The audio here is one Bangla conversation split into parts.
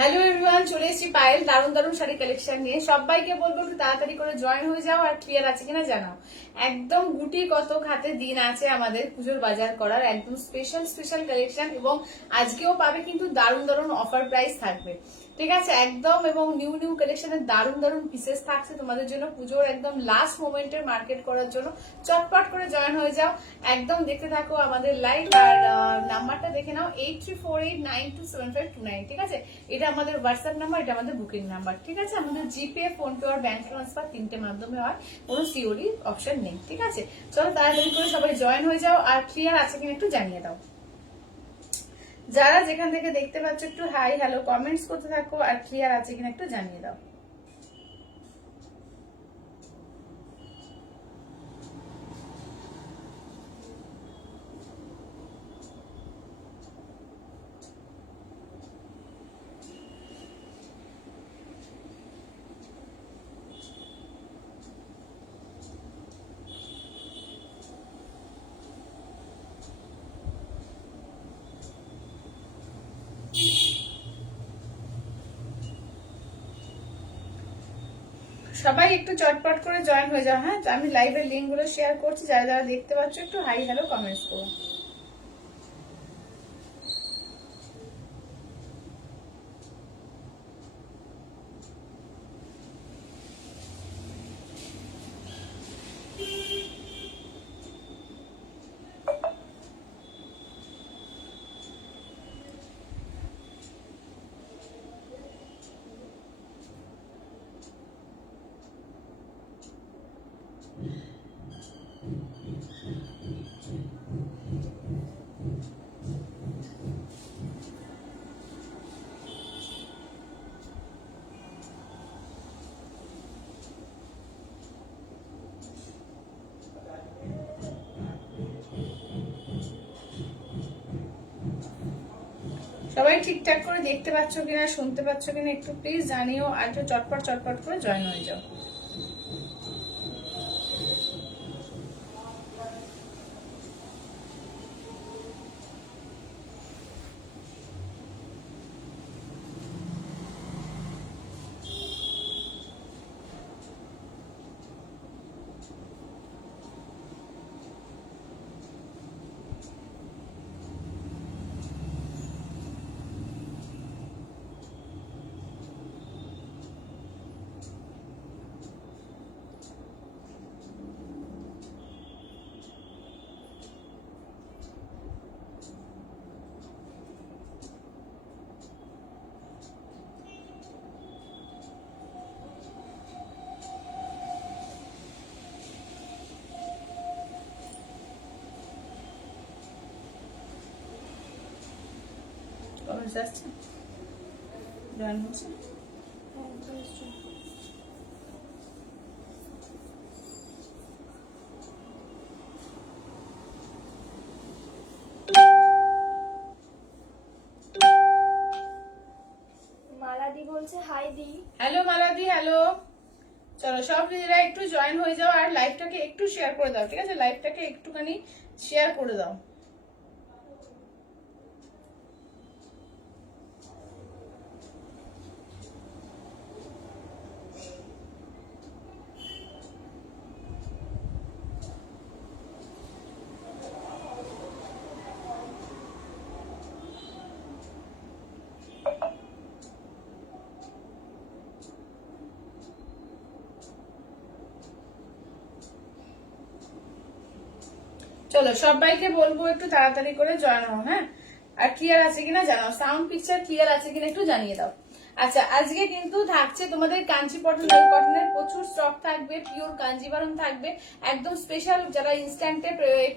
হ্যালো এভরিওয়ান, চলে এসেছি পায়েল দারুণ দারুণ শাড়ি কালেকশন নিয়ে। সবাইকে বলবো একটু তাড়াতাড়ি করে জয়েন হয়ে যাও আর ক্লিয়ার আছে কিনা জানাও। একদম গুটি কত হাতে দিন আছে আমাদের পুজোর বাজার করার, একদম স্পেশাল স্পেশাল কালেকশন এবং আজকেও পাবে কিন্তু দারুণ দারুণ অফার প্রাইস থাকবে। ঠিক আছে, একদম এবং নিউ নিউ কালেকশনের দারুণ দারুণ পিসেস থাকছে তোমাদের জন্য পুজোর একদম লাস্ট মোমেন্টের মার্কেট করার জন্য। চটপট করে জয়েন হয়ে যাও, একদম দেখতে থাকো আমাদের লাইভ। আর নাম্বারটা দেখে নাও 8348927529। ঠিক আছে, এটা আমাদের হোয়াটসঅ্যাপ নাম্বার, এটা আমাদের বুকিং নাম্বার। ঠিক আছে, আমাদের জিপে, ফোনপে আর ব্যাংক ট্রান্সফার তিনটে মাধ্যমে হয়, কোনো সিওডি অপশন নেই। ঠিক আছে, চলো তাড়াতাড়ি করে সবাই জয়েন হয়ে যাও আর ক্লিয়ার আছে কিনা একটু জানিয়ে দাও। যারা যেখান থেকে দেখতে পাচ্ছ একটু হাই হ্যালো কমেন্টস করতে থাকো আর ক্লিয়ার আছে কিনা একটু জানিয়ে দাও। সবাই একটু চটপট করে জয়েন হয়ে যাও। হ্যাঁ, আমি লাইভের লিঙ্ক গুলো শেয়ার করছি, যারা যারা দেখতে পাচ্ছ একটু হাই হ্যালো কমেন্টস করো। সবাই ঠিকঠাক করে দেখতে পাচ্ছ কিনা, শুনতে পাচ্ছ কিনা একটু প্লিজ জানিও, আর একটু চটপট চটপট করে জয়েন হয়ে যাও। কমেন্টস আসছে, জয়েন হচ্ছে। মালাদি বলছে হাই দি। হ্যালো মালাদি, হ্যালো। চলো সব দিদিরা একটু জয়েন হয়ে যাও আর লাইভটাকে একটু শেয়ার করে দাও। ঠিক আছে, লাইভটাকে একটুখানি শেয়ার করে দাও। চলো সবাইকে বলবো একটু তাড়াতাড়ি করে জয়েন হও। হ্যাঁ, আর ক্লিয়ার আছে কিনা জানাও, সাউন্ড পিকচার ক্লিয়ার আছে কিনা একটু জানিয়ে দাও। আচ্ছা, আজকে কিন্তু থাকছে তোমাদের কাঞ্চি কটনের প্রচুর স্টক থাকবে, পিওর কাঞ্জিভারম থাকবে, একদম স্পেশাল। যারা ইনস্ট্যান্টে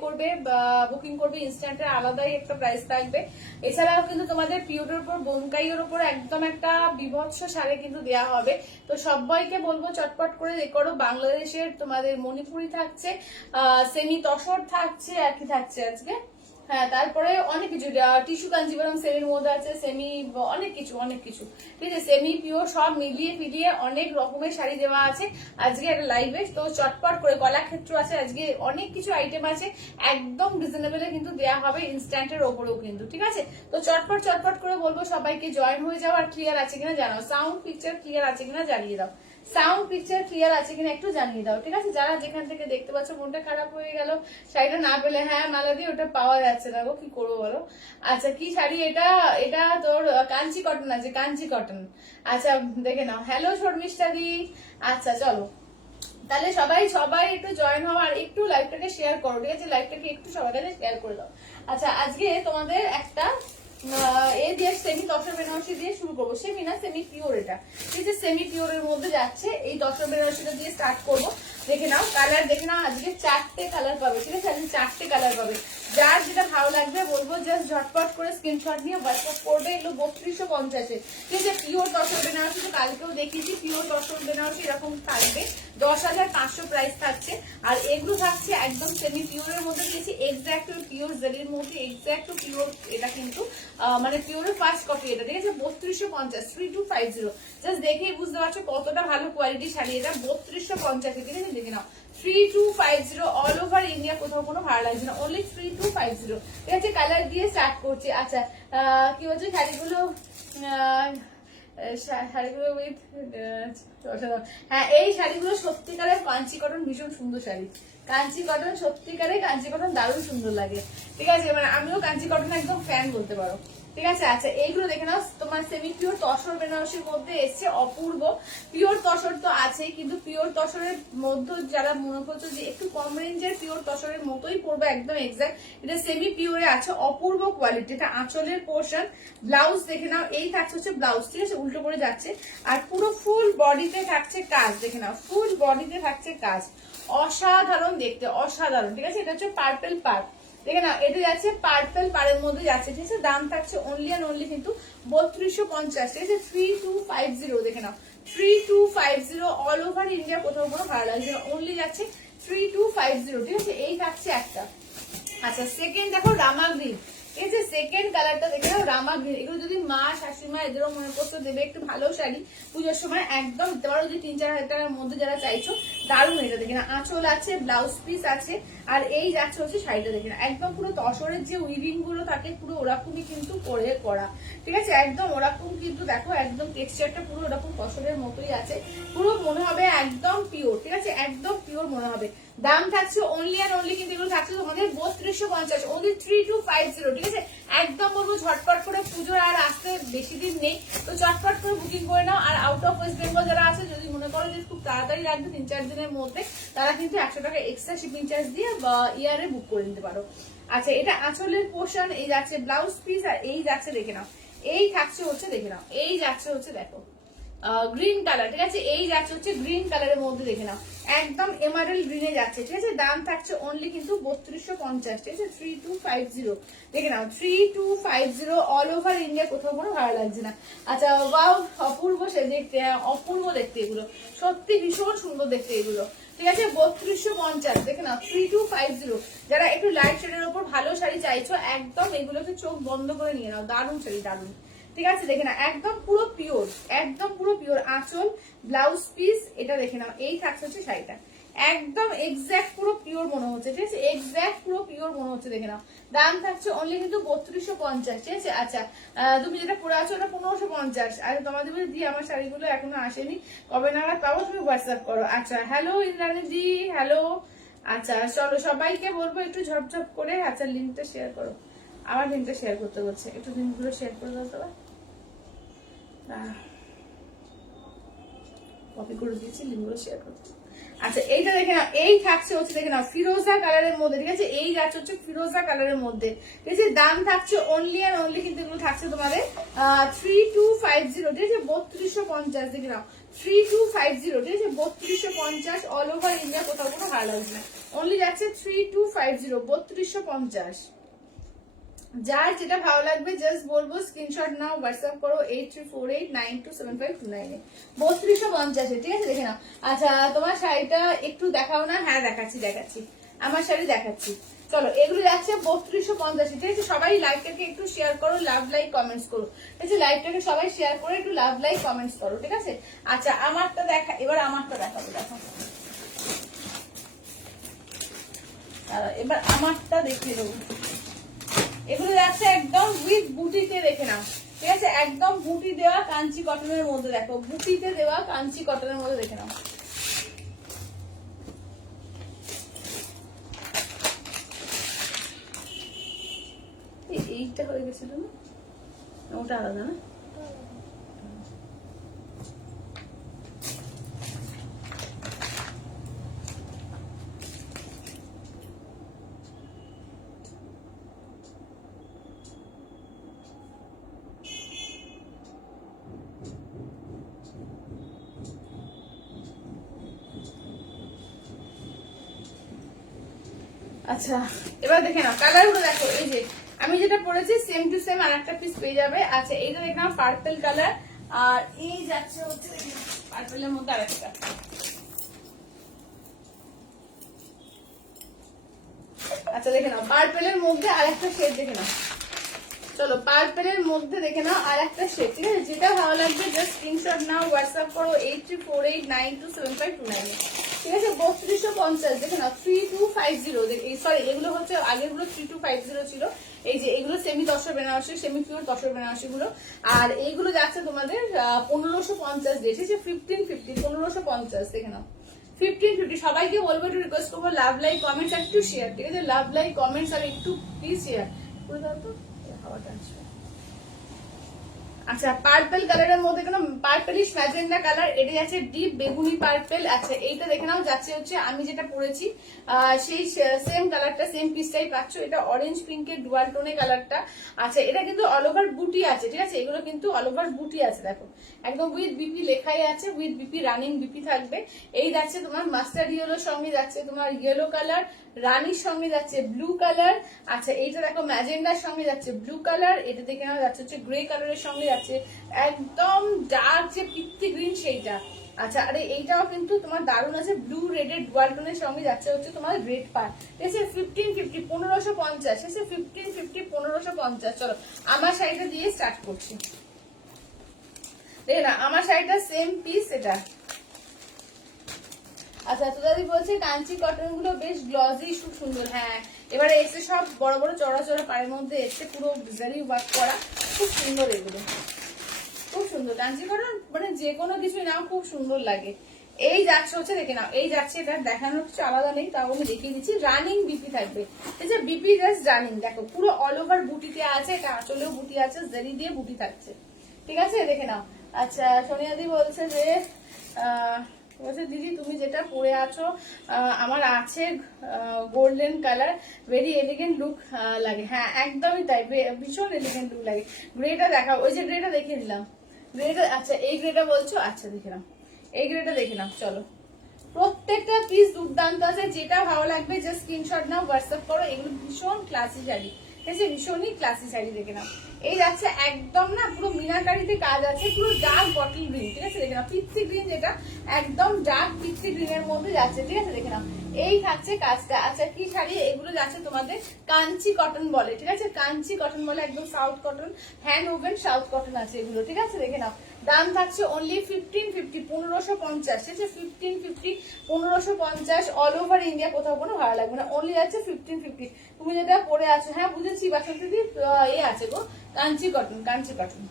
করবে বা বুকিং করবে, ইনস্ট্যান্টের আলাদাই একটা প্রাইস থাকবে। এছাড়াও কিন্তু তোমাদের পিওরের উপর, বোনকাইয়ের উপর একদম একটা বিভৎস শাড়ি কিন্তু দেওয়া হবে। তো সবাইকে বলবো চটপট করে করো। বাংলাদেশের তোমাদের মণিপুরি থাকছে, সেমি তসর থাকছে, আর কি থাকছে আজকে, হ্যাঁ, তারপরে অনেক কিছু টিস্যু কাঞ্জিবরম সেমির মধ্যে আছে, সেমি অনেক কিছু ঠিক আছে, সেমি পিওর সব মিলিয়ে ফিলিয়ে অনেক রকমের শাড়ি দেওয়া আছে আজকে একটা লাইভে। তো চটপট করে কলাক্ষেত্র আছে, আজকে অনেক কিছু আইটেম আছে, একদম রিজনেবলে কিন্তু দেওয়া হবে, ইনস্ট্যান্টের ওপরেও কিন্তু, ঠিক আছে। তো চটপট করে বলবো সবাইকে জয়েন হয়ে যাও। আর ক্লিয়ার আছে কিনা জানাও, সাউন্ড পিকচার ক্লিয়ার আছে কিনা জানিয়ে দাও, সাউন্ড পিকচার ক্লিয়ার আছে কিনা একটু জানিয়ে দাও, ঠিক আছে। যারা যেখান থেকে দেখতে পাচ্ছ, মনটা খারাপ হয়ে গেল শাড়িটা না পেলে, হ্যাঁ মালাদি ওটা পাওয়া যাচ্ছে না গো, কি করবো বলো। আচ্ছা কি শাড়ি এটা? এটা তোর কাঞ্চি কটন আছে, কাঞ্চি কটন। আচ্ছা দেখে নাও। হ্যালো শর্মিষ্ঠা দি। আচ্ছা চলো তাহলে সবাই একটু জয়েন হও আর একটু লাইভটাকে শেয়ার করো, ঠিক আছে। লাইভটাকে একটু সবার কাছে শেয়ার করে দাও। আচ্ছা আজকে তোমাদের একটা দিয়ে সেমি তসর বেনারসি দিয়ে শুরু করবো, সেমি না সেমি পিওর, এটা ঠিক আছে সেমি পিওরের মধ্যে যাচ্ছে। এই তসর বেনারসিটা দিয়ে স্টার্ট করবো। দেখে নাও কালার, দেখে নাও আজকে 4টে কালার পাবে, ঠিক আছে। আজকে 4টে কালার পাবে। যার যেটা ভালো লাগবে বলবো জাস্ট ঝটপট করে স্ক্রিনশট নিয়ে হোয়াটসঅ্যাপ করবে। এগুলো 3250, ঠিক আছে। পিওর তসর বেনারসি তো কালকেও দেখিয়েছি, পিওর তসর বেনারসি এরকম থাকবে 10,500 প্রাইস থাকছে। আর এগুলো থাকছে একদম সেমি পিওরের মধ্যে দিয়েছি, এক্সাক্ট পিওর জেলির মধ্যে, এক্সাক্ট পিওর। এটা কিন্তু মানে পিওরের ফার্স্ট কপি এটা, ঠিক আছে। 3250, 3250। জাস্ট দেখেই বুঝতে পারছো কতটা ভালো কোয়ালিটি শাড়ি এটা। 3250, ঠিক আছে। দেখে নাও 3250 অল ওভার ইন্ডিয়া, কোথাও কোনো ভাড়া লাগছে না, অনলি 3250, ঠিক আছে। কালার দিয়ে স্টার্ট করছি। আচ্ছা কি বলছে শাড়িগুলো, শাড়িগুলো উইথ হ্যাঁ এই শাড়িগুলো সত্যিকারের কাঞ্চি কটন, ভীষণ সুন্দর শাড়ি। কাঞ্চি কটন সত্যিকারের, কাঞ্চি কটন দারুণ সুন্দর লাগে, ঠিক আছে। মানে আমিও কাঞ্চি কটন একদম ফ্যান বলতে পারো, ঠিক আছে। আচ্ছা এইগুলো দেখে নাও, তোমার সেমি পিওর তসর বেনারসির মধ্যে এসছে, অপূর্ব। পিওর তসর তো আছেই, কিন্তু পিওর তসরের মধ্যে যারা মনে করছো যে একটু কম রেঞ্জের পিওর তসরের মতোই পড়বে, একদম এক্সাক্ট এটা সেমি পিওরে আছে, অপূর্ব কোয়ালিটি। এটা আঁচলের পোর্শন, ব্লাউজ দেখে নাও, এই থাকছে হচ্ছে ব্লাউজ, ঠিক আছে, উল্টো করে যাচ্ছে। আর পুরো ফুল বডিতে থাকছে কাজ, দেখে নাও ফুল বডিতে থাকছে কাজ, অসাধারণ দেখতে, অসাধারণ, ঠিক আছে। এটা হচ্ছে পার্পেল পার, দেখে নাও এটা যাচ্ছে পার্পেল পাড়ের মধ্যে যাচ্ছে, ঠিক আছে। দাম থাকছে অনলি অ্যান্ড অনলি কিন্তু 3250, ঠিক আছে। 3250, দেখে নাও 3250 অল ওভার ইন্ডিয়া, কোথাও কোনো ভাড়া লাগছে না, অনলি যাচ্ছে 3250, ঠিক আছে। এই থাকছে একটা। আচ্ছা সেকেন্ড দেখো রামা গ্রিন, ঠিক আছে। সেকেন্ড কালারটা দেখে নাও রামা গ্রিন। এগুলো যদি মা শাশুড়িমা এদেরও মনে করছো দেবে একটু ভালো শাড়ি পুজোর সময়, একদম দিতে পারো। যদি 3-4 টাকার মধ্যে যারা চাইছো, দারুণ এটা দেখে না। আঁচল আছে, ব্লাউজ পিস আছে, আর এই যাচ্ছে হচ্ছে শাড়িটা দেখে না, একদম পুরো তসরের যে উইভিং গুলো থাকে পুরো ওরকমই কিন্তু করে করা, ঠিক আছে। একদম ওরকম কিন্তু দেখো, একদম টেক্সচারটা পুরো ওরকম তসরের মতোই আছে, পুরো মনে হবে একদম পিওর, ঠিক আছে, একদম পিওর মনে হবে। দাম থাকছে অনলি অ্যান্ড অনলি কিন্তু এগুলো থাকছে তোমাদের 3250, অনলি 3250, ঠিক আছে। একদম বলবো ঝটপট করে, পুজোর আর আসতে বেশি দিন নেই, তো চটপট করে বুকিং করে নাও। আর আউট অফ ওয়েস্ট বেঙ্গল যারা আছে, যদি মনে করো যে খুব তাড়াতাড়ি লাগবে 3-4 দিনের মধ্যে, তারা কিন্তু 100 টাকা এক্সট্রা শিপিং চার্জ দিয়ে ইয়ারে বুক করে নিতে পারো। আচ্ছা এটা আঁচলের পোর্শন, এই যাচ্ছে ব্লাউজ পিস, আর এই যাচ্ছে দেখে নাও, এই থাকছে হচ্ছে দেখে নাও, এই যাচ্ছে হচ্ছে দেখো গ্রিন কালার, ঠিক আছে। এই যাচ্ছে হচ্ছে গ্রিন কালারের মধ্যে, দেখে নাও একদম এমারেল্ড গ্রিনে যাচ্ছে, ঠিক আছে। দাম থাকছে অনলি কিন্তু 3250, ঠিক আছে। 3250, দেখে নাও 3250 অল ওভার ইন্ডিয়া, কোথাও কোনো ভালো লাগছে না। আচ্ছা ওয়াও অপূর্ব সে দেখতে, অপূর্ব দেখতে এগুলো, সত্যি ভীষণ সুন্দর দেখতে এগুলো, ঠিক আছে। 3250, দেখে নাও 3250। যারা একটু লাইট শেডের উপর ভালো শাড়ি চাইছো, একদম এগুলোকে চোখ বন্ধ করে নিয়ে নাও, দারুণ শাড়ি, দারুণ, ঠিক আছে। দেখে নাও একদম পুরো পিওর, একদম পুরো পিওর। আঁচল, ব্লাউজ পিস, এটা দেখে নাও, এই থাকছে হচ্ছে শাড়িটা, একদম এক্সাক্ট পুরো পিওর মনে হচ্ছে, ঠিক আছে, এক্সাক্ট পুরো পিওর মনে হচ্ছে, দেখে নাও। দাম থাকছে অনলি কিন্তু 3250, ঠিক আছে। আচ্ছা তুমি যেটা পরে আছো ওটা 1550। আর তোমাদের বলে দি আমার শাড়িগুলো এখনো আসেনি, কবে নাগাদ পাবো তুমি হোয়াটসঅ্যাপ করো। আচ্ছা হ্যালো ইন্দ্রাণী দি, হ্যালো। আচ্ছা চলো সবাইকে বলবো একটু ঝপঝপ করে, আচ্ছা লিঙ্কটা শেয়ার করো, আমার লিঙ্কটা শেয়ার করতে বলছে, একটু লিঙ্কগুলো শেয়ার করে দাও তো, কপি করে দিয়েছি, লিঙ্কগুলো শেয়ার করতে। আচ্ছা এইটা দেখে নাও, এই থাকছে হচ্ছে দেখে নাও ফিরোজা কালারের মধ্যে, ঠিক আছে। এই যাচ্ছে হচ্ছে ফিরোজা কালারের মধ্যে, ঠিক আছে। দাম থাকছে অনলি অ্যান্ড অনলি কিন্তু এগুলো থাকছে তোমাদের 3250, ঠিক আছে। 3250, দেখে নাও 3250, ঠিক আছে। 3250 অল ওভার ইন্ডিয়া, কোথাও কোনো ভালো লাগছে না, অনলি যাচ্ছে 3250, 3250। যার যেটা ভালো লাগবে জাস্ট বলবো স্ক্রিনশট নাও, হোয়াটসঅ্যাপ করো 8348927529, 3250, ঠিক আছে। দেখে নাও। আচ্ছা তোমার শাড়িটা একটু দেখাও না, হ্যাঁ দেখাচ্ছি, আমার শাড়ি দেখাচ্ছি। চলো এগুলো যাচ্ছে 3250, ঠিক আছে? সবাই লাইভটাকে একটু শেয়ার করো, লাভ লাইক কমেন্টস করো, ঠিক আছে? লাইভটাকে সবাই শেয়ার করে একটু লাভ লাইক কমেন্টস করো, ঠিক আছে? আচ্ছা আমারটা দেখা, এবার আমারটা দেখাবো, দেখো এবার আমারটা দেখিয়ে দেবো। এগুলো যাচ্ছে একদম উইথ বুটিতে, দেখে নাও, ঠিক আছে? একদম বুটি দেওয়া কাঞ্চি কটনের মধ্যে, দেখো বুটিতে দেওয়া কাঞ্চি কটনের মধ্যে, দেখে নাও। এইটা হয়ে গেছিল না, ওটা আলাদা না? আচ্ছা এবার দেখে নাও কালার গুলো, দেখো এই যে আমি যেটা পরেছি সেম টু সেম আর একটা পিস পেয়ে যাবে। আচ্ছা এইটা দেখে নাও পার্পল কালার, আর এই যাচ্ছে হচ্ছে পার্পলের মধ্যে আরেকটা। আচ্ছা দেখে নাও পার্পলের মধ্যে আরেকটা শেড, দেখে নাও। চলো পার্পলের মধ্যে দেখে নাও আর একটা শেড, ঠিক আছে? যেটা ভালো লাগবে জাস্ট স্ক্রিনশট নাও, হোয়াটসঅ্যাপ করো 8348927529, ঠিক আছে? 3250, দেখে নাও 3250, সরি এগুলো হচ্ছে আগেরগুলো 3250 ছিল, এই যে এগুলো semi tussar Banarasi, semi pure tussar Banarasi গুলো, আর এইগুলো যাচ্ছে তোমাদের 1550 দিয়ে, ঠিক আছে? 1550 1550, দেখে নাও 1550। সবাইকে বলবো একটু রিকোয়েস্ট করবো লাভ লাইক কমেন্টস আর একটু শেয়ার, ঠিক আছে? লাভ লাইক কমেন্টস আর একটু প্লিজ শেয়ার করে দাও তো, হাওয়াটা আসবে। আচ্ছা পার্পল কালারের মধ্যে কোনো পার্পলিশ ম্যাজেন্ডা কালার, এটা যাচ্ছে ডিপ বেগুনি পার্পল। আচ্ছা এইটা দেখে নাও যাচ্ছে হচ্ছে আমি যেটা পরেছি সেই সেম কালারটা, সেম পিসটাই পাচ্ছ। এটা অরেঞ্জ পিঙ্কের ডুয়াল টোনে কালারটা। আচ্ছা এটা কিন্তু অল ওভার বুটি আছে, ঠিক আছে? এগুলো কিন্তু অল ওভার বুটি আছে, দেখো একদম উইথ বিপি লেখাই আছে, উইথ বিপি রানিং বিপি থাকবে। এই যাচ্ছে তোমার মাস্টার্ড ইয়েলোর সঙ্গে যাচ্ছে তোমার ইয়েলো কালার, রানির সঙ্গে যাচ্ছে ব্লু কালার। আচ্ছা এইটা দেখো ম্যাজেন্ডার সঙ্গে যাচ্ছে ব্লু কালার, এটা দেখে নাও যাচ্ছে হচ্ছে গ্রে কালারের সঙ্গে যাচ্ছে একদম ডার্ক যে পিত্তি গ্রিন সেইটা। আচ্ছা আরে এইটাও কিন্তু তোমার দারুণ আছে, ব্লু রেডের ডুয়াল টোনের সঙ্গে যাচ্ছে হচ্ছে তোমার রেড পার, ঠিক আছে? 1550 1550, ঠিক আছে? 1550 1550। চলো আমার শাড়িটা দিয়ে স্টার্ট করছি, দেখে না আমার শাড়িটা সেম পিস এটা। আচ্ছা তোদাদি বলছে কাঞ্চি কটন গুলো বেশ গ্লজি, খুব সুন্দর। হ্যাঁ এবারে এসে সব বড় বড় চড়া চড়া পাড়ের মধ্যে এসে পুরো জারি ওয়ার্ক করা, খুব সুন্দর এগুলো, খুব সুন্দর কাঞ্চি কটন, মানে যে কোনো কিছু নাও খুব সুন্দর লাগে। এই যাচ্ছে হচ্ছে দেখে নাও, এই যাচ্ছে, এটা দেখানোর কিছু আলাদা নেই, তাও আমি দেখিয়ে দিচ্ছি। রানিং বিপি থাকবে, ঠিক আছে? বিপি জাস্ট রানিং, দেখো পুরো অল ওভার বুটিতে আছে, এটা আঁচলেও বুটি আছে, জারি দিয়ে বুটি থাকছে, ঠিক আছে? দেখে নাও। আচ্ছা সোনিয়াদি বলছে যে বলছে দিদি তুমি যেটা পরে আছো আমার আছে golden colour, very elegant look লাগে। হ্যাঁ একদমই তাই, ভীষণ এলিগেন্ট লুক লাগে। গ্রেটা দেখাও, ওই যে গ্রেটা দেখিয়ে দিলাম, গ্রেটা। আচ্ছা এই গ্রেটা বলছো, আচ্ছা দেখে নাও এই গ্রেটা দেখে নাও। চলো প্রত্যেকটা পিস দুর্দান্ত আছে, যেটা ভালো লাগবে জাস্ট স্ক্রিনশট নাও, হোয়াটসঅ্যাপ করো। এগুলো ভীষণ ক্লাসি শাড়ি, ঠিক আছে? ভীষণই ক্লাসি শাড়ি, দেখে নাও। এই যাচ্ছে একদম না পুরো মিনাকারিতে কাজ আছে, পুরো ডার্ক বটল গ্রিন, ঠিক আছে? দেখে নাও পিচ্ছি গ্রিন, যেটা একদম ডার্ক পিচ্ছি গ্রিনের মধ্যে যাচ্ছে, ঠিক আছে? দেখে নাও এই থাকছে কাজটা। আচ্ছা কি শাড়ি এগুলো যাচ্ছে তোমাদের কাঞ্চি কটন বলে, ঠিক আছে? কাঞ্চি কটন বলে, একদম south cotton, hand woven south cotton আছে এগুলো, ঠিক আছে? দেখে নাও দাম থাকছে অনলি 1550 1550, ঠিক আছে? 1550 1550 অল ওভার ইন্ডিয়া, কোথাও কোনো ভাড়া লাগবে না, অনলি আছে 1550। তুমি যেটা পরে আছো, হ্যাঁ বুঝেছি বাসন্তী দি, এ আছে গো কাঞ্চি কটন, কাঞ্চি কটন,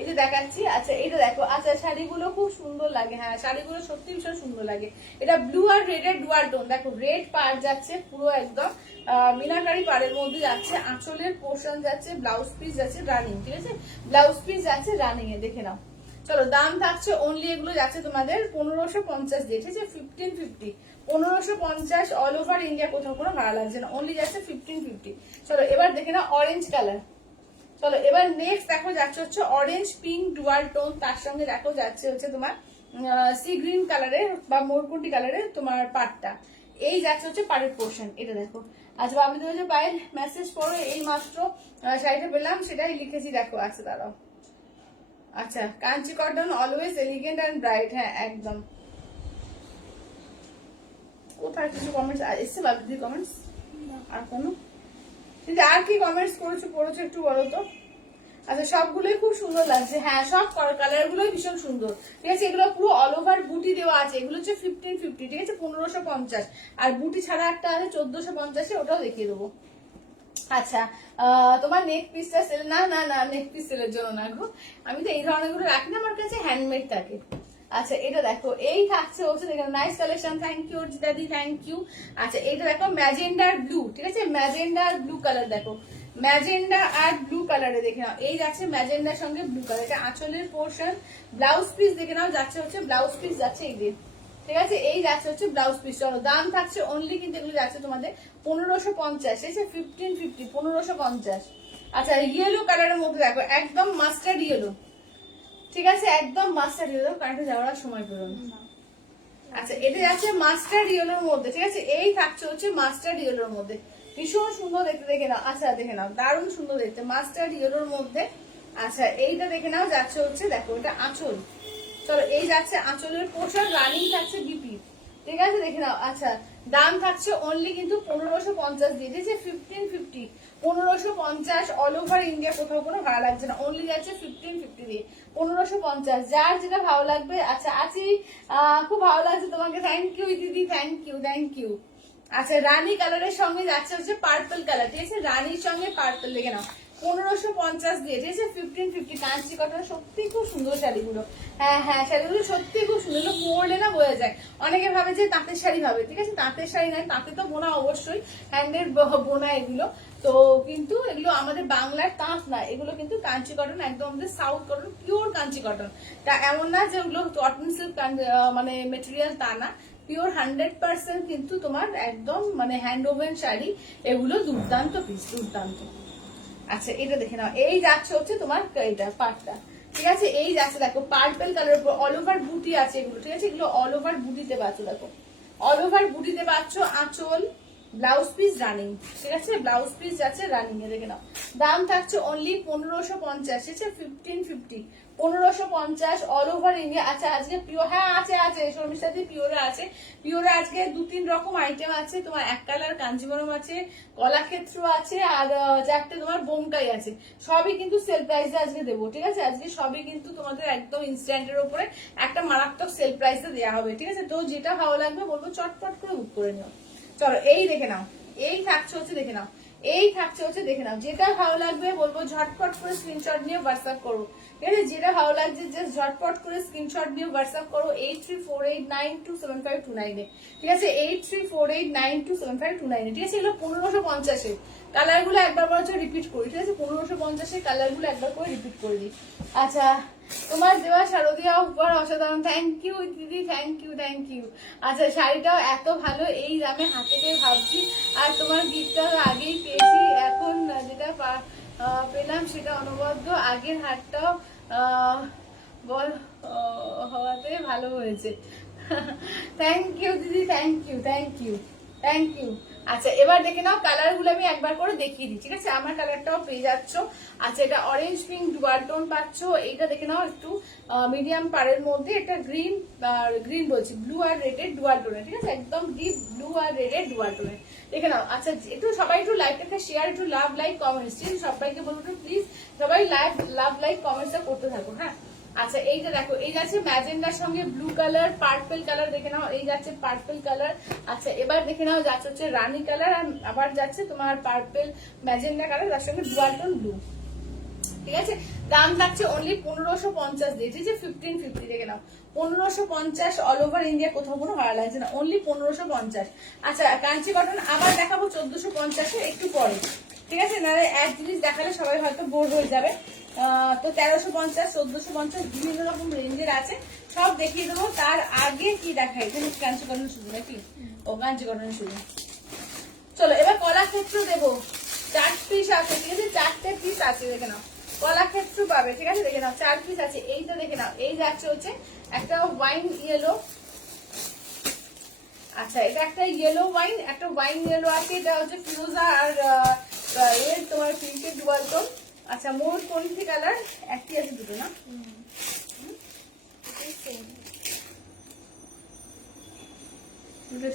এই যে দেখাচ্ছি। আচ্ছা এটা দেখো, আচ্ছা শাড়িগুলো খুব সুন্দর লাগে, হ্যাঁ শাড়িগুলো সত্যি ভীষণ সুন্দর লাগে। এটা ব্লু আর রেড এর ডুয়াল টোন, দেখো রেড পাড় যাচ্ছে পুরো একদম মিনাকারি পাড়ের মধ্যে যাচ্ছে, আঁচলের পোর্শন যাচ্ছে, ব্লাউজ পিস যাচ্ছে রানিং, ঠিক আছে? ব্লাউজ পিস যাচ্ছে রানিং এ, দেখে নাও। চলো দাম থাকছে অনলি এগুলো যাচ্ছে তোমাদের 1550 দিয়ে, ঠিক আছে? 1550 1550 অল ওভার ইন্ডিয়া, কোথাও কোনো ভাড়া লাগছে না, অনলি যাচ্ছে 1550। চলো এবার দেখে নাও অরেঞ্জ কালার। চলো এবার নেক্সট দেখো যাচ্ছে হচ্ছে অরেঞ্জ পিঙ্ক ডুয়াল টোন, তার সঙ্গে দেখো যাচ্ছে হচ্ছে তোমার সি গ্রিন কালারের বা মোরকুন্টি কালারের তোমার পাটটা, এই যাচ্ছে হচ্ছে পাড়ের পোর্শন, এটা দেখো। আচ্ছা আমি তো পায়ের মেসেজ পড়ো, এই মাত্র শাড়িটা পেলাম সেটাই লিখেছি, দেখো। আচ্ছা দাঁড়াও, আচ্ছা Kanchi cotton always elegant and bright, হ্যাঁ একদম। কোথায় কিছু কমেন্টস এসছে বাবুদি কমেন্টস? আর কোনো কিন্তু আর কি কমেন্টস পড়েছো একটু বলো তো। আচ্ছা সবগুলোই খুব সুন্দর লাগছে, হ্যাঁ সব কালার গুলোই ভীষণ সুন্দর, ঠিক আছে। এগুলো পুরো অল ওভার বুটি দেওয়া আছে, এগুলো হচ্ছে 1550, ঠিক আছে, 1550। আর বুটি ছাড়া একটা আছে 1450, ওটাও দেখিয়ে দেবো। আচ্ছা তোমার নেক পিসটা সেল, না না না নেক পিস সেলের জন্য না গো, আমি তো এই ধরনের গুলো রাখি না, আমার কাছে হ্যান্ডমেড থাকে। আচ্ছা এটা দেখো, এই থাকছে হচ্ছে দেখো নাইস কালেকশন, থ্যাংক ইউ দাদি, থ্যাংক ইউ। আচ্ছা এটা দেখো ম্যাজেন্ডার ব্লু, ঠিক আছে, ম্যাজেন্ডার ব্লু কালার, দেখো ম্যাজেন্ডা আর ব্লু কালারে দেখে নাও, এই যাচ্ছে ম্যাজেন্ডার সঙ্গে ব্লু কালার, এটা আঁচলের পোর্শন। ব্লাউজ পিস দেখে নাও, যাচ্ছে হচ্ছে ব্লাউজ পিস যাচ্ছে এই দিয়ে, ঠিক আছে, এই যাচ্ছে হচ্ছে ব্লাউজ পিস। চলো দাম থাকছে অনলি কিন্তু এগুলো যাচ্ছে তোমাদের 1550, ঠিক আছে, 1550, 1550। আচ্ছা ইয়েলো কালারের মধ্যে দেখো একদম মাস্টার্ড ইয়েলো, ঠিক আছে, একদম মাস্টার্ড ইয়েলো, কারেন্টে যাওয়ার সময় পেলো না। আচ্ছা এটা যাচ্ছে মাস্টার্ড ইয়েলোর মধ্যে, ঠিক আছে, এই থাকছে হচ্ছে মাস্টার্ড ইয়েলোর মধ্যে, ভীষণ সুন্দর দেখতে, দেখে নাও। আচ্ছা দেখে নাও, দারুণ সুন্দর দেখতে মাস্টার্ড ইয়েলোর মধ্যে। আচ্ছা এইটা দেখে নাও, যাচ্ছে হচ্ছে দেখো এটা আঁচল, চলো এই যাচ্ছে আঁচলের পোশাক, রানিং থাকছে বিপি, ঠিক আছে, দেখে নাও। আচ্ছা দাম থাকছে অনলি কিন্তু 1550 দিয়ে দিয়েছে, 1550, 1550 অল ওভার ইন্ডিয়া, কোথাও কোনো ভাড়া লাগছে না, অনলি যাচ্ছে 1550 দিয়ে, 1550, যার যেটা ভালো লাগবে। আচ্ছা আছি, খুব ভালো লাগছে তোমাকে, থ্যাংক ইউ দিদি, থ্যাংক ইউ, থ্যাংক ইউ। আচ্ছা রানী কালারের সঙ্গে যাচ্ছে হচ্ছে পার্পল কালার, ঠিক আছে, রানীর সঙ্গে পার্পল, দেখে নাও 1550 দিয়ে, ঠিক আছে, 1550, কাঞ্চি কটন, সত্যি খুব সুন্দর শাড়িগুলো, হ্যাঁ হ্যাঁ শাড়িগুলো সত্যি খুব সুন্দর, এগুলো পরলে না বোঝা যায়। অনেকে ভাবে যে তাঁতের শাড়ি ভাবে, ঠিক আছে, তাঁতের শাড়ি নয়, তাঁতে তো বোনা অবশ্যই, হ্যান্ডের বোনা এগুলো তো, কিন্তু এগুলো আমাদের বাংলার তাঁত না, এগুলো কিন্তু কাঞ্চি কটন, একদম আমাদের south cotton, pure Kanchi cotton. তা এমন না যে ওগুলো কটন সিল্ক মানে মেটেরিয়াল, তা না, পিওর 100% কিন্তু তোমার একদম মানে হ্যান্ড ওভেন শাড়ি, এগুলো দুর্দান্ত পিস, দুর্দান্ত। আচ্ছা এটা দেখে নাও, এই যাচ্ছে হচ্ছে তোমার এটা পাটটা, ঠিক আছে, এই যাচ্ছে দেখো পার্পল কালার উপর অল ওভার বুটি আছে এগুলো, ঠিক আছে, এগুলো অল ওভার বুটিতে পাচ্ছ, দেখো অল ওভার বুটিতে পাচ্ছ, আঁচল, ব্লাউজ পিস রানিং, ঠিক আছে, ব্লাউজ পিস যাচ্ছে রানিং এ, দেখে নাও। দাম থাকছে অনলি 1550, ঠিক আছে, 1550, 1550 অল ওভার ইন্ডিয়া। আচ্ছা আজকে পিওর, হ্যাঁ আছে আছে শর্মিষ্ঠাদি, পিওরে আছে, পিওরে আজকে 2-3 রকম আইটেম আছে তোমার, এক কালার কাঞ্জিবরম আছে, কলাক্ষেত্র আছে, আর চারটে তোমার বোমকাই আছে, সবই কিন্তু সেল প্রাইসে আজকে দেবো, ঠিক আছে, আজকে সবই কিন্তু তোমাদের একদম ইনস্ট্যান্টের উপরে একটা মারাত্মক সেল প্রাইসে দেওয়া হবে, ঠিক আছে। তো যেটা ভালো লাগবে বলবো চটপট করে বুক করে নিও। চলো এই দেখে নাও, এই থাকছে হচ্ছে দেখে নাও, এই থাকছে হচ্ছে দেখে নাও, যেটা ভালো লাগবে বলবো ঝটপট করে স্ক্রিনশট নিয়ে হোয়াটসঅ্যাপ করো, ঠিক আছে, যেটা ভালো লাগছে জাস্ট ঝটপট করে স্ক্রিনশট নিয়ে হোয়াটসঅ্যাপ করো 8348927529 এ, ঠিক আছে, 8348927529 এ, ঠিক আছে। এগুলো 1550 কালার গুলো একবার বলছো রিপিট করি, ঠিক আছে, 1550 কালার গুলো একবার করে রিপিট করে দিই। আচ্ছা তোমার দেওয়া শারদীয়া উপহার অসাধারণ, থ্যাংক ইউ দিদি, থ্যাংক ইউ, থ্যাংক ইউ। আচ্ছা শাড়িটাও এত ভালো, এই দামে হাতে পেয়ে ভাবছি, আর তোমার গিফটটাও আগেই পেয়েছি, এখন যেটা পেলাম সেটা অনবদ্য, আগের হাটটাও বল হওয়াতে ভালো হয়েছে, থ্যাংক ইউ দিদি, thank you, thank you, thank you. আচ্ছা এবার দেখে নাও কালার গুলো আমি একবার করে দেখিয়ে দিই, ঠিক আছে, আমার কালারটাও পেয়ে যাচ্ছ। আচ্ছা এটা অরেঞ্জ পিঙ্ক ডুয়াল টোন পাচ্ছ, এইটা দেখে নাও একটু মিডিয়াম পাড়ের মধ্যে, এটা গ্রিন, গ্রিন বলছি ব্লু আর রেডের ডুয়াল টোনের, ঠিক আছে, একদম ডিপ ব্লু আর রেডের ডুয়াল টোনের, দেখে নাও। আচ্ছা একটু সবাই একটু লাইকটাকে শেয়ার, একটু লাভ লাইক কমেন্টস, ঠিক আছে, সবাইকে বলবো প্লিজ সবাই লাভ লাইক কমেন্টসটা করতে থাকো, হ্যাঁ। আচ্ছা এইটা দেখো, এই যাচ্ছে ম্যাজেন্ডার সঙ্গে ব্লু কালার, পার্পল কালার, দেখে নাও এই যাচ্ছে পার্পল কালার। আচ্ছা এবার দেখে নাও যাচ্ছে হচ্ছে রানী কালার, আর আবার যাচ্ছে তোমার পার্পল ম্যাজেন্ডা কালার, তার সঙ্গে ডুয়াল টোন ব্লু, ঠিক আছে। দাম থাকছে অনলি 1550 দিয়ে, ঠিক আছে, 1550, দেখে নাও 1550 অল ওভার ইন্ডিয়া, কোথাও কোনো ভাড়া লাগছে না, অনলি 1550। আচ্ছা কাঞ্চি কটন আবার দেখাবো 1450 একটু পরে, ঠিক আছে, নাহলে এক জিনিস দেখালে সবাই হয়তো বোর হয়ে যাবে। তো 1350, 1450 বিভিন্ন রকম রেঞ্জের আছে, সব দেখিয়ে দেবো। তার আগে কি দেখাই, এখানে কাঞ্চি কটন শুধু নাকি, ও কাঞ্চি কটন শুধু। চলো এবার কলাক্ষেত্র দেবো, 4 পিস আছে, ঠিক আছে, 4টে পিস আছে, দেখে নাও কলাক্ষেত্র পাবে, ঠিক আছে, দেখে নাও 4 পিস আছে। এইটা দেখে নাও, এই যাচ্ছে হচ্ছে একটা ওয়াইন ইয়েলো, আচ্ছা এটা একটা ইয়েলো ওয়াইন, একটা ওয়াইন ইয়েলো আছে, এটা হচ্ছে ফিরোজা আর এর তোমার পিঙ্কের ডুয়াল টোন। আচ্ছা মোর কোনটি কালার একই আছে, দুটো না, দুটো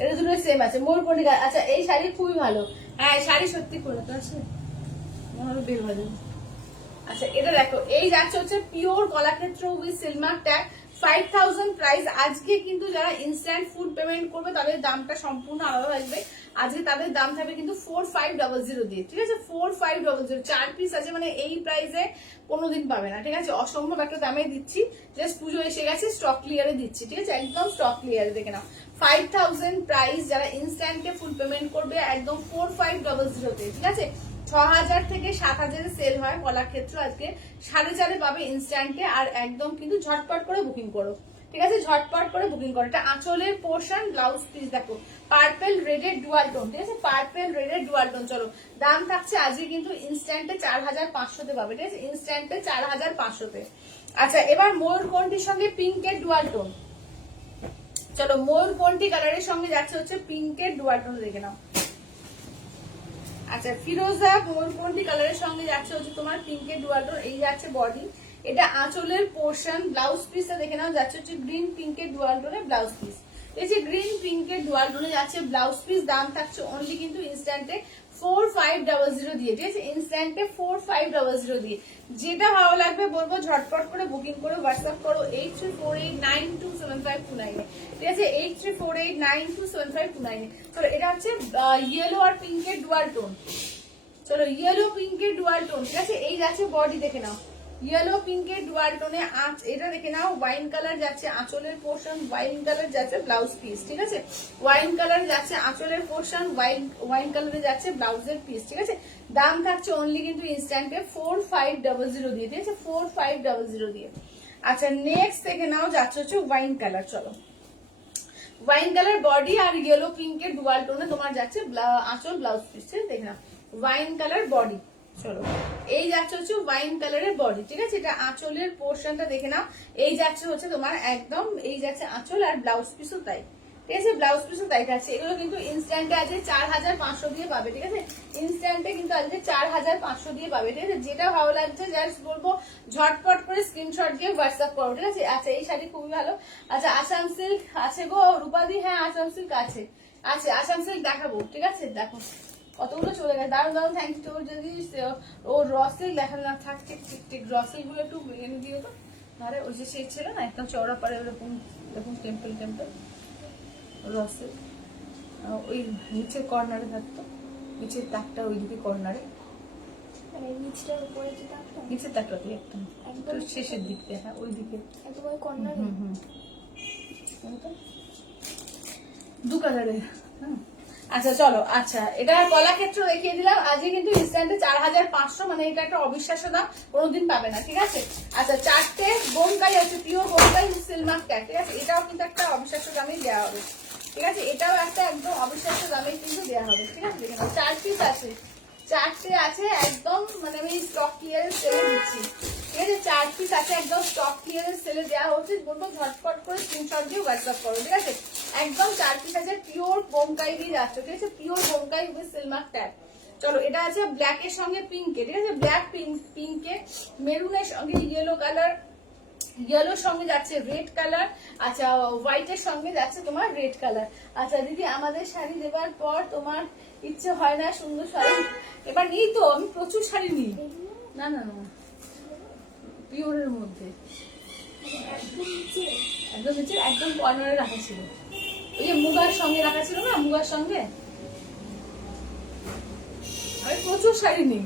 এটা দুটো সেম আছে ময়ূরকণ্ঠী। আচ্ছা এই শাড়ি খুবই ভালো, হ্যাঁ শাড়ি সত্যি করে তো আছে বের হয়ে যাবে। আচ্ছা এটা দেখো, এই যাচ্ছে হচ্ছে pure Kalakshetra with Silk Mark tag, 5000 price. আজকে কিন্তু যারা ইনস্ট্যান্ট ফুড পেমেন্ট করবে তাদের দামটা সম্পূর্ণ আলাদা থাকবে। আজকে তাদের দাম থাকবে কিন্তু 4500 দিয়ে, ঠিক আছে? 4500, 4 পিস আছে, মানে এই প্রাইসে কোনোদিন পাবে না, ঠিক আছে? অসম্ভব একটা দামে দিচ্ছি, জাস্ট পুজো এসে গেছে, স্টক ক্লিয়ারে দিচ্ছি, ঠিক আছে? একদম স্টক ক্লিয়ারে, দেখে নাও 5000 প্রাইস। যারা ইনস্ট্যান্টে ফুড পেমেন্ট করবে একদম 4500 তে, ঠিক আছে? 6000 থেকে 7000 সেল হয় কলাক্ষেত্র, আজকে 4.5 পাবে ইনস্ট্যান্টে। আর একদম কিন্তু ঝটপট করে বুকিং করো, ঠিক আছে? ঝটপট করে বুকিং করো। এটা আঁচলের পোর্শন, ব্লাউজ পিস দেখো পার্পল রেডের ডুয়াল টোন, ঠিক আছে? পার্পল রেডের ডুয়াল টোন। চলো দাম থাকছে আজকে কিন্তু ইনস্ট্যান্টে 4500 তে পাবে, ঠিক আছে? ইনস্ট্যান্টে 4500 তে। আচ্ছা এবার ময়ূরকণ্ঠীর সঙ্গে পিঙ্কের ডুয়াল টোন। চলো ময়ূরকণ্ঠী কালারের সঙ্গে যাচ্ছে হচ্ছে পিঙ্কের ডুয়াল টোন, দেখে নাও। আচ্ছা ফিরোজা ময়ূরকণ্ঠী কালারের সঙ্গে যাচ্ছে হচ্ছে তোমার পিঙ্কের ডুয়াল টোন। এই যাচ্ছে বডি, এটা আঁচলের পোর্শন, ব্লাউজ পিসটা দেখে নাও যাচ্ছে হচ্ছে গ্রিন পিঙ্কের ডুয়াল টোনে ব্লাউজ পিস। এই যে গ্রিন পিঙ্কের ডুয়াল টোনে যাচ্ছে ব্লাউজ পিস, দাম থাকছে অনলি কিন্তু ইনস্ট্যান্টে 4500 দিয়ে, ঠিক আছে? ইনস্ট্যান্টে 4500 দিয়ে। যেটা ভালো লাগবে বলবো ঝটপট করে বুকিং করে হোয়াটসঅ্যাপ করো 8348927529, ঠিক আছে? 8348927529। চলো এটা হচ্ছে ইয়েলো আর পিঙ্কের ডুয়াল টোন। চলো ইয়েলো পিঙ্কের ডুয়াল টোন, ঠিক আছে? এই যাচ্ছে বডি, দেখে নাও ইয়েলো পিঙ্কের ডুয়াল টোনে। এটা দেখে নাও ওয়াইন কালার যাচ্ছে আঁচলের পোর্শন, ওয়াইন কালার যাচ্ছে ব্লাউজ পিস, ঠিক আছে? ওয়াইন কালার যাচ্ছে আঁচলের পোর্শন, ওয়াইন কালারে যাচ্ছে ব্লাউজের পিস, ঠিক আছে? দাম থাকছে অনলি কিন্তু ইনস্ট্যান্টে 4500 দিয়ে, ঠিক আছে? 4500 দিয়ে। আচ্ছা নেক্সট দেখে নাও যাচ্ছে হচ্ছে ওয়াইন কালার। চলো ওয়াইন কালার বডি আর ইয়েলো পিঙ্কের ডুয়াল টোনে তোমার যাচ্ছে আঁচল ব্লাউজ পিস, ঠিক আছে? দেখে নাও ওয়াইন কালার বডি। চলো এই যাচ্ছে হচ্ছে ওয়াইন কালারের বডি, ঠিক আছে? এটা আঁচলের পোর্শনটা দেখে নাও। এই যাচ্ছে হচ্ছে তোমার একদম, এই যাচ্ছে আঁচল আর ব্লাউজ পিসও তাই, ঠিক আছে? ব্লাউজ পিসও তাই থাকছে। এগুলো কিন্তু ইনস্ট্যান্টে আজকে 4500 দিয়ে পাবে, ঠিক আছে? ইনস্ট্যান্টে কিন্তু আজকে 4500 দিয়ে পাবে, ঠিক আছে? যেটা ভালো লাগছে জাস্ট বলবো ঝটপট করে স্ক্রিনশট দিয়ে হোয়াটসঅ্যাপ করো, ঠিক আছে? আচ্ছা এই শাড়ি খুবই ভালো। আচ্ছা আসাম সিল্ক আছে গো রূপাদি, হ্যাঁ আসাম সিল্ক আছে, আছে আসাম সিল্ক দেখাবো, ঠিক আছে? দেখো কতগুলো চলে গেছে, দারুন দারুন, থ্যাংক ইউ। যদি ও রসিল দেখানো না থাক, ঠিক ঠিক ঠিক রসিল গুলো একটু এনে দিয়ে তো, আরে ওই যে সেই ছিল না একদম চওড়া পারে ওরকম, এরকম টেম্পল টেম্পল রসিল, ওই নিচের কর্নারে থাকতো, নিচের তাকটা ওইদিকে কর্নারে, মানে নিচটার উপরে যে দাগটা, নিচের তাকটা তুই একদম একদম শেষের দিকে, হ্যাঁ ওই দিকে একদম ওই কর্নারে। দু কালারের। আচ্ছা চলো, আচ্ছা এটা কলাক্ষেত্র দেখিয়ে দিলাম। আজকে কিন্তু ইনস্ট্যান্টে 4500, মানে এটা একটা অবিশ্বাস্য দাম, কোনোদিন পাবে না, ঠিক আছে? আচ্ছা চারটে বোনকাই আছে, পিওর বোনকাই সিলমার্ক ট্যাগ, ঠিক আছে? এটাও কিন্তু একটা অবিশ্বাস্য দামেই দেওয়া হবে, ঠিক আছে? এটাও একটা একদম অবিশ্বাস্য দামে কিন্তু দেওয়া হবে, ঠিক আছে? দেখে নাও 4 পিস আছে, 4টে আছে একদম, মানে আমি স্টক ক্লিয়ারেন্স সেলে দিচ্ছি, ঠিক আছে? 4 পিস আছে একদম স্টক ক্লিয়ারেন্স সেলে দেওয়া হচ্ছে, বলবো ঝটপট করে স্ক্রিনশট দিয়ে হোয়াটসঅ্যাপ করো, ঠিক আছে? একদম 4 পিস আছে পিওর বোমকাই দিয়ে যাচ্ছে, ঠিক আছে? Pure Bomkai with Silk Mark tag. চলো এটা আছে ব্ল্যাক এর সঙ্গে পিঙ্কে, ঠিক আছে? ব্ল্যাক পিঙ্কে, মেরুনের সঙ্গে ইয়েলো কালার, ইয়েলোর সঙ্গে যাচ্ছে রেড কালার। আচ্ছা হোয়াইটের সঙ্গে যাচ্ছে তোমার রেড কালার। আচ্ছা দিদি আমাদের শাড়ি দেবার পর তোমার ইচ্ছে হয় না সুন্দর শাড়ি? এবার নিই তো, আমি প্রচুর শাড়ি নিই। না না না পিওরের মধ্যে একদম নিচে একদম নিচে একদম কর্নারে রাখা ছিল, ওই যে মুগার সঙ্গে রাখা ছিল না, মুগার সঙ্গে আমি প্রচুর শাড়ি নিই।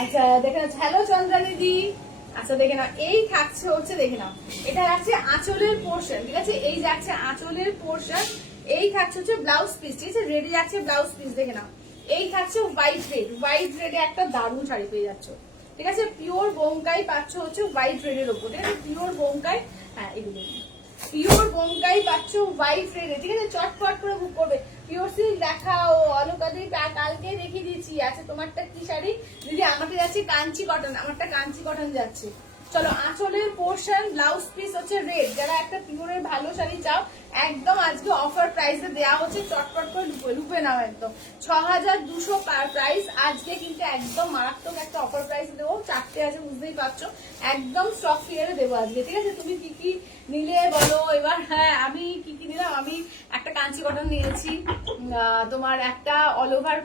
আচ্ছা দেখে নাও, হ্যালো চন্দ্রানী দি। আচ্ছা দেখে নাও এই থাকছে হচ্ছে, দেখে নাও এটা যাচ্ছে আঁচলের পোর্শন, ঠিক আছে? এই যাচ্ছে আঁচলের পোর্শন, এই থাকছে হচ্ছে ব্লাউজ পিস, ঠিক আছে? রেডি যাচ্ছে ব্লাউজ পিস, দেখে নাও এই থাকছে হোয়াইট রেড, হোয়াইট রেডে একটা দারুণ শাড়ি পেয়ে যাচ্ছ, ঠিক আছে? পিওর বোমকাই পাচ্ছ হচ্ছে হোয়াইট রেডের ওপর, ঠিক আছে? পিওর বোমকাই, হ্যাঁ এগুলো পিওর বোমকাই পাচ্ছ হোয়াইট রেডে, ঠিক আছে? চটপট করে বুক করবে। পিওর সিল্ক দেখাও অলকাদি, কালকে দেখিয়ে দিচ্ছি। আচ্ছা তোমারটা কি শাড়ি দিদি? আমাকে যাচ্ছে কাঞ্চি কটন, আমারটা কাঞ্চি কটন যাচ্ছে। চলো আঁচলের পোর্শন, ব্লাউজ পিস হচ্ছে রেড। যারা একটা পিওরের ভালো শাড়ি চাও একদম আজকে অফার প্রাইসে দেওয়া হচ্ছে, চটপট করে লুপে নাও একদম 6200 প্রাইস আজকে, কিন্তু একদম মারাত্মক একটা অফার প্রাইস দেবো। 4টে আছে বুঝতেই পারছো, একদম স্টক ক্লিয়ারে দেবো আজকে, ঠিক আছে? তুমি কি কি নিলে বলো এবার। হ্যাঁ, আমি কি কি নিলাম, আমি একটা কাঞ্চি কটন নিয়েছি, তোমার একটা অল ওভার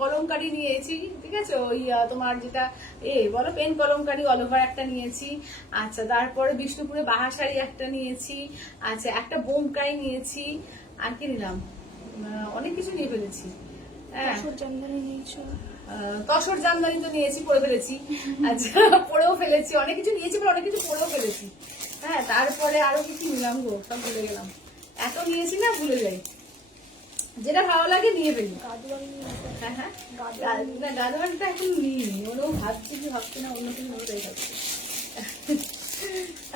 কলমকারি নিয়েছি, ঠিক আছে? ওই তোমার যেটা বলো পেন কলমকারি অল ওভার একটা নিয়েছি। আচ্ছা, তারপরে বিষ্ণুপুরে বাহার শাড়ি একটা নিয়েছি। আচ্ছা, একটা বোমকাই নিয়েছি। আর কি নিলাম, অনেক কিছু নিয়ে ফেলেছি। হ্যাঁ, জামদানি নিয়েছো? তসর জামদানি তো নিয়েছি, পরে ফেলেছি। আচ্ছা, পরেও ফেলেছি, অনেক কিছু নিয়েছি বলে অনেক কিছু পরেও ফেলেছি। হ্যাঁ, তারপরে আরো কি কি নিলাম গো, সব ভুলে গেলাম, এত নিয়েছি না ভুলে যাই, যেটা ভালো লাগে নিয়ে ফেলি। গাদোয়ালি নিয়েছো? হ্যাঁ হ্যাঁ, গাদোয়ালিটা এখন নিইনি, ওরাও ভাবছি কি ভাবছি না, অন্য কিছু নেবো তাই ভাবছি।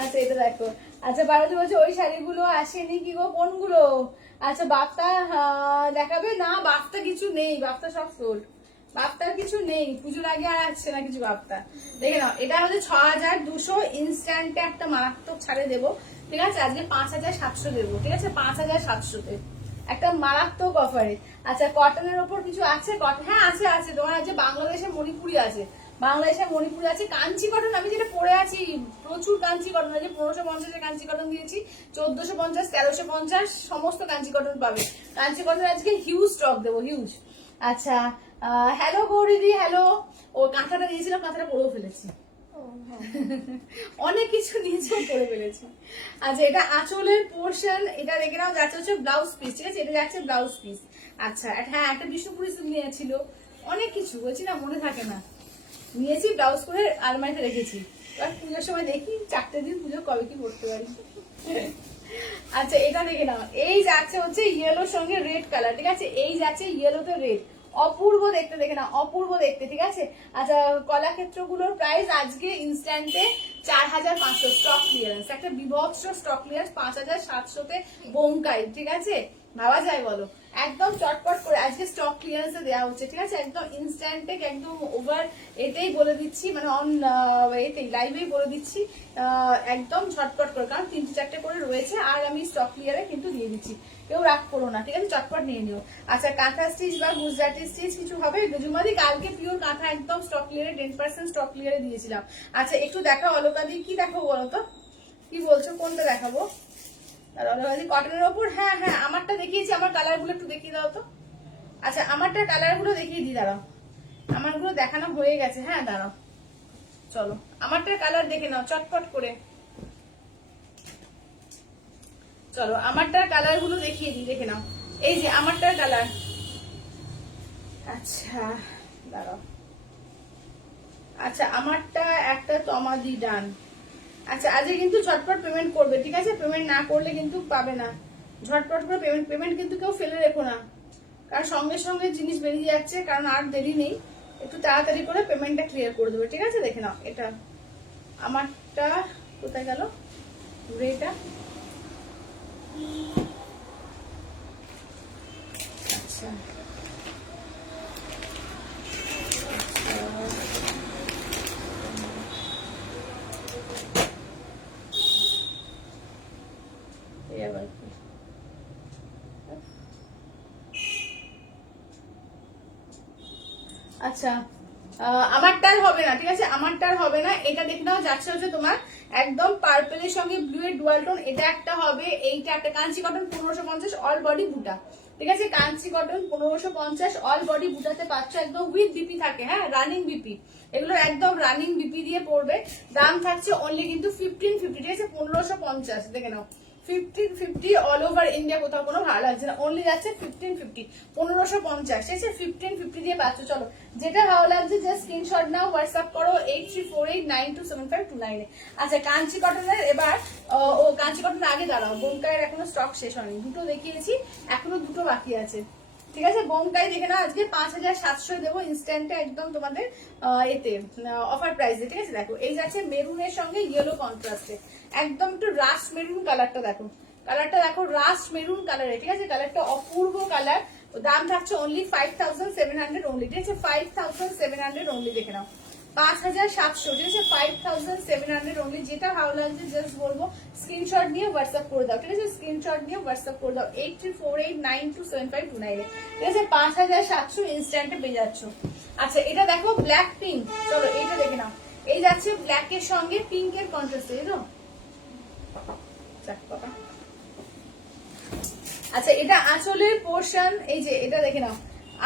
আচ্ছা, এটা দেখো। আচ্ছা, বারোতে বলছে ওই শাড়িগুলো আসেনি কি গো, কোনগুলো? আচ্ছা, বাফতা দেখাবে না? বাফতা কিছু নেই, বাফতা সব সোল্ড, বাফতার কিছু নেই, পুজোর আগে আর আসছে না কিছু বাফতা। দেখে নাও, এটা হচ্ছে 6200 ইনস্ট্যান্টে একটা মারাত্মক ছাড়ে দেবো, ঠিক আছে? আজকে 5700 দেবো, ঠিক আছে? 5700-তে একটা মারাত্মক অফারে। আচ্ছা, কটনের ওপর কিছু আছে? হ্যাঁ আছে আছে, তোমার আছে বাংলাদেশে মণিপুরি আছে, বাংলাদেশের মণিপুরি আছে। কাঞ্চি কটন আমি যেটা পরে আছি, প্রচুর কাঞ্চি কটন আছে। 1550 কাঞ্চি কটন দিয়েছি, 1450, 1350 সমস্ত কাঞ্চি কটন পাবে। কাঞ্চি কটন আজকে হিউজ স্টক দেবো, হিউজ। আচ্ছা, হ্যালো গৌরিদি, হ্যালো। ও কাঁথাটা দিয়েছিলাম, কাঁথাটা পরেও ফেলেছি। অনেক কিছু নিয়েছি, পরে ফেলেছি। আচ্ছা, এটা আঁচলের পোর্শন, এটা দেখে নাও, যাচ্ছে হচ্ছে ব্লাউজ পিস, ঠিক আছে? এটা যাচ্ছে ব্লাউজ পিস। আচ্ছা, হ্যাঁ, একটা বিষ্ণুপুরি সিল্ক নিয়েছিল, অনেক কিছু বলছি না, মনে থাকে না, নিয়েছি, ব্লাউজ করে আলমারিতে রেখেছি। এবার পুজোর সময় দেখি 4টে দিন পুজো কবে কি করতে পারি। আচ্ছা, এটা দেখে নাও, এই যাচ্ছে হচ্ছে ইয়েলোর সঙ্গে রেড কালার, ঠিক আছে? এই যাচ্ছে ইয়েলোতে রেড, অপূর্ব দেখতে, দেখে না, অপূর্ব দেখতে, ঠিক আছে? আচ্ছা, কলাক্ষেত্রগুলোর প্রাইস আজকে ইনস্ট্যান্টে 4500, স্টক ক্লিয়ারেন্স, একটা বিভৎস স্টক ক্লিয়ারেন্স, 5700-তে বোমকাই, ঠিক আছে? ভাবা যায় বলো? একদম চটপট করে আজকে স্টক ক্লিয়ারেন্সে দেওয়া হচ্ছে, ঠিক আছে? একদম ইনস্ট্যান্টে, একদম ওভার এতেই বলে দিচ্ছি, মানে অন এতেই লাইভেই বলে দিচ্ছি, একদম ঝটপট করে, কারণ 3-4টে করে রয়েছে, আর আমি স্টক ক্লিয়ারে কিন্তু দিয়ে দিচ্ছি, কেউ রাগ করো না, ঠিক আছে? চটপট নিয়ে নিও। আচ্ছা, কাঁথা স্টিচ বা গুজরাটি স্টিচ কিছু হবে? জুমাদি, কালকে পিওর কাঁথা একদম স্টক ক্লিয়ারে 10% স্টক ক্লিয়ারে দিয়েছিলাম। আচ্ছা, একটু দেখাও অলকাদি, কি দেখাবো বলো তো, কি বলছো, কোনটা দেখাবো? কটনের ওপর, হ্যাঁ হ্যাঁ, আমারটা দেখিয়েছি, আমার কালার গুলো একটু দেখিয়ে দাও তো। আচ্ছা, আমারটা কালার গুলো দেখিয়ে দিই, দাঁড়াও, আমারগুলো দেখানো হয়ে গেছে, হ্যাঁ দাঁড়াও, চলো আমারটার কালার দেখে নাও চটপট করে, চলো আমারটার কালার গুলো দেখিয়ে দিই, দেখে নাও, এই যে আমারটার কালার। আচ্ছা, দাঁড়াও, আচ্ছা, আমারটা একটা তমাদি ডান। আচ্ছা, আজকে কিন্তু ঝটপট পেমেন্ট করবে, ঠিক আছে? পেমেন্ট না করলে কিন্তু পাবে না, ঝটপট করে পেমেন্ট কিন্তু কেউ ফেলে রেখো না, কারণ সঙ্গে সঙ্গে জিনিস বেরিয়ে যাচ্ছে, কারণ আর দেরি নেই, একটু তাড়াতাড়ি করে পেমেন্টটা ক্লিয়ার করে দেবে, ঠিক আছে? দেখে নাও, এটা আমারটা কোথায় গেল, গ্রেটা। আচ্ছা, এই আবার কি? আচ্ছা, আমারটার হবে না, ঠিক আছে? আমারটার হবে না, এটা দেখে নাও, যাচ্ছে হচ্ছে তোমার একদম পার্পেলের সঙ্গে ব্লু এর ডুয়াল টোন, এটা একটা হবে, এইটা একটা কাঞ্চি কটন 1550 অল বডি বুটা, ঠিক আছে? কাঞ্চি কটন 1550 অল বডি বুটাতে পাচ্ছ, একদম উইথ বিপি থাকে, হ্যাঁ, রানিং বিপি, এগুলো একদম রানিং বিপি দিয়ে পড়বে। দাম থাকছে অনলি কিন্তু 1550, ঠিক আছে? 1550, দেখে নাও, 1550 অল ওভার ইন্ডিয়া, কোথাও কোনো ভালো লাগছে না, অনলি যাচ্ছে 1550, 1550, ঠিক আছে? 1550 দিয়ে পাচ্ছ। চলো, যেটা ভালো লাগছে জাস্ট স্ক্রিনশট নাও, হোয়াটসঅ্যাপ করো 8348927529। আচ্ছা, কাঞ্চি কটনের এবার, ও কাঞ্চি কটনের আগে দাঁড়াও, বোমকাইয়ের এখনো স্টক শেষ হয়নি, দুটো দেখিয়েছি, এখনো দুটো বাকি আছে, ঠিক আছে? বোমকাই দেখে না, আজকে 5700 দেবো ইনস্ট্যান্টে, একদম তোমাদের এতে অফার প্রাইসে, ঠিক আছে? দেখো, এই যাচ্ছে মেরুনের সঙ্গে ইয়েলো কন্ট্রাস্টে, একদম একটু রাস্ট মেরুন কালারটা দেখো, কালারটা দেখো, রাস্ট মেরুন কালারে, ঠিক আছে? কালারটা অপূর্ব কালার, দাম থাকছে অনলি 5700 অনলি, ঠিক আছে? 5700 অনলি, দেখে নাও, 5700, ঠিক আছে 5700 অনলি। যেটা ভালো লাগছে জাস্ট বলবো স্ক্রিনশট নিয়ে হোয়াটসঅ্যাপ করে দাও, ঠিক আছে স্ক্রিনশট নিয়ে হোয়াটসঅ্যাপ করে দাও 8348927529, ঠিক আছে 5700 ইনস্ট্যান্টে পেয়ে যাচ্ছ। আচ্ছা এটা দেখো ব্ল্যাক পিঙ্ক, চলো এইটা দেখে নাও। এই যাচ্ছে ব্ল্যাকের সঙ্গে পিঙ্কের কন্ট্রাস্ট, এই তো আচ্ছা এটা আঁচলের পোর্শন, এই যে এটা দেখে নাও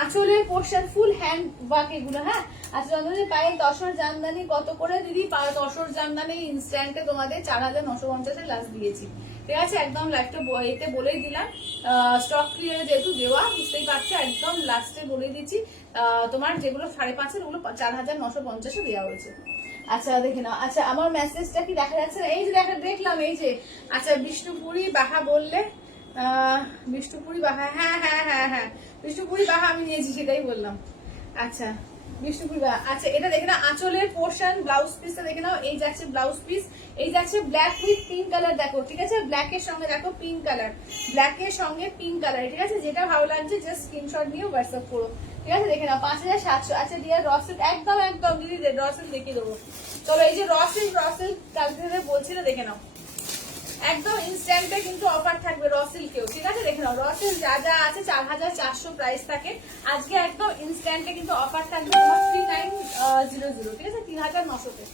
আঁচলের পোর্শন ফুল হ্যান্ড ওয়ার্ক এগুলো। হ্যাঁ আচ্ছা চন্দ্রনী পায়ে তসর জামদানি কত করে দিদি? তসর জামদানি ইনস্ট্যান্টে তোমাদের 4950 লাস্ট দিয়েছি, ঠিক আছে একদম লাস্টে এতে বলেই দিলাম। স্টক ক্লিয়ারে যেহেতু দেওয়া বুঝতেই পারছো, একদম লাস্টে বলে দিচ্ছি তোমার যেগুলো 5.5 ওগুলো 4950 দেওয়া হয়েছে। আচ্ছা দেখে নাও। আচ্ছা আমার মেসেজটা কি দেখা যাচ্ছে না? এই যে দেখলাম এই যে। আচ্ছা বিষ্ণুপুরি বাহা বললে, বিষ্ণুপুরি বাহা, হ্যাঁ হ্যাঁ হ্যাঁ হ্যাঁ বিষ্ণুপুরি বাহা আমি নিয়েছি সেটাই বললাম। আচ্ছা বিষ্ণুপুরি বাহা। আচ্ছা এটা দেখে নাও আঁচলের পোর্শন, ব্লাউজ পিসটা দেখে নাও। এই যাচ্ছে ব্লাউজ পিস, এই যাচ্ছে ব্ল্যাক উইথ পিঙ্ক কালার, দেখো ঠিক আছে ব্ল্যাকের সঙ্গে দেখো পিঙ্ক কালার, ব্ল্যাকের সঙ্গে পিঙ্ক কালার, ঠিক আছে যেটা ভালো লাগছে জাস্ট স্ক্রিনশট নিয়ে হোয়াটসঅ্যাপ করো, ঠিক আছে দেখে নাও 5700। আচ্ছা ডিয়ার রসেল, একদম একদম দিদি রসেল দেখিয়ে দেবো। চলো এই যে রসেল কালকে বলছিল দেখে নাও, একদম ইনস্ট্যান্টে কিন্তু অফার থাকবে রসেল কেউ, ঠিক আছে দেখে নাও রসেল যা যা আছে 4400 প্রাইস থাকে, আজকে একদম ইনস্ট্যান্টে কিন্তু অফার থাকবে তোমার 3900, ঠিক আছে 3900-তে,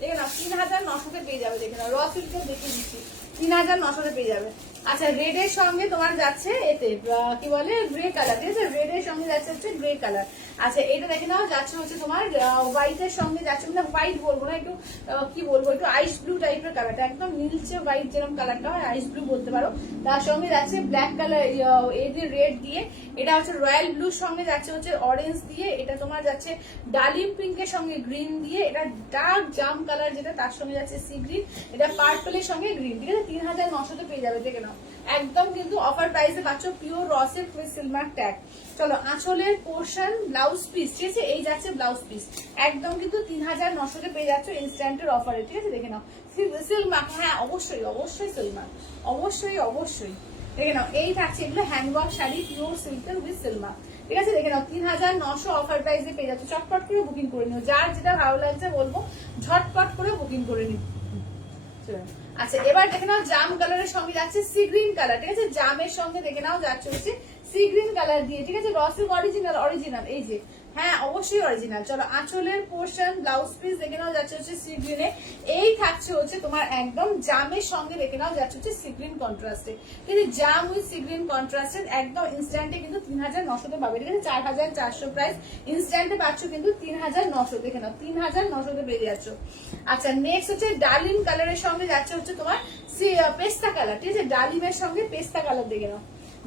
দেখে নাও 3900-তে পেয়ে যাবে, দেখে নাও রসেল কেউ দেখিয়ে দিচ্ছি 3900-তে পেয়ে যাবে। আচ্ছা রেড এর সঙ্গে তোমার যাচ্ছে এতে কি বলে গ্রে কালার, ঠিক আছে রেড এর সঙ্গে যাচ্ছে হচ্ছে গ্রে কালার। আচ্ছা এটা দেখে নাও যাচ্ছে হচ্ছে তোমার হোয়াইট এর সঙ্গে যাচ্ছে, মানে হোয়াইট বলবো না, একটু কি বলবো একটু আইস ব্লু টাইপের কালারটা, একদম নীলচে হোয়াইট যেরকম কালারটা হয় আইস ব্লু বলতে পারো। তার সঙ্গে যাচ্ছে ব্ল্যাক কালার এই যে রেড দিয়ে, এটা হচ্ছে রয়্যাল ব্লুর সঙ্গে যাচ্ছে হচ্ছে অরেঞ্জ দিয়ে, এটা তোমার যাচ্ছে ডালিম পিঙ্কের সঙ্গে গ্রিন দিয়ে, এটা ডার্ক জাম কালার যেটা তার সঙ্গে যাচ্ছে সি গ্রিন, এটা পার্পলের সঙ্গে গ্রিন, ঠিক আছে 3900-তে পেয়ে যাবে, দেখে নাও একদম কিন্তু অফার প্রাইসে পাচ্ছ pure rustle with Silk Mark tag. চলো আঁচলের পোর্শন ব্লাউজ পিস, ঠিক আছে এই যাচ্ছে ব্লাউজ পিস, একদম কিন্তু 3900-তে পেয়ে যাচ্ছ ইনস্ট্যান্টের অফারে, ঠিক আছে দেখে নাও সিলমার্ক, হ্যাঁ অবশ্যই অবশ্যই সিলমার্ক, অবশ্যই অবশ্যই দেখে নাও। এই থাকছে এগুলো হ্যান্ডওয়ার্ক শাড়ি পিওর সিল্কের উইথ সিলমার্ক, ঠিক আছে দেখে নাও 3900 অফার প্রাইসে পেয়ে যাচ্ছ, চটপট করে বুকিং করে নিও, যার যেটা ভালো লাগছে বলবো ঝটপট করে বুকিং করে নিও। আচ্ছা এবার দেখে নাও জাম কালারের সঙ্গে যাচ্ছে সি গ্রিন কালার, ঠিক আছে জামের সঙ্গে দেখে নাও যাচ্ছে হচ্ছে সি গ্রিন কালার দিয়ে, ঠিক আছে রসেল অরিজিনাল এই যে, হ্যাঁ অবশ্যই অরিজিনাল। চলো আঁচলের পোর্শন ব্লাউজ পিস দেখে নাও যাচ্ছে হচ্ছে সি গ্রিনে, এই থাকছে হচ্ছে তোমার একদম জামের সঙ্গে দেখে নাও যাচ্ছে হচ্ছে সি গ্রিন কন্ট্রাস্টে, কিন্তু জাম উইথ সি গ্রিন কন্ট্রাস্টে একদম ইনস্ট্যান্টে কিন্তু 3900-তে পাবে, ঠিক আছে 4400 প্রাইস, ইনস্ট্যান্টে পাচ্ছ কিন্তু 3900, দেখে নাও 3900-তে পেয়ে যাচ্ছ। আচ্ছা নেক্সট হচ্ছে ডালিম কালারের সঙ্গে যাচ্ছে হচ্ছে তোমার পেস্তা কালার, ঠিক আছে ডালিমের সঙ্গে পেস্তা কালার দেখে নাও,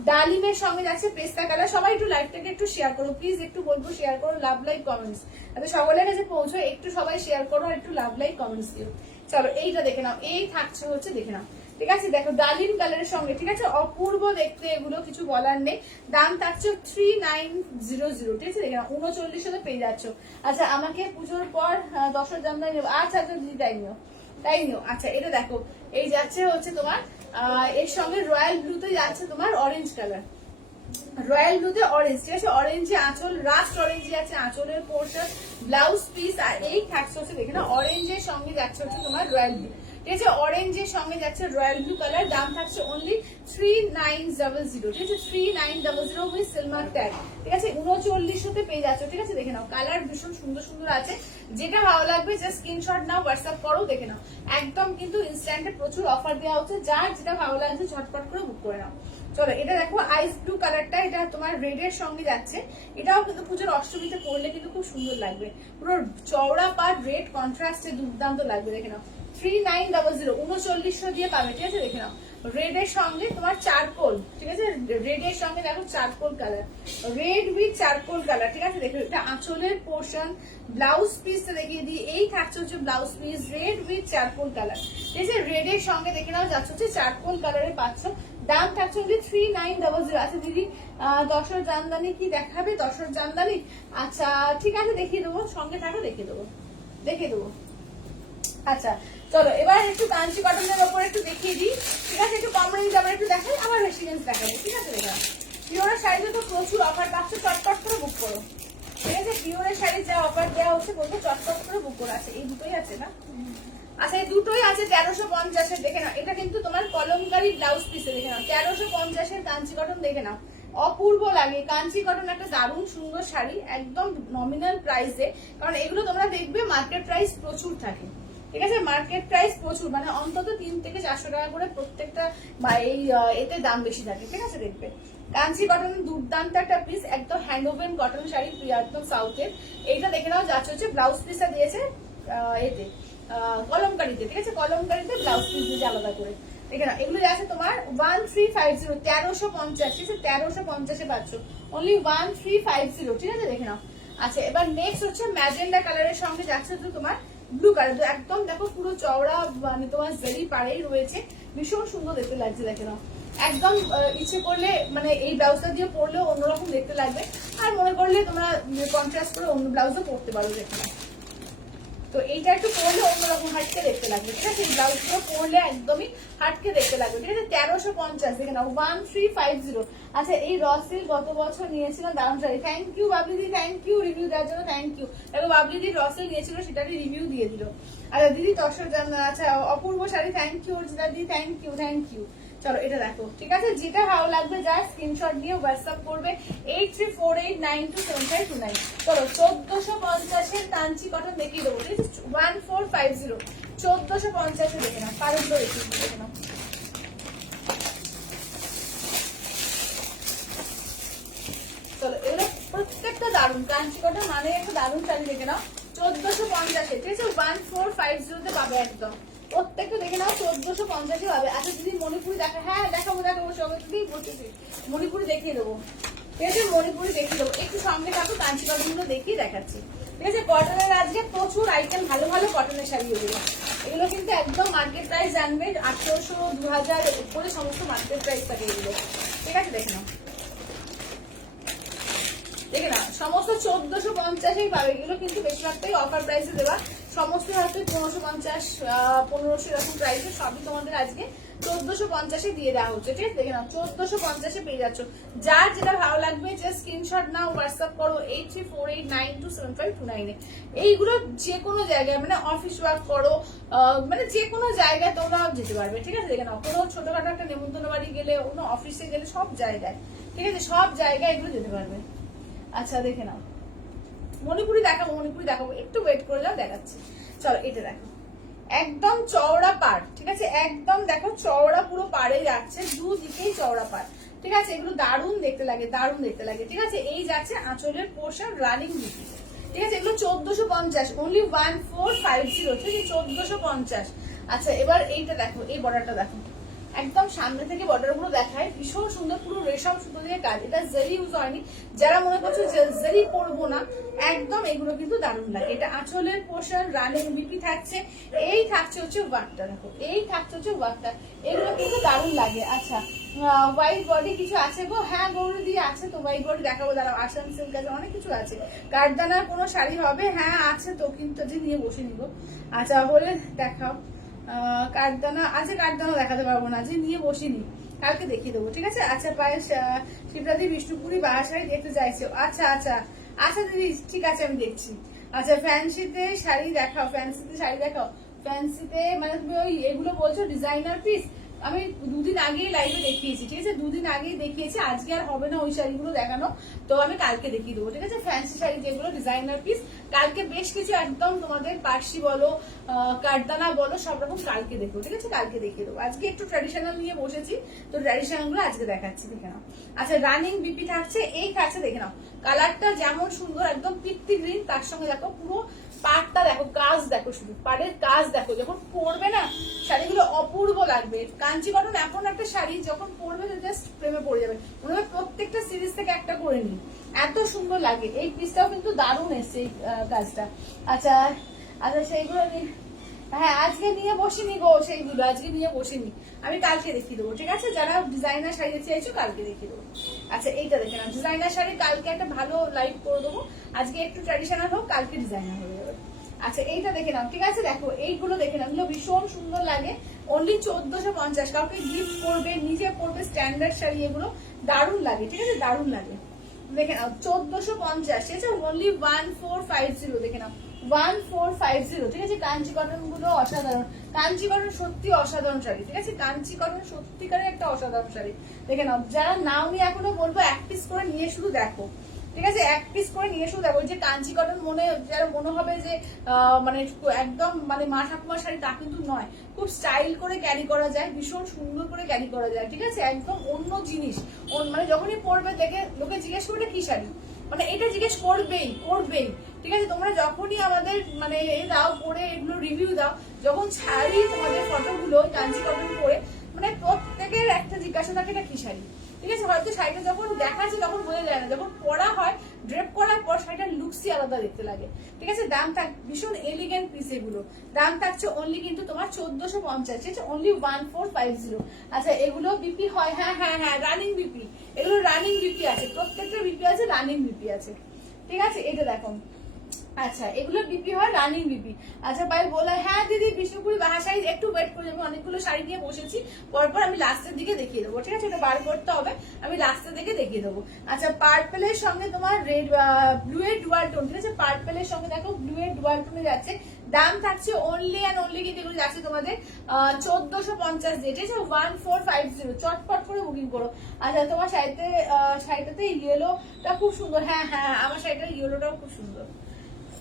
ডালিমের সঙ্গে যাচ্ছে পেস্তা কালার। সবাই একটু লাইভটাকে একটু শেয়ার করো প্লিজ, একটু বলবো শেয়ার করো, লাভ লাইক কমেন্টস, তাতে সকলের কাছে পৌঁছো, একটু সবাই শেয়ার করো আর একটু লাভ লাইক কমেন্টস দিও। চলো এইটা দেখে নাও, এই থাকছে হচ্ছে দেখে নাও, ঠিক আছে দেখো ডালিম কালারের সঙ্গে, ঠিক আছে অপূর্ব দেখতে, এগুলো কিছু বলার নেই, দাম থাকছে 3900, ঠিক আছে দেখে নাও 3900-তে পেয়ে যাচ্ছ। আচ্ছা আমাকে পুজোর পর দশর জামদানি নেবো, আচ্ছা আচ্ছা তাই নিও। আচ্ছা এটা দেখো এই যাচ্ছে হচ্ছে তোমার এর সঙ্গে রয়্যাল ব্লুতে যাচ্ছে তোমার অরেঞ্জ কালার, রয়্যাল ব্লুতে অরেঞ্জ, ঠিক আছে অরেঞ্জে আঁচল, রাস্ট অরেঞ্জে আছে আঁচলের পোর্শন ব্লাউজ পিস, আর এই থাকছে হচ্ছে দেখে না অরেঞ্জের সঙ্গে যাচ্ছে হচ্ছে তোমার রয়্যাল ব্লু, ঠিক আছে অরেঞ্জের সঙ্গে যাচ্ছে রয়্যাল ব্লু কালার, দাম থাকছে অনলি 3900, ঠিক আছে 3900 উইথ সিলমার্ক ট্যাগ, ঠিক আছে 3900-তে পেয়ে যাচ্ছ, ঠিক আছে দেখে নাও কালার ভীষণ সুন্দর সুন্দর আছে, যেটা ভালো লাগবে জাস্ট স্ক্রিনশট নাও হোয়াটসঅ্যাপ করো, দেখে নাও একদম কিন্তু ইনস্ট্যান্টে প্রচুর অফার দেওয়া হচ্ছে, যার যেটা ভালো লাগছে ঝটপট করে বুক করে নাও। চলো এটা দেখো আইস ব্লু কালারটা, এটা তোমার রেড এর সঙ্গে যাচ্ছে, এটাও কিন্তু পুজোর অষ্টমীতে পরলে কিন্তু খুব সুন্দর লাগবে, পুরো চওড়া পার রেড কন্ট্রাস্টে দুর্দান্ত লাগবে, দেখে নাও 3900, 3900 দিয়ে পাবে, ঠিক আছে দেখে নাও রেড এর সঙ্গে তোমার চারকোল, ঠিক আছে রেড এর সঙ্গে দেখো charcoal colour, red with charcoal colour, ঠিক আছে দেখো এটা আঁচলের পোর্শন ব্লাউজ পিসটা দেখিয়ে দিই, এই থাকছে হচ্ছে blouse piece red with charcoal colour, ঠিক আছে রেড এর সঙ্গে দেখে নাও যাচ্ছে হচ্ছে চারকোল কালারের পাচ্ছ, দাম থাকছে হচ্ছে 3900। আচ্ছা দিদি দশর জামদানি কি দেখাবে? দশর জামদানি আচ্ছা ঠিক আছে দেখিয়ে দেবো, সঙ্গে থাকো দেখিয়ে দেবো। আচ্ছা চলো এবার একটু কাঞ্চি কটনের ওপর একটু দেখিয়ে দিই, ঠিক আছে একটু কম রেঞ্জ আবার একটু দেখাই, আবার রেসিডেন্স দেখাবো, ঠিক আছে দেখা পিওরের শাড়িতে তো প্রচুর অফার পাচ্ছ, চটপট করে বুক করো, ঠিক আছে পিওরের শাড়ি যা অফার দেওয়া হচ্ছে বলবো চটপট করে বুক আছে না? আচ্ছা এই দুটোই আছে 1350-এর, দেখে নাও। এটা কিন্তু তোমার কলমকারী ব্লাউজ পিসে, দেখে নাও 1350-এর কাঞ্চি কটন, দেখে নাও অপূর্ব লাগে। কাঞ্চি কটন একটা দারুণ সুন্দর শাড়ি, একদম নমিনাল প্রাইসে। কারণ এগুলো তোমরা দেখবে মার্কেট প্রাইস প্রচুর থাকে, ঠিক আছে? মার্কেট প্রাইস প্রচুর, মানে অন্তত 3 থেকে 400 টাকা করে প্রত্যেকটা এই এতে দাম বেশি থাকে, ঠিক আছে? দেখবে কাঞ্চি কটন দুর্দান্ত একটা পিস, একদম হ্যান্ডওভেন কটন শাড়ি, একদম সাউথের। এইটা দেখে নাও, যাচ্ছে হচ্ছে ব্লাউজ পিসটা দিয়েছে এতে কলমকারিতে, ঠিক আছে? কলমকারিতে ব্লাউজ পিস দিয়েছে আলাদা করে, দেখে নাও। এগুলো আছে তোমার 1350, 1350, ঠিক আছে? 1350-এ পাচ্ছ, অনলি 1350, ঠিক আছে? দেখে নাও। আচ্ছা এবার নেক্সট হচ্ছে ম্যাজেন্ডা কালারের সঙ্গে যাচ্ছে তো তোমার ব্লু কালার, একদম দেখো পুরো চওড়া, মানে তোমার জেরি পাড়েই রয়েছে, ভীষণ সুন্দর দেখতে লাগছে, দেখে নাও। একদম ইচ্ছে করলে মানে এই ব্লাউজটা দিয়ে পরলেও অন্যরকম দেখতে লাগবে, আর মনে করলে তোমরা কন্ট্রাস্ট করে অন্য ব্লাউজও পরতে পারো, দেখে নাও। তো এইটা একটু পরলে অন্যরকম হাটকে দেখতে লাগবে, ঠিক আছে? এই ব্লাউজগুলো পরলে একদমই হাটকে দেখতে লাগবে, ঠিক আছে? 1350, দেখে নাও 1350। আচ্ছা এই রসিল গত বছর নিয়েছিলাম দারুণ শাড়ি, থ্যাংক ইউ বাবলিদি, থ্যাংক ইউ রিভিউ দেওয়ার জন্য, থ্যাংক ইউ। দেখো বাবলিদি রসিল নিয়েছিল, সেটারই রিভিউ দিয়ে দিল। আচ্ছা দিদি তসর, আচ্ছা অপূর্ব শাড়ি, থ্যাংক ইউ অর্জিতা দিদি, থ্যাংক ইউ, থ্যাংক ইউ। চলো এটা দেখো, ঠিক আছে? যেটা ভালো লাগবে যা স্ক্রিনশট দিয়ে হোয়াটসঅ্যাপ করবে 8348927529। চলো 1450-এর কাঞ্চি কটন দেখিয়ে দেবো, ঠিক আছে? 1450, 1450-এ দেখে নাও, কারণগুলো দেখিয়ে দেবো, দেখে নাও। চলো এগুলো প্রত্যেকটা দারুণ, কাঞ্চি কটন মানে একটা দারুণ শাড়ি, দেখে নাও 1450-এ, ঠিক আছে? 1450-তে পাবে একদম প্রত্যেকটা, দেখে নাও 1450-এ পাবে। আচ্ছা দিদি মণিপুরি দেখা, হ্যাঁ দেখাবো দেখাবো, সবাই দিদি বলতেছি মণিপুরি দেখিয়ে দেবো, ঠিক আছে? মণিপুরি দেখিয়ে দেবো, একটু সঙ্গে থাকো, কাঞ্চি কটন গুলো দেখিয়ে দেখাচ্ছি, ঠিক আছে? কটনের আজকে প্রচুর আইটেম, ভালো ভালো কটনের শাড়ি এগুলো। এগুলো কিন্তু একদম মার্কেট প্রাইস জানবে 1800, 2000 উপরে সমস্ত মার্কেট প্রাইস থাকে এগুলো, ঠিক আছে? দেখে নাও, দেখে না সমস্ত 1450-এই পাবে। এগুলো কিন্তু বেশিরভাগটাই অফার প্রাইসে দেওয়া, সমস্ত হয়তো 1550, 1500 এরকম প্রাইসে, সবই তোমাদের আজকে 1450-এ দিয়ে দেওয়া হচ্ছে, ঠিক আছে? দেখে নাও 1450-এ পেয়ে যাচ্ছ। যার যেটা ভালো লাগবে জাস্ট স্ক্রিনশট নাও, হোয়াটসঅ্যাপ করো 8348927529-এ। এইগুলো যে কোনো জায়গায়, মানে অফিস ওয়ার্ক করো, মানে যে কোনো জায়গায় তোমরা যেতে পারবে, ঠিক আছে? দেখে নাও কোনো ছোটখাটো একটা নেমন্তন্ন বাড়ি গেলে, কোনো অফিসে গেলে, সব জায়গায়, ঠিক আছে? সব জায়গায় এগুলো যেতে পারবে। আচ্ছা দেখে নাও, মণিপুরি দেখাবো, মণিপুরি দেখাবো, একটু ওয়েট করে যাও, দেখাচ্ছি। চলো এটা দেখো, একদম চওড়া পাড়, ঠিক আছে? একদম দেখো চওড়া পুরো পাড়ে যাচ্ছে, দুদিকেই চওড়া পাড়, ঠিক আছে? এগুলো দারুণ দেখতে লাগে, দারুণ দেখতে লাগে, ঠিক আছে? এই যাচ্ছে আঁচলের পোর্শন, রানিং বিক্রি, ঠিক আছে? এগুলো 1450, অনলি 1450, ঠিক আছে? 1450। আচ্ছা এবার এইটা দেখো, এই বর্ডারটা দেখো, একদম সামনে থেকে বর্ডার গুলো দেখায়, ভীষণ সুন্দর, পুরো রেশম সুতো দিয়ে কাজ, এটা জেরি ইউজ হয়নি। যারা মনে করছো জেরি পরবো না, একদম এগুলো কিন্তু দারুণ লাগে। এটা আঁচলের পোর্শন, রানিং বিপি থাকছে, এই থাকছে হচ্ছে ওয়ার্কটা, দেখো এই থাকছে হচ্ছে ওয়ার্কটা, এগুলো কিন্তু দারুণ লাগে। আচ্ছা হোয়াইট বডি কিছু আছে গো? হ্যাঁ গৌরী দিয়ে আছে তো, হোয়াইট বডি দেখাবো, দাঁড়াও। আসাম সিল্ক আছে, অনেক কিছু আছে। কাঠদানার কোনো শাড়ি হবে? হ্যাঁ আছে তো, কিন্তু যে নিয়ে বসে নিব। আচ্ছা বলে দেখাও, কাঠদানা আছে, কাঠদানা দেখাতে পারবো না, যে নিয়ে বসিনি, কালকে দেখিয়ে দেবো, ঠিক আছে? আচ্ছা পায়েস শিবরাত্রি বিষ্ণুপুরি বাসায় দেখতে চাইছো? আচ্ছা আচ্ছা আচ্ছা দিদি ঠিক আছে, আমি দেখছি। আচ্ছা ফ্যান্সিতে শাড়ি দেখাও, ফ্যান্সিতে শাড়ি দেখাও, ফ্যান্সিতে মানে তুমি ওই এগুলো বলছো ডিজাইনার পিস, আমি দুদিন আগেই লাইভে দেখিয়েছি, ঠিক আছে? দুদিন আগেই দেখিয়েছি, আজকে আর হবে না ওই শাড়িগুলো দেখানো, তো আমি কালকে দেখিয়ে দেবো, ঠিক আছে? ফ্যান্সি শাড়ি যেগুলো ডিজাইনার পিস, কালকে বেশ কিছু একদম তোমাদের পার্সি বলো, কাঠদানা বলো, সব রকম কালকে দেখো, ঠিক আছে? কালকে দেখিয়ে দেবো। আজকে একটু ট্র্যাডিশনাল নিয়ে বসেছি, তো ট্র্যাডিশনাল গুলো আজকে দেখাচ্ছি, দেখে নাও। আচ্ছা রানিং বিপি থাকছে, এই থাকছে, দেখে নাও কালারটা যেমন সুন্দর, একদম পিত্তি গ্রিন, তার সঙ্গে দেখো পুরো পাড়টা দেখো, কাজ দেখো, শুধু পাড়ের কাজ দেখো, যখন পরবে না শাড়িগুলো অপূর্ব লাগবে। কাঞ্চি কটন এমন একটা শাড়ি, যখন পরবে জাস্ট প্রেমে পড়ে যাবে, মনে হয় প্রত্যেকটা সিরিজ থেকে একটা করে নি, এত সুন্দর লাগে। এই পিসটাও কিন্তু দারুণ এসছে এই কাজটা। আচ্ছা আচ্ছা সেইগুলো হ্যাঁ আজকে নিয়ে বসিনি গো, সেইগুলো আজকে নিয়ে বসিনি, আমি কালকে দেখিয়ে দেবো, ঠিক আছে? যারা ডিজাইনার শাড়ি চাইছো কালকে দেখিয়ে দেবো। আচ্ছা এইটা দেখে নাও, ডিজাইনার শাড়ি কালকে একটা ভালো লাইভ করে দেবো, আজকে একটু ট্র্যাডিশনাল হোক, কালকে ডিজাইনার হয়ে যাবে। আচ্ছা এইটা দেখে নাও, ঠিক আছে? দেখো এইগুলো দেখে নাও, এগুলো ভীষণ সুন্দর লাগে, অনলি 1450, কাউকে গিফট করবে, নিজে পরবে, স্ট্যান্ডার্ড শাড়ি, এগুলো দারুণ লাগে, ঠিক আছে? দারুণ লাগে, দেখে নাও 1450, ঠিক আছে? অনলি 1450, দেখে নাও 1450, ঠিক আছে। কাঞ্চি কটন গুলো অসাধারণ, কাঞ্চি কটন সত্যি অসাধারণ শাড়ি, ঠিক আছে। কাঞ্চি কটন সত্যিকারের একটা অসাধারণ শাড়ি, দেখে নাও। যারা নাও নিয়ে এখনো বলবো এক পিস করে নিয়ে শুধু দেখো, ঠিক আছে। এক পিস করে নিয়ে শুধু দেখো। যে কাঞ্চি কটন যারা মনে হবে যে মানে একদম মানে মা ঠাকুমার শাড়ি, তা কিন্তু নয়। খুব স্টাইল করে ক্যারি করা যায়, ভীষণ সুন্দর করে ক্যারি করা যায়, ঠিক আছে। একদম অন্য জিনিস, মানে যখনই পরবে দেখে লোকে জিজ্ঞেস করবে কি শাড়ি, মানে এটা জিজ্ঞেস করবেই করবেই, ঠিক আছে। তোমরা যখনই আমাদের মানে দাও পরে এগুলো রিভিউ দাও, যখন ছাড়ি তোমাদের ফটোগুলো কাঞ্চি কটন পরে, মানে প্রত্যেকের একটা জিজ্ঞাসা থাকে এটা কি শাড়ি, ঠিক আছে। হয়তো শাড়িটা যখন দেখাচ্ছে তখন বোঝা যায় না, যখন পরা হয় ড্রেপ করার পর শাড়িটার লুকসই আলাদা দেখতে লাগে, ঠিক আছে। দাম থাক ভীষণ এলিগেন্ট পিস এগুলো, দাম থাকছে অনলি কিন্তু তোমার 1450, ঠিক আছে, অনলি 1450। আচ্ছা এগুলো বিপি হয়, হ্যাঁ হ্যাঁ হ্যাঁ রানিং বিপি, এগুলো রানিং বিপি আছে, প্রত্যেকটা বিপি আছে, রানিং বিপি আছে, ঠিক আছে। এটা দেখো, আচ্ছা এগুলো বিপি হয়, রানিং বিপি। আচ্ছা ভাই বলে হ্যাঁ দিদি বিষ্ণুপুরি বাহা শাড়ি, একটু ওয়েট করে যাবো, অনেকগুলো শাড়ি নিয়ে বসেছি, পরপর আমি লাস্টের দিকে দেখিয়ে দেবো, ঠিক আছে। এটা বার করতে হবে, আমি লাস্টের দিকে দেখিয়ে দেবো। আচ্ছা পার্পেলের সঙ্গে তোমার রেড ব্লু এর ডুয়াল টোন, ঠিক আছে। পার্পেলের সঙ্গে দেখো ব্লু এর ডুয়াল টোনে যাচ্ছে, দাম থাকছে অনলি অ্যান্ড অনলি কিন্তু এগুলো যাচ্ছে তোমাদের 1450 দিয়ে, ঠিক আছে। 1450, চটপট করে বুকিং করো। আচ্ছা তোমার শাড়িটাতে ইয়েলোটা খুব সুন্দর, হ্যাঁ হ্যাঁ আমার শাড়িটার ইয়েলোটাও খুব সুন্দর।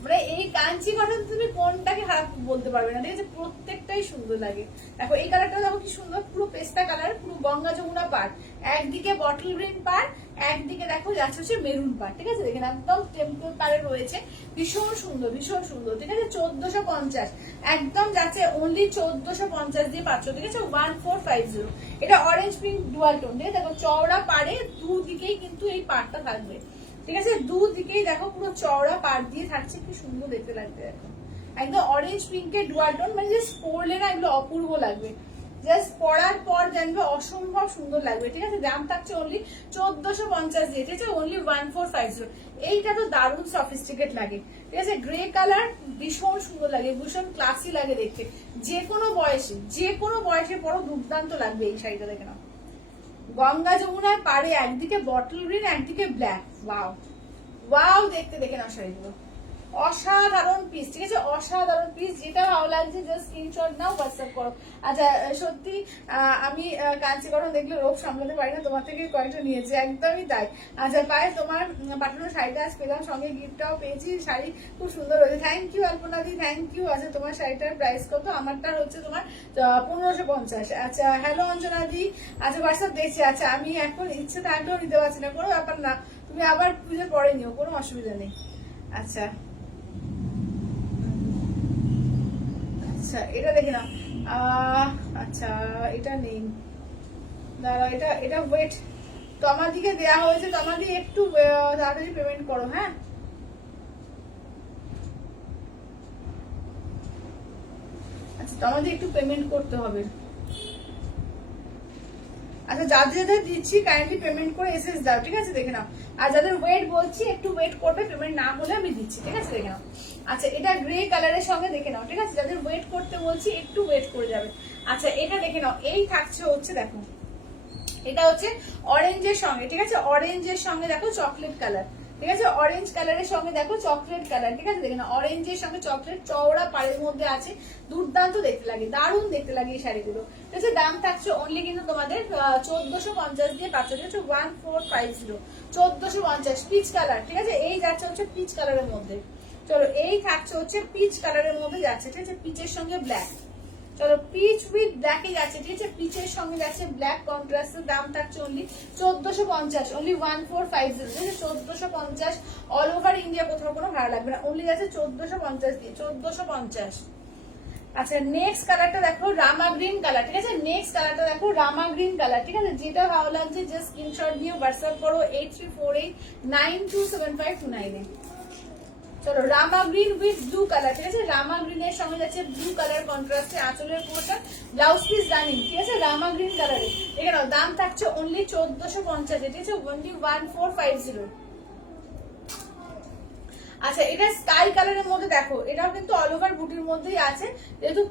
মানে এই কাঞ্চি কটন তুমি কোনটাকে খারাপ বলতে পারবে না, ঠিক আছে। প্রত্যেকটাই সুন্দর লাগে। দেখো এই কালারটা দেখো কি সুন্দর, পুরো পেস্তা কালার, পুরো গঙ্গা যমুনা পাড়, একদিকে বটল গ্রিন পাড়, একদিকে দেখো যাচ্ছে হচ্ছে মেরুন পাড়, ঠিক আছে। দেখেন একদম টেম্পল পাড়ে রয়েছে, ভীষণ সুন্দর ভীষণ সুন্দর, ঠিক আছে। 1450 একদম যাচ্ছে অনলি 1450 দিয়ে পাচ্ছ, ঠিক আছে। 1450, এটা অরেঞ্জ পিঙ্ক ডুয়াল টোন, ঠিক আছে। দেখো চওড়া পাড়ে দুদিকেই কিন্তু এই পাড়টা থাকবে, ঠিক আছে। দুদিকেই দেখো পুরো চওড়া পাড় দিয়ে থাকছে, কি সুন্দর দেখতে লাগবে দেখো। একদম অরেঞ্জ পিঙ্কের ডুয়াল টোন, মানে জাস্ট পরলে না এগুলো অপূর্ব লাগবে, জাস্ট পরার পর জানবে অসম্ভব সুন্দর লাগবে, ঠিক আছে। দাম থাকছে অনলি 1450 দিয়ে, ঠিক আছে, অনলি 1450। এইটা তো দারুণ সফিস্টিকেট লাগে, ঠিক আছে। গ্রে কালার ভীষণ সুন্দর লাগে, ভীষণ ক্লাসি লাগে দেখতে, যে কোনো বয়সে পরো দুর্দান্ত লাগবে এই শাড়িটা, দেখে নাও। গঙ্গা যমুনার পাড়ে একদিকে বটল গ্রিন, একদিকে ব্ল্যাক, ওয়াও ওয়াও দেখতে, দেখে নাও শাড়িগুলো অসাধারণ পিস, ঠিক আছে। অসাধারণ পিস, যেটা ভালো লাগছে জাস্ট স্ক্রিনশট নাও, হোয়াটসঅ্যাপ করো। আচ্ছা সত্যি আমি কাঞ্চি কটন দেখলে রোগ সামলাতে পারি না, তোমার থেকে কয়েকটা নিয়েছি, একদমই তাই। আচ্ছা পায়ে তোমার পাঠানো শাড়িটা আজ পেলাম, সঙ্গে গিফটটাও পেয়েছি, শাড়ি খুব সুন্দর হয়েছে, থ্যাংক ইউ অল্পনা দি, থ্যাংক ইউ। আচ্ছা তোমার শাড়িটার প্রাইস কত? আমারটার হচ্ছে তোমার 1550। আচ্ছা হ্যালো অঞ্জনা দি, আচ্ছা হোয়াটসঅ্যাপ দেখছি। আচ্ছা আমি এখন ইচ্ছে থাকলেও নিতে পারছি না, কোনো ব্যাপার না, তুমি আবার পুজোর পরে নিও, কোনো অসুবিধা নেই। আচ্ছা আচ্ছা এটা দেখে নাও, আচ্ছা এটা নেই, দাঁড়া এটা ওয়েট, তোমার দিকে দেয়া হয়েছে, তোমার দিকে একটু তাড়াতাড়ি পেমেন্ট করো, হ্যাঁ। আচ্ছা তোমার দিকে একটু পেমেন্ট করতে হবে। আচ্ছা যাদের যাদের দিচ্ছি কাইন্ডলি পেমেন্ট করে এসএস দাও, ঠিক আছে, দেখে নাও। আর যাদের ওয়েট বলছি একটু ওয়েট করবে, পেমেন্ট না হলে আমি দিচ্ছি, ঠিক আছে, দেখে নাও। আচ্ছা এটা গ্রে কালারের সঙ্গে দেখে নাও, ঠিক আছে। যাদের ওয়েট করতে বলছি একটু ওয়েট করে যাবে। আচ্ছা এটা দেখে নাও, এই থাকছে হচ্ছে দেখো, এটা হচ্ছে অরেঞ্জের সঙ্গে, ঠিক আছে। অরেঞ্জের সঙ্গে দেখো চকলেট কালার, ঠিক আছে। অরেঞ্জ কালারের সঙ্গে দেখো চকলেট কালার, ঠিক আছে, দেখে না। অরেঞ্জের সঙ্গে চকলেট, চওড়া পাড়ের মধ্যে আছে, দুর্দান্ত দেখতে লাগে, দারুণ দেখতে লাগে এই শাড়িগুলো, ঠিক আছে। দাম থাকছে অনলি কিন্তু তোমাদের 1450 দিয়ে পাচ্ছ, ঠিক আছে। 1450, 1450 পিচ কালার, ঠিক আছে। এই যাচ্ছে হচ্ছে পিচ কালারের মধ্যে, চলো এই থাকছে হচ্ছে পিচ কালারের মধ্যে যাচ্ছে, ঠিক আছে। পিচের সঙ্গে ব্ল্যাক, চলো পিচ উইথ ব্ল্যাকে যাচ্ছে, ঠিক আছে। পিচের সঙ্গে যাচ্ছে ব্ল্যাক কন্ট্রাস্ট, দাম থাকছে অনলি 1450, অনলি 1450, ঠিক আছে। 1450 অল ওভার ইন্ডিয়া, কোথাও কোনো ভাড়া লাগবে না, অনলি যাচ্ছে 1450 দিয়ে, 1450। আচ্ছা নেক্সট কালারটা দেখো রামা গ্রিন কালার, ঠিক আছে। নেক্সট কালারটা দেখো রামা গ্রিন কালার, ঠিক আছে। যেটা ভালো লাগছে জাস্ট স্ক্রিনশট দিয়ে হোয়াটসঅ্যাপ করো 8348927529 এ। চলো রামা গ্রিন উইথ ব্লু কালার, ঠিক আছে। রামা গ্রিনের সঙ্গে যাচ্ছে ব্লু কালার কন্ট্রাস্টে আঁচলের পোর্শন, ব্লাউজ পিস রানিং, ঠিক আছে। রামা গ্রিন কালারে এখানে দাম থাকছে অনলি 1450, ঠিক আছে, অনলি 1450। আচ্ছা এটা স্কাই কালারের মধ্যে দেখো, এটাও কিন্তু অল ওভার বুটির মধ্যেই আছে, যেহেতু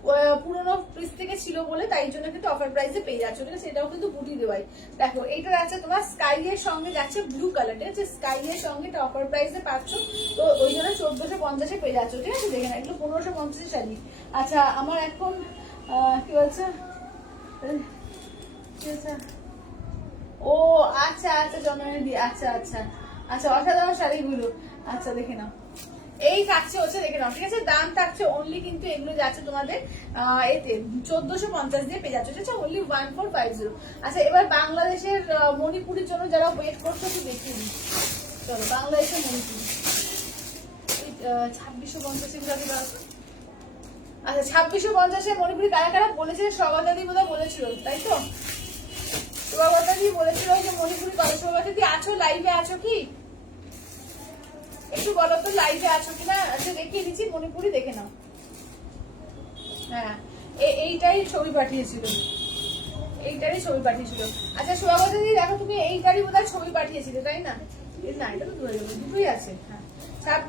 পুরোনো পিস থেকে ছিল বলে তাই জন্য কিন্তু অফার প্রাইসে পেয়ে যাচ্ছ, ঠিক আছে। এটাও কিন্তু বুটি দেওয়াই। দেখো এইটা যাচ্ছে তোমার স্কাই এর সঙ্গে যাচ্ছে ব্লু কালার, ঠিক আছে। স্কাই এর সঙ্গে এটা অফার প্রাইসে পাচ্ছ, তো ওই জন্য 1450-এ পেয়ে যাচ্ছ, ঠিক আছে। দেখে না, এগুলো 1550 শাড়ি। আচ্ছা আমার এখন কি বলছে, ও আচ্ছা আচ্ছা জন্মদিন, আচ্ছা আচ্ছা আচ্ছা অসাধারণ শাড়িগুলো। আচ্ছা দেখে নাও, এই থাকছে হচ্ছে দেখে নাও, ঠিক আছে। দাম থাকছে অনলি কিন্তু এগুলো যাচ্ছে তোমাদের এতে 1450 দিয়ে পেয়ে যাচ্ছে, ঠিক আছে। অনলি 1450। আচ্ছা এবার বাংলাদেশের মণিপুরের জন্য যারা ওয়েট করছো একটু দেখিয়ে দিই। চলো বাংলাদেশের মণিপুরি 2650 টাকা দাও। আচ্ছা 2650 মণিপুরি কারা কারা বলেছে, সবাদাদি বোধহয় বলেছিল তাই তো, সবাদাদি বলেছিল যে মণিপুরি কত। সবাদাদি আছো, লাইভে আছো কি একটু বলো তো, লাইভে আছো কিনা। আচ্ছা দেখিয়ে দিচ্ছি, মণিপুরি দেখে নাও। হ্যাঁ এইটাই ছবি পাঠিয়েছিল, এইটারই ছবি পাঠিয়েছিল। আচ্ছা সুভাবতী দেখো, তুমি এইটারই বোধহয় ছবি পাঠিয়েছিলে তাই না? না এটা তো দুটোই আছে। হ্যাঁ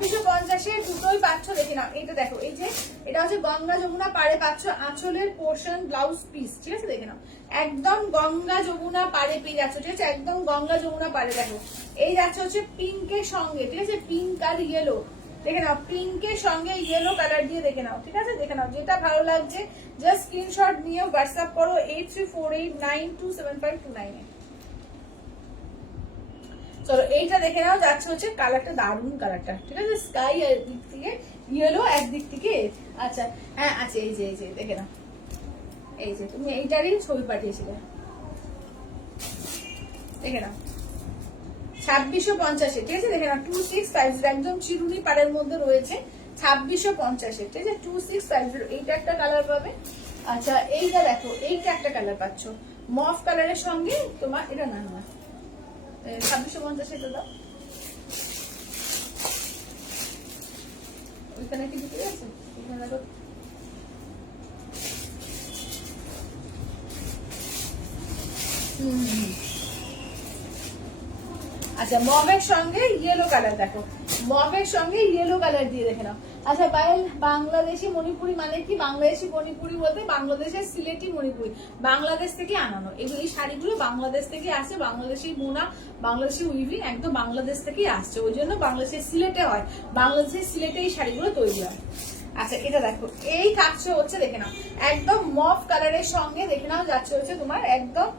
2650 দুটোই পাচ্ছ, দেখে নাও। এইটা দেখো, এই যে এটা হচ্ছে গঙ্গা যমুনা পাড়ে পাচ্ছ আঁচলের পোর্শন ব্লাউজ পিস, ঠিক আছে। দেখে নাও একদম গঙ্গা যমুনা পাড়ে পেয়ে যাচ্ছ, ঠিক আছে। একদম গঙ্গা যমুনা পাড়ে। দেখো এই যাচ্ছে হচ্ছে পিঙ্কের সঙ্গে, ঠিক আছে। পিঙ্ক আর ইয়েলো, দেখে নাও পিঙ্কের সঙ্গে ইয়েলো কালার দিয়ে দেখে নাও, ঠিক আছে। দেখে নাও যেটা ভালো লাগছে জাস্ট স্ক্রিনশট নিয়ে হোয়াটসঅ্যাপ করো 8348927529। চলো এইটা দেখে নাও, যাচ্ছে হচ্ছে কালারটা দারুন কালারটা, ঠিক আছে। স্কাই একদিক থেকে ইয়েলো, একদিক থেকে আচ্ছা হ্যাঁ আছে, এই যে দেখে নাও, এই যে তুমি এইটারই ছবি পাঠিয়েছিলে, দেখে নাও 2650, ঠিক আছে। দেখে নাও 2650 একদম চিরুনি পাড়ের মধ্যে রয়েছে 2650, ঠিক আছে। 2650 এইটা একটা কালার পাবে। আচ্ছা এইটা দেখো, এইটা একটা কালার পাচ্ছ মফ কালারের সঙ্গে তোমার, এটা না 2650 এটা দাও, ওইখানে কি ঢুকে গেছে, এখানে দেখো আচ্ছা মভের সঙ্গে ইয়েলো কালার, দেখো মভের সঙ্গে ইয়েলো কালার দিয়ে দেখে নাও। আচ্ছা পায়েল বাংলাদেশি মণিপুরি মানে কি? বাংলাদেশি মণিপুরি বলতে বাংলাদেশের সিলেটি মণিপুরি, বাংলাদেশ থেকে আনানো। এগুলো এই শাড়িগুলো বাংলাদেশ থেকে আসে, বাংলাদেশি বোনা, বাংলাদেশি উইভিং, একদম বাংলাদেশ থেকেই আসছে, ওই জন্য বাংলাদেশের সিলেটে হয়, বাংলাদেশের সিলেটে এই শাড়িগুলো তৈরি হয়। আচ্ছা এটা দেখো, এই থাকছে হচ্ছে দেখে নাও একদম মভ কালারের সঙ্গে, দেখে নাও যাচ্ছে হচ্ছে তোমার একদম,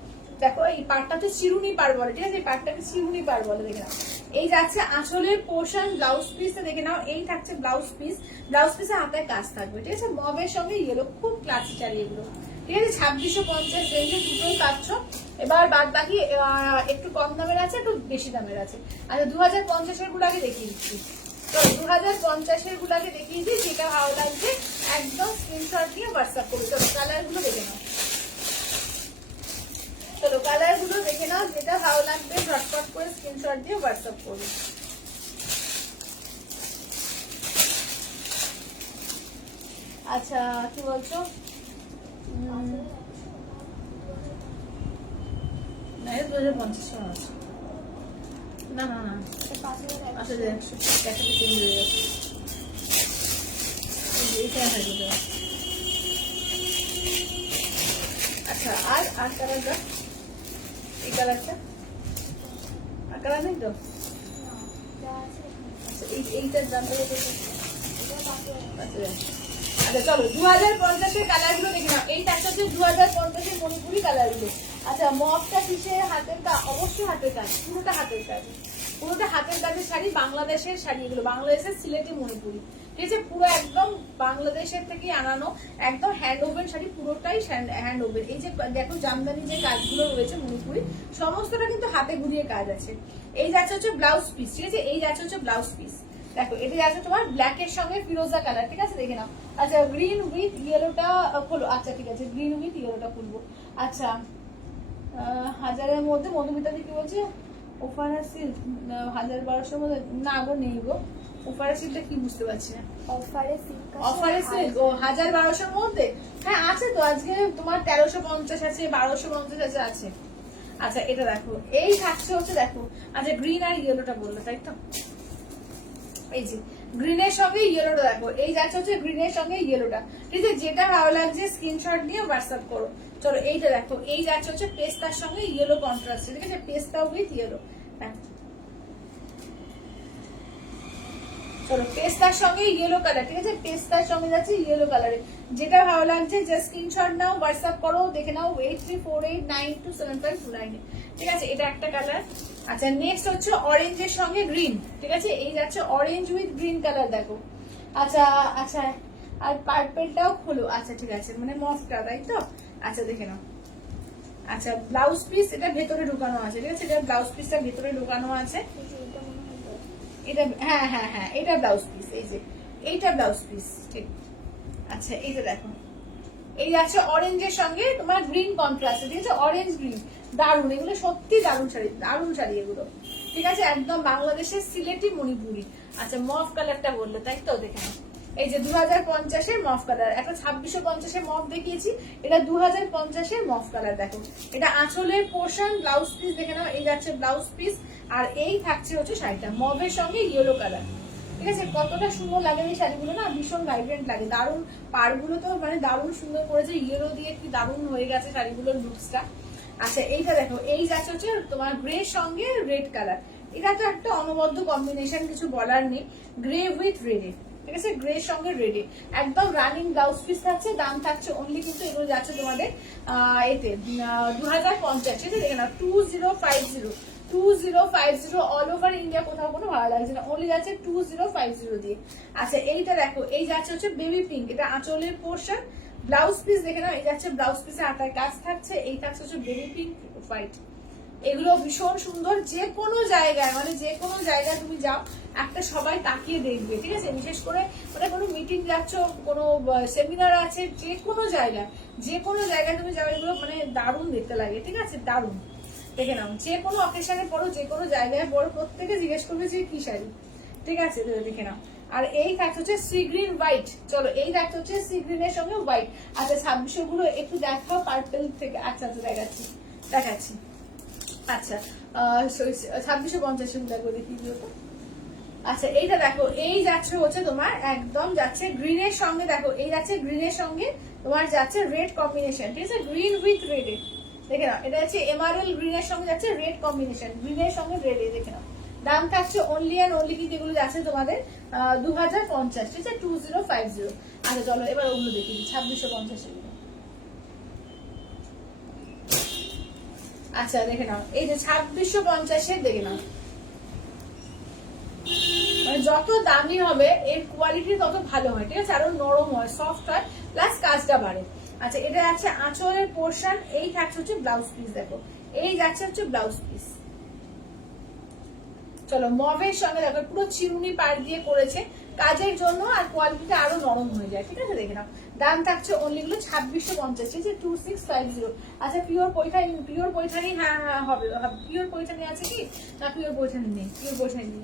দেখো এই পাটটা তো চিরুনি পার বলে, ঠিক আছে। এই পাটটাকে চিরুনি পার বলে, দেখে নাও। এই যাচ্ছে আঁচলের পোর্শন ব্লাউজ পিস, দেখে নাও এই থাকছে ব্লাউজ পিস, ব্লাউজ পিসে হাতের কাজ থাকবে, ঠিক আছে। মবের সঙ্গে ইয়েলো, খুব ক্লাসি শাড়ি এগুলো, ঠিক আছে। 2650 রেঞ্জে দুটোই পাচ্ছ। এবার বাদ বাকি একটু কম দামের আছে, একটু বেশি দামের আছে। আচ্ছা 2050 গুলো আগে দেখিয়ে দিচ্ছি, তো 2050 গুলাকে দেখিয়ে দিই, যেটা ভালো লাগছে একদম স্ক্রিনশট দিয়ে হোয়াটসঅ্যাপ করবে। চলো কালার গুলো দেখে নাও, চলো কালার গুলো দেখে নাও, যেটা ভালো লাগবে ঝটপট করে স্ক্রিনশট দিয়ে হোয়াটসঅ্যাপ করবে। আচ্ছা কি বলছো, না 2050 আছে, না না না আসলে 100 চেঞ্জ হয়ে গেছে, এইটা হয়ে যাবে। আচ্ছা আর আর কালারটা, এই কালারটা আর কালার নেই তো। আচ্ছা এইটার দামটা কত? আচ্ছা চলো 2050 কালার গুলো দেখে নাও। এইটা একটা হচ্ছে 2050 মণিপুরি কালার গুলো। আচ্ছা মপটা কিসে? হাতের কাজ, অবশ্যই হাতের কাজ, পুরোটা হাতের কাজ, পুরোটা হাতের কাজের শাড়ি, বাংলাদেশের শাড়ি এগুলো, বাংলাদেশের সিলেটি মণিপুরি, ঠিক আছে। পুরো একদম বাংলাদেশের থেকে আনানো, একদম হ্যান্ড ওভেন শাড়ি, পুরোটাই হ্যান্ড ওভেন। এই যে দেখো জামদানি যে কাজগুলো রয়েছে মণিপুরি, সমস্তটা কিন্তু হাতে ঘুরিয়ে কাজ আছে। এই যাচ্ছে হচ্ছে ব্লাউজ পিস, ঠিক আছে। এই যাচ্ছে হচ্ছে ব্লাউজ পিস, দেখো এটা যাচ্ছে তোমার ব্ল্যাক এর সঙ্গে ফিরোজা কালার, ঠিক আছে। দেখে নাও। আচ্ছা গ্রিন উইথ ইয়েলোটা খুলো, আচ্ছা ঠিক আছে গ্রিন উইথ ইয়েলোটা খুলবো। আচ্ছা 1000-এর মধ্যে মধুমিতা দি কি বলছে, ওফারা সিল্ক 1000-1200 মধ্যে, না গো নেই গো, ওফারা সিল্কটা কি বুঝতে পারছি না। অফারে সিল্ক ও 1000-1200-র মধ্যে, হ্যাঁ আছে তো, আজকে তোমার 1350 আছে, 1250 আছে। আচ্ছা এটা দেখো, এই থাকছে হচ্ছে দেখো, আচ্ছা গ্রিন আর ইয়েলোটা বললো তাই তো, এই যে গ্রিনের সঙ্গে ইয়েলোটা দেখো, এই যাচ্ছে হচ্ছে গ্রিনের সঙ্গে ইয়েলোটা। ঠিক আছে, যেটা ভালো লাগছে স্ক্রিনশট নিয়ে হোয়াটসঅ্যাপ করো। চলো এইটা দেখো, এই যাচ্ছে হচ্ছে পেস্তার সঙ্গে ইয়েলো কন্ট্রাস্ট। ঠিক আছে, পেস্তা উইথ ইয়েলো। হ্যাঁ চলো, পেস্তার সঙ্গে ইয়েলো কালার। ঠিক আছে, পেস্তার সঙ্গে যাচ্ছে ইয়েলো কালারে। যেটা ভালো লাগছে জাস্ট স্ক্রিনশট নাও, হোয়াটসঅ্যাপ করো, দেখে নাও 8348927529। ঠিক আছে, এটা একটা কালার। আচ্ছা নেক্সট হচ্ছে অরেঞ্জের সঙ্গে গ্রিন। ঠিক আছে, এই যাচ্ছে অরেঞ্জ উইথ গ্রিন কালার দেখো। আচ্ছা আচ্ছা, আর পার্পেলটাও খোলো। আচ্ছা ঠিক আছে, মানে মফটা তাই তো। আচ্ছা দেখে নাও। আচ্ছা ব্লাউজ পিস এটা ভেতরে ঢুকানো আছে। ঠিক আছে, এটা ব্লাউজ পিসটা ভেতরে ঢুকানো আছে। এটা মনে হয় তো। এটা হ্যাঁ হ্যাঁ হ্যাঁ, এটা ব্লাউজ পিস। এই যে এইটা ব্লাউজ পিস। ঠিক। আচ্ছা এইটা দেখো, এই আছে অরেঞ্জের সঙ্গে তোমার গ্রিন কন্ট্রাস্ট। ঠিক আছে, অরেঞ্জ গ্রিন দারুন, এগুলো সত্যি দারুন শাড়ি, দারুন শাড়ি এগুলো। ঠিক আছে, একদম বাংলাদেশের সিলেটি মণিপুরি। আচ্ছা মফ কালারটা বললো তাই তো, দেখে নাও। এই যে 2050-এর মফ কালার, একটা 2650-এর মফ দেখিয়েছি, এটা 2050-এর মফ কালার দেখো। এটা আঁচলের পোর্শন, ব্লাউজ পিস দেখে নাও, এই যাচ্ছে ব্লাউজ পিস। আর এই থাকছে হচ্ছে শাড়িটা মফের সঙ্গে ইয়েলো কালার। ঠিক আছে, কতটা সুন্দর লাগে এই শাড়িগুলো না, ভীষণ ভাইব্রেন্ট লাগে, দারুণ। পাড়গুলো তো মানে দারুণ সুন্দর করেছে, ইয়েলো দিয়ে কি দারুণ হয়ে গেছে শাড়িগুলোর লুকসটা। আচ্ছা এইটা দেখো, এই যাচ্ছে হচ্ছে তোমার গ্রে সঙ্গে রেড কালার। এটা তো একটা অনবদ্য কম্বিনেশন, কিছু বলার নেই। গ্রে উইথ রেডে। ঠিক আছে, গ্রে সঙ্গে রেডে একদম রানিং ব্লাউজ পিস থাকছে। দাম থাকছে অনলি কিন্তু এগুলো যাচ্ছে তোমাদের এতে 2050। ঠিক আছে, দেখে নাও 2050 অল ওভার ইন্ডিয়া, কোথাও কোনো ভালো লাগছে না, অনলি যাচ্ছে 2050 দিয়ে। আচ্ছা এইটা দেখো, এই যাচ্ছে হচ্ছে বেবি পিঙ্ক, এটা আঁচলের পোর্শন, ব্লাউজ পিস দেখে নাও, এই যাচ্ছে ব্লাউজ পিসে আটার কাজ থাকছে, এই থাকছে হচ্ছে বেবি পিঙ্ক হোয়াইট। এগুলো ভীষণ সুন্দর, যে কোনো জায়গায় মানে যে কোনো জায়গায় তুমি যাও একটা সবাই তাকিয়ে দেখবে। ঠিক আছে, বিশেষ করে মানে কোনো মিটিং যাচ্ছ, কোনো সেমিনার আছে, যে কোনো জায়গায় তুমি যাও, এগুলো মানে দারুণ দেখতে লাগে। ঠিক আছে, দারুণ দেখে নাও, যে কোনো অকেশনে পড়ো, যে কোনো জায়গায় পড়ো, প্রত্যেকে জিজ্ঞেস করবে যে কি শাড়ি। ঠিক আছে, দেখে নাও। আর এই থাকছে হচ্ছে সি গ্রিন হোয়াইট। চলো এই থাকছে হচ্ছে সি গ্রিনের সঙ্গে হোয়াইট। আচ্ছা 2600 গুলো একটু দেখাও পার্পেল থেকে। আচ্ছা আচ্ছা দেখাচ্ছি। আচ্ছা 2650 দেখো, দেখি তো। আচ্ছা এইটা দেখো, এই যাচ্ছে হচ্ছে তোমার একদম যাচ্ছে গ্রিনের সঙ্গে, দেখো এই যাচ্ছে গ্রিনের সঙ্গে তোমার যাচ্ছে রেড কম্বিনেশন। ঠিক আছে, গ্রিন উইথ রেড। দেখে নাও, এটা হচ্ছে এমারেল গ্রিনের সঙ্গে যাচ্ছে রেড কম্বিনেশন, গ্রিনের সঙ্গে রেড। দেখে নাও, দাম থাকছে অনলি অ্যান্ড অনলি কিন্তু এগুলো যাচ্ছে তোমাদের 2050। ঠিক আছে, 2050। আচ্ছা চলো এবার ওগুলো দেখি 2650 এগুলো। আচ্ছা দেখে নাও, এই যে 2650-এর দেখে নাও, মানে যত দামি হবে এর কোয়ালিটি তত ভালো হয়। ঠিক আছে, আরো নরম হয়, সফট হয়, প্লাস কাজটা বাড়ে। আচ্ছা এটা যাচ্ছে আঁচলের পোর্শন, এই থাকছে হচ্ছে ব্লাউজ পিস দেখো, এই যাচ্ছে হচ্ছে ব্লাউজ পিস। চলো মভের সঙ্গে দেখো, পুরো চিরুনি পাড় দিয়ে করেছে কাজের জন্য, আর কোয়ালিটিটা আরো নরম হয়ে যায়। ঠিক আছে, দেখে নাও, দাম থাকছে অনলি গুলো 2650। ঠিক আছে, 2650। আচ্ছা পিওর পৈঠানি হ্যাঁ হ্যাঁ হবে, পিওর পৈঠানি আছে কি না? পিওর পৈঠানি নেই, পিওর পৈঠানি নেই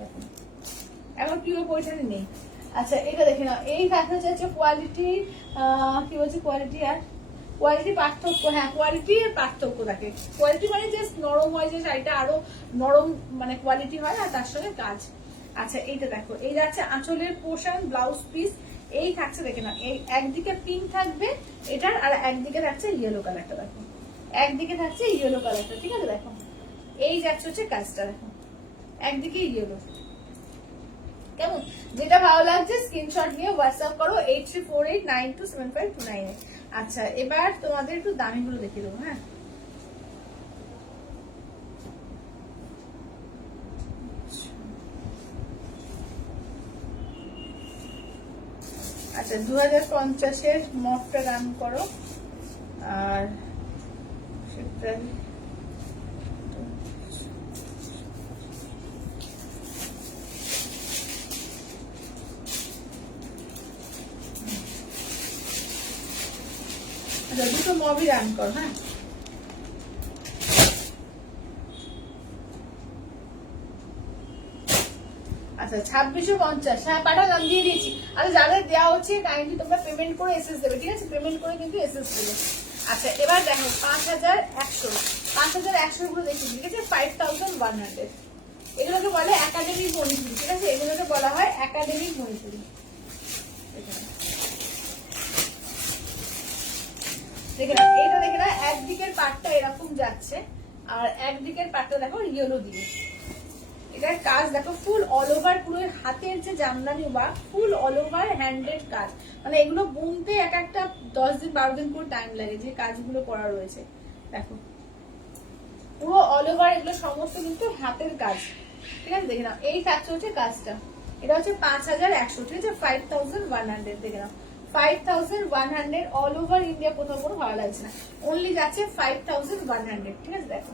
এখন পিওর পৈঠানি নেই। আচ্ছা এটা দেখে নাও, এই থাকছে হচ্ছে কোয়ালিটি, কি বলছে কোয়ালিটি আর কোয়ালিটি পার্থক্য। হ্যাঁ কোয়ালিটির পার্থক্য থাকে, কোয়ালিটি মানে জাস্ট নরম হয়, যে শাড়িটা আরো নরম মানে কোয়ালিটি হয়, আর তার সঙ্গে কাজ। আচ্ছা এইটা দেখো, এই যাচ্ছে আঁচলের পোর্শন, ব্লাউজ পিস, এই থাকছে দেখে না, এই একদিকে পিঙ্ক থাকবে এটার, আর একদিকে থাকছে ইয়েলো কালারটা দেখো, একদিকে থাকছে ইয়েলো কালারটা। ঠিক আছে, দেখো এই যাচ্ছে হচ্ছে কাজটা, দেখো একদিকে ইয়েলো। কেমন, যেটা ভালো লাগছে স্ক্রিনশট নিয়ে হোয়াটসঅ্যাপ করো 8348927529। আচ্ছা এবার তোমাদের একটু দামি গুলো দেখে দেবো। হ্যাঁ আচ্ছা 2050-এর মফটা রান করো, আর সেটা দুটো মবই রান কর। হ্যাঁ আচ্ছা 2650। হ্যাঁ পাঠাও, দাম দিয়ে দিয়েছি। আচ্ছা যাদের দেওয়া হচ্ছে কাইন্ডলি তোমরা পেমেন্ট করে এসএস দেবে। ঠিক আছে, পেমেন্ট করে কিন্তু এসএস দেবে। আচ্ছা এবার দেখো 5100 গুলো দেখি। ঠিক আছে, 5100 এগুলোকে বলে একাডেমিক মণিপুরি, ঠিক আছে, এগুলোকে বলা হয় একাডেমিক মণিপুরি। দেখে না, এটা দেখে না, একদিকের পাটটা এরকম যাচ্ছে আর একদিকের পাটটা দেখো ইয়েলো দিয়ে। এটার কাজ দেখো ফুল অল ওভার, পুরো হাতের যে জামদানি বা ফুল অল ওভার হ্যান্ডেড কাজ, মানে এগুলো বুনতে এক একটা 10 দিন 12 দিন করে টাইম লাগে, যে কাজগুলো করা রয়েছে দেখো পুরো অল ওভার, এগুলো সমস্ত কিন্তু হাতের কাজ, ঠিক আছে। দেখে নাও এই কাজটা হচ্ছে কাজটা, এটা হচ্ছে 5100, ঠিক আছে, 5100 দেখে নাও, 5100 অল ওভার ইন্ডিয়া, কোথাও কোনো ভালো লাগছে না, অনলি যাচ্ছে 5100, ঠিক আছে। দেখো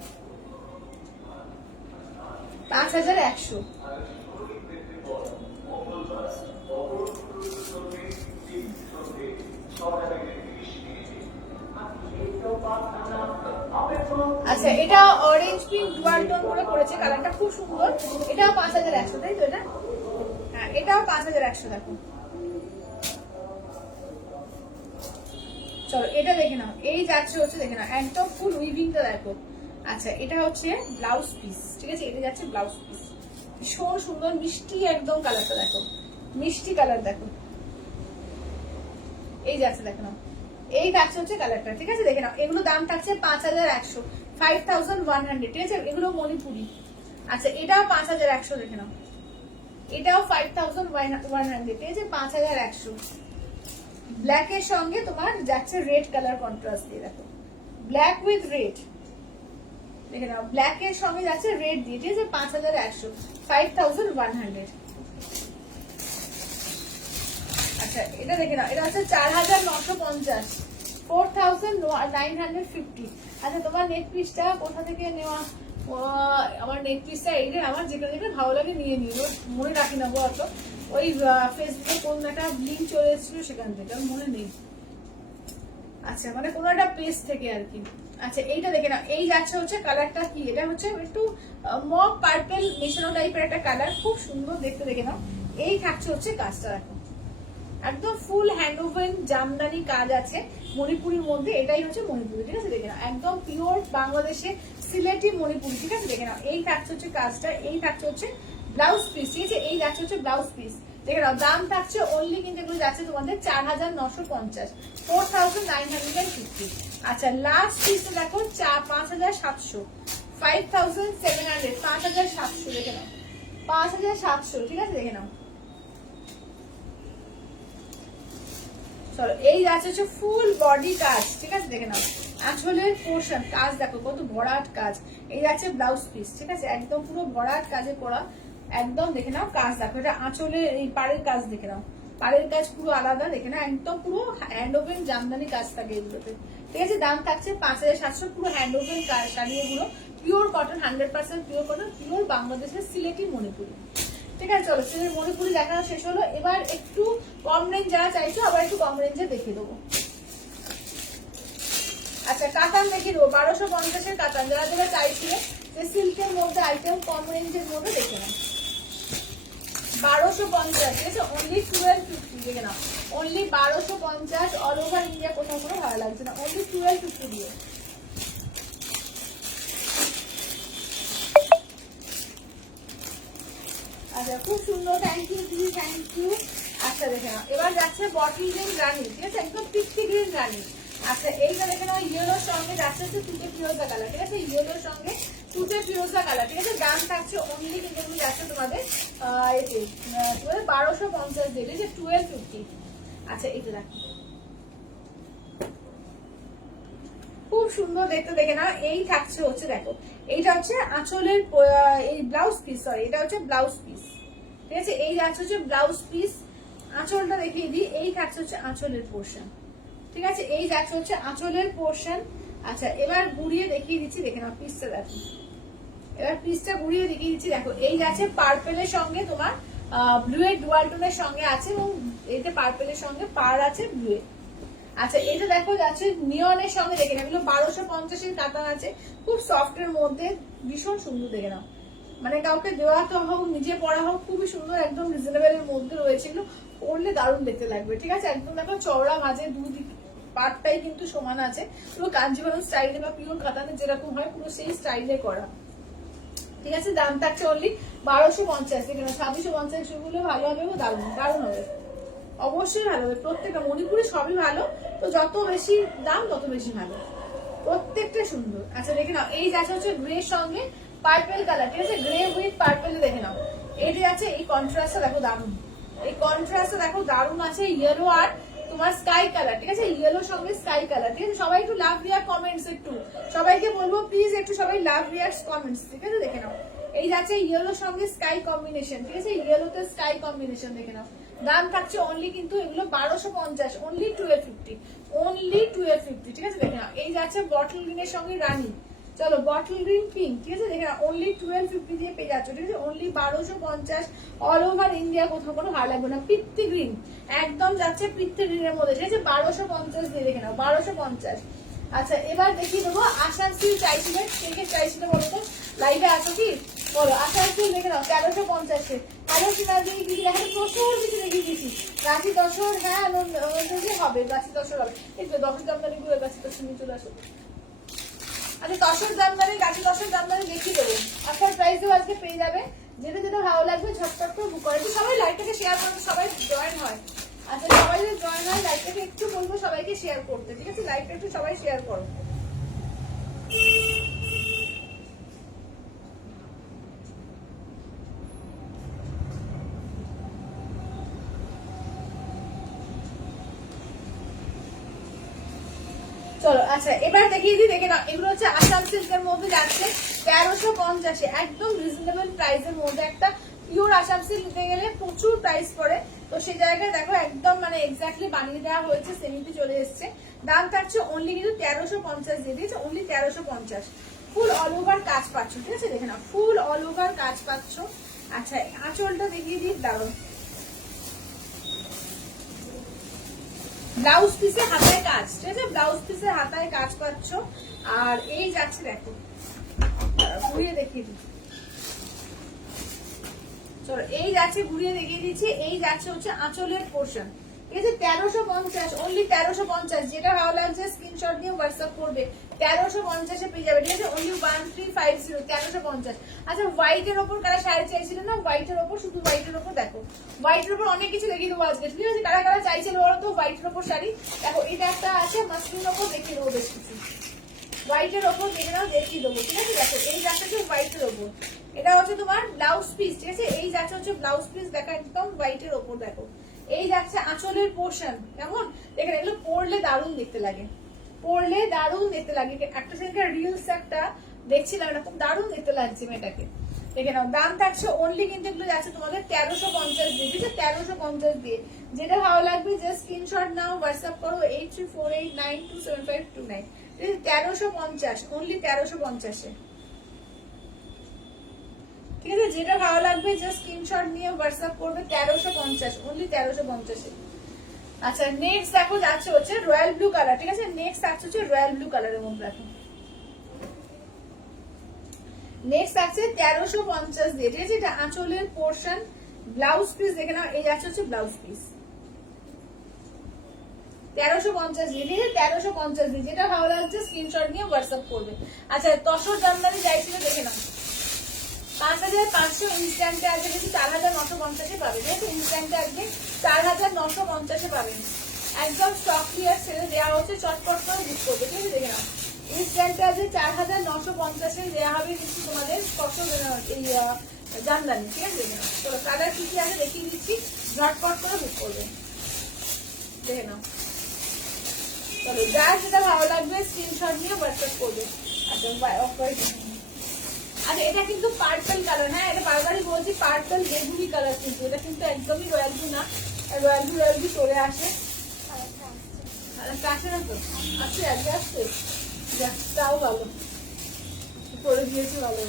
5100। আচ্ছা, এটা অরেঞ্জ পিঙ্ক ডুয়াল টোন করে করেছে, কালারটা খুব সুন্দর। এটাও 5100, তাই তো? এটা হ্যাঁ, এটাও 5100। দেখো চলো এটা দেখে নাও, এই যাচ্ছে হচ্ছে দেখে নাও একদম ফুল উইভিংটা দেখো। আচ্ছা, এটা হচ্ছে ব্লাউজ পিস, ঠিক আছে, এটা যাচ্ছে ব্লাউজ পিস, ভীষণ সুন্দর মিষ্টি একদম কালারটা দেখো, মিষ্টি কালার দেখো, এই যাচ্ছে দেখে নাও, এই যাচ্ছে হচ্ছে কালারটা, ঠিক আছে। দেখে নাও এগুলো দাম থাকছে 5100, 5100, ঠিক আছে, এগুলো মণিপুরি। আচ্ছা, এটাও 5100, দেখে নাও, এটাও 5100, ঠিক আছে, 5100। ব্ল্যাক এর সঙ্গে তোমার যাচ্ছে রেড কালার কন্ট্রাস্ট দিয়ে, দেখো ব্ল্যাক উইথ রেড, দেখে নাও ব্ল্যাক এর সঙ্গে যাচ্ছে রেড দিয়ে, ঠিক আছে, 5100, 5100। আচ্ছা, এটা দেখে নাও, এটা হচ্ছে 4950, 4950। আচ্ছা, তোমার নেট পিসটা কোথা থেকে নেওয়া? আমার নেট পিসটা এই যে আমার যেখানে যেখানে ভালো লাগে নিয়ে নিই, মনে রাখি না অত, ওই ফেসবুকে কোন একটা লিঙ্ক চলে এসেছিল সেখান থেকে, আমার মনে নেই। আচ্ছা, মানে কোনো একটা পেজ থেকে আর কি। আচ্ছা, এইটা দেখে নাও, এই যাচ্ছে হচ্ছে কালারটা কি, এটা হচ্ছে একটু মক পার্পল মেশানো টাইপের একটা কালার, খুব সুন্দর দেখতে, দেখে নাও। এই থাকছে হচ্ছে কাজটা দেখো, একদম ফুল হ্যান্ড ওভেন জামদানি কাজ আছে মণিপুরির মধ্যে, এটাই হচ্ছে মণিপুরি, ঠিক আছে। দেখে নাও একদম পিওর বাংলাদেশে সিলেটি মণিপুরি, ঠিক আছে। দেখে নাও এই থাকছে হচ্ছে কাজটা, এই থাকছে হচ্ছে ব্লাউজ পিস, ঠিক আছে, এই যাচ্ছে হচ্ছে ব্লাউজ পিস। দেখে নাও দাম থাকছে অনলি কিন্তু এগুলো যাচ্ছে তোমাদের 4950, 4950। আচ্ছা, লাস্ট পিস দেখো 5700, 5700, 5700, দেখে নাও 5700, ঠিক আছে। দেখে নাও চলো, এই যাচ্ছে হচ্ছে ফুল বডি কাজ, ঠিক আছে। দেখে নাও আঁচলের পোর্শন কাজ দেখো কত ভরাট কাজ, এই যাচ্ছে ব্লাউজ পিস, ঠিক আছে, একদম পুরো ভরাট কাজে করা, একদম দেখে নাও কাজ দেখো, এটা আঁচলের এই পাড়ের কাজ, দেখে নাও পাড়ের কাজ পুরো আলাদা, দেখে নাও একদম পুরো হ্যান্ড ওভেন জামদানি কাজ থাকে এগুলোতে, ঠিক আছে। দাম থাকছে 5700, পুরো হ্যান্ড ওভেন কাজ, শাড়ি এগুলো pure cotton, 100% pure cotton, pure বাংলাদেশের সিলেটি মণিপুরি, ঠিক আছে। চলো, সিলেটি মণিপুরি দেখানো শেষ হলো, এবার একটু কম রেঞ্জ যারা চাইছো আবার একটু কম রেঞ্জে দেখিয়ে দেবো। আচ্ছা, কাতান দেখিয়ে দেবো, 1250-এর কাতান, যারা যারা চাইছিলে যে সিল্কের মধ্যে আইটেম কম রেঞ্জের মধ্যে দেখে নাও, 1250, ঠিক আছে, অনলি 1250, দেখে নাও অনলি 1250, অল ওভার ইন্ডিয়া, কোথাও কোনো ভালো লাগছে না, অনলি 1250 দিয়ে। আচ্ছা, খুব সুন্দর, থ্যাংক ইউ দিদি, থ্যাংক ইউ। আচ্ছা, দেখে নাও এবার যাচ্ছে বটল গ্রিন রানি, ঠিক আছে, একদম পিকটি গ্রিন রানি। আচ্ছা, এইটা দেখে নাও ইয়েলোর সঙ্গে যাচ্ছে হচ্ছে তুতে ফিরোজা কালার, ঠিক আছে, ইয়েলোর সঙ্গে তুতে ফিরোজা কালার, ঠিক আছে। দাম থাকছে অনলি কিন্তু এগুলো যাচ্ছে তোমাদের 1250 দিয়ে, ঠিক আছে, 1250। আচ্ছা, এটা দেখো খুব সুন্দর দেখতে, দেখে না, এই থাকছে হচ্ছে দেখো, এইটা হচ্ছে আঁচলের এই ব্লাউজ পিস, সরি এটা হচ্ছে ব্লাউজ পিস, ঠিক আছে, এই যাচ্ছে হচ্ছে ব্লাউজ পিস। আঁচলটা দেখিয়ে দিই, এই থাকছে হচ্ছে আঁচলের পোর্শন, ঠিক আছে, এই যাচ্ছে হচ্ছে আঁচলের পোর্শন। আচ্ছা, এবার গুড়িয়ে দেখিয়ে দিচ্ছি, দেখে নাও পিসটা দেখো, এবার পিসটা গুড়িয়ে দেখিয়ে দিচ্ছি, দেখো এই যাচ্ছে পার্পেলের সঙ্গে তোমার ব্লু এর ডুয়াল টোনের সঙ্গে আছে, এবং এতে পার্পেলের সঙ্গে পার আছে ব্লু এর। আচ্ছা, এটা দেখো যাচ্ছে নিয়নের সঙ্গে, দেখে নাও এগুলো 1250-এর কাতান আছে, খুব সফট এর মধ্যে, ভীষণ সুন্দর, দেখে নাও মানে কাউকে দেওয়া তো হোক নিজে পড়া হোক, খুবই সুন্দর, একদম রিজনেবল এর মধ্যে রয়েছে, এগুলো পরলে দারুণ দেখতে লাগবে, ঠিক আছে। একদম দেখো চওড়া, মাঝে দুদিক পাটটাই কিন্তু সমান আছে, পুরো কাঞ্জিভারম স্টাইলে বা পিওর কাতানে যেরকম হয় পুরো সেই স্টাইলে করা, ঠিক আছে, দাম থাকছে অনলি 1250। এখানে 2650 গুলো ভালো হবে, দারুণ দারুণ হবে, অবশ্যই ভালো হবে প্রত্যেকটা। মণিপুরি সবই ভালো, তো যত বেশি দাম তত বেশি ভালো, প্রত্যেকটা সুন্দর। আচ্ছা দেখে নাও, এই যাচ্ছে হচ্ছে গ্রে সঙ্গে পার্পেল কালার, ঠিক আছে, গ্রে উইথ পার্পেল দেখে নাও। এই যে আছে, এই কন্ট্রাস্টটা দেখো দারুণ, এই কন্ট্রাস্টটা দেখো দারুণ আছে, ইয়েলো আর তোমার স্কাই কালার, ঠিক আছে, ইয়েলো সঙ্গে স্কাই কালার, ঠিক আছে। সবাই একটু লাভ রিয়াক্ট কমেন্টস, একটু সবাইকে বলবো প্লিজ একটু সবাই লাভ রিয়াক্ট কমেন্টস, ঠিক আছে। দেখে নাও, এই যাচ্ছে ইয়েলো সঙ্গে স্কাই কম্বিনেশন, ঠিক আছে, ইয়েলোতে স্কাই কম্বিনেশন দেখে নাও। দাম থাকছে অনলি কিন্তু এগুলো 1250, অনলি 1250, অনলি 1250, ঠিক আছে। দেখে নাও, এই যাচ্ছে বটল গ্রিনের সঙ্গে রানী, চলো বটল গ্রিন পিঙ্ক, ঠিক আছে। দেখে নাও, অনলি 1250 দিয়ে পেয়ে যাচ্ছ, ঠিক আছে, অনলি 1250 অল ওভার ইন্ডিয়া, কোথাও কোনো ভালো লাগবে না। পিত্তি গ্রিন একদম যাচ্ছে পিত্তি গ্রিনের মধ্যে, ঠিক আছে, 1250 দিয়ে দেখে নাও, 1250। আচ্ছা এবার দেখিয়ে দেবো আশার সিল চাইছিলেন, কে কে চাইছিলেন বলো তো, লাইভে আছো কি বলো। আশার সিল দেখে নাও 1350। হ্যালো সিনা দিয়ে দিদি, এখানে প্রচুর কিছু দেখিয়ে দিয়েছি। গাছি দশর, হ্যাঁ হবে, গাছি দশর হবে, একটু দশর জামদানি গুলো গাছি দশর নিয়ে চলে আসো। আচ্ছা দশের জামদানি, গাছি দশের জামদানি দেখিয়ে দেবো, আসার প্রাইসেও আজকে পেয়ে যাবে। যেটা যেটা ভালো লাগবে ঝটপট করে বুক করে, সবাই লাইভটাকে শেয়ার করবে, সবাই জয়েন হয়। আচ্ছা সবাই যদি জয়েন হয় লাইভটাকে একটু বলবো সবাইকে শেয়ার করতে, ঠিক আছে, লাইভটা একটু সবাই শেয়ার করো। চলো আচ্ছা এবার দেখিয়ে দিই, দেখে নাও, এগুলো হচ্ছে আসাম সিল্কের মধ্যে যাচ্ছে 1350, একদম রিজনেবল প্রাইসের মধ্যে। একটা পিওর আসাম সিল্ক নিতে গেলে প্রচুর প্রাইস পড়ে, তো সেই জায়গায় দেখো একদম মানে এক্স্যাক্টলি বানিয়ে দেওয়া হয়েছে, সেমিতে চলে এসছে। দাম থাকছে অনলি কিন্তু 1350 দিয়ে দিয়েছে, অনলি 1350। ফুল অল ওভার কাজ পাচ্ছ, ঠিক আছে, দেখে নাও, ফুল অল ওভার কাজ পাচ্ছ। আচ্ছা আঁচলটা দেখিয়ে দিই, দারুণ ব্লাউজ পিসে হাতায় কাজ, ঠিক আছে, ব্লাউজ পিসে হাতায় কাজ পাচ্ছ। আর এই যাচ্ছে দেখো, ঘুরিয়ে দেখিয়ে দিই, চলো এই যাচ্ছে ঘুরিয়ে দেখিয়ে দিচ্ছি। এই যাচ্ছে হচ্ছে আঁচলের পোর্শন, ঠিক আছে, 1350, অনলি 1350। যেটা ভালো লাগছে স্ক্রিনশট নিয়ে হোয়াটসঅ্যাপ করবে, 1350 পেয়ে যাবে, ঠিক আছে, অনলি 1350, 1350। আচ্ছা হোয়াইটের ওপর কারা শাড়ি চাইছিলেন না, হোয়াইটের ওপর, শুধু হোয়াইটের ওপর দেখো, হোয়াইটের ওপর অনেক কিছু দেখিয়ে দেবো আজকে, ঠিক আছে। কারা কারা চাইছিল বলো তো হোয়াইটের ওপর শাড়ি, দেখো এটা একটা আছে মাসলিনের ওপর, দেখিয়ে দেবো বেশ কিছু হোয়াইটের ওপর, দেখে নাও দেখিয়ে দেবো, ঠিক আছে। দেখো এই যাচ্ছে হোয়াইটের ওপর, এটা হচ্ছে তোমার ব্লাউজ পিস, ঠিক আছে, এই যাচ্ছে হচ্ছে ব্লাউজ পিস, দেখো একদম হোয়াইটের ওপর। দেখো এই যাচ্ছে আঁচলের পোর্শন, কেমন দেখেন, এগুলো পরলে দারুণ দেখতে লাগে, পরলে দারুণ দেখতে লাগে। একটা সেদিনকে রিলস একটা দেখছিলাম, এটা খুব দারুণ দেখতে লাগছে মেয়েটাকে, দেখে নাও। দাম থাকছে অনলি কিন্তু এগুলো যাচ্ছে তোমাদের 1350 দিয়ে, ঠিক আছে, 1350 দিয়ে। যেটা ভালো লাগবে জাস্ট স্ক্রিনশট নাও, হোয়াটসঅ্যাপ করো 8348927529, 1350, অনলি 1350-এ, ঠিক আছে। যেটা ভালো লাগবে জাস্ট স্ক্রিনশট নিয়ে হোয়াটসঅ্যাপ করবে, 1350, অনলি 1350-এ। আচ্ছা নেক্সট দেখো যাচ্ছে হচ্ছে রয়্যাল ব্লু কালার, ঠিক আছে, নেক্সট আছে হচ্ছে রয়্যাল ব্লু কালারের মধ্যে। দেখো নেক্সট আছে 1350 দিয়ে, ঠিক আছে, এটা আঁচলের পোর্শন, ব্লাউজ পিস দেখে নাও, এই যাচ্ছে হচ্ছে ব্লাউজ পিস, 1350 দিয়ে, ঠিক আছে, 1350 দিয়ে। যেটা ভালো লাগছে স্ক্রিনশট নিয়ে হোয়াটসঅ্যাপ করবে। আচ্ছা তসর জামদানি চাইছিল, দেখে নাও, 5500 ইনস্ট্যান্টে আজকে বেশি 4950-এ পাবে, ঠিক আছে, ইনস্ট্যান্টে আজকে 4950-এ পাবেন। একদম স্টক ক্লিয়ার সেলে দেওয়া হচ্ছে, চটপট করে বুক করবে, ঠিক আছে। দেখে নাও ইনস্ট্যান্টে আজকে 4950-এ দেওয়া হবে কিন্তু তোমাদের এই জামদানি, ঠিক আছে। দেখে নাও, চলো কালার কি কি আছে দেখিয়ে দিচ্ছি, ঝটপট করে বুক করবে, দেখে নাও। চলো যার যেটা ভালো লাগবে স্ক্রিনশট নিয়ে হোয়াটসঅ্যাপ করবে। আচ্ছা আচ্ছা এটা কিন্তু পার্পল কালার, হ্যাঁ এটা বারবারই বলছি, পার্পল বেগুনি কালার, কিন্তু এটা কিন্তু একদমই রয়্যাল ব্লু না, রয়্যাল ব্লু চলে আসে, আসে না তো, আসছে আজকে আসছে, তাও ভালো করে দিয়েছি, ভালো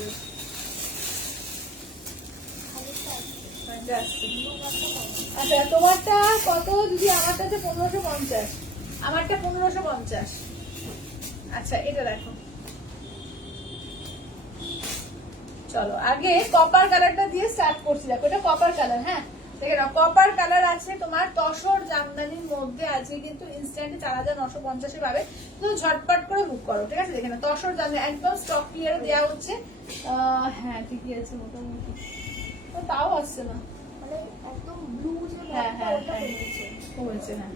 আচ্ছা তোমারটা কত দিদি, আমারটা হচ্ছে 1550, আমারটা 1550। আচ্ছা এটা দেখো, চলো আগে কপার কালারটা দিয়ে স্টার্ট করছি, দেখো এটা কপার কালার, হ্যাঁ দেখে নাও কপার কালার আছে তোমার তসর জামদানির মধ্যে আছে কিন্তু ইনস্ট্যান্টে 4950 পাবে। তো ঝটপট করে বুক করো, ঠিক আছে? দেখে নাও তসর জামদানি একদম স্টক ক্লিয়ারে দেওয়া হচ্ছে। হ্যাঁ ঠিকই আছে মোটামুটি, তাও আসছে না। মানে একদম ব্লু যে হ্যাঁ ব্যাগটা হ্যাঁ ওটা হ্যাঁ কমেছে। কমেছে, হ্যাঁ।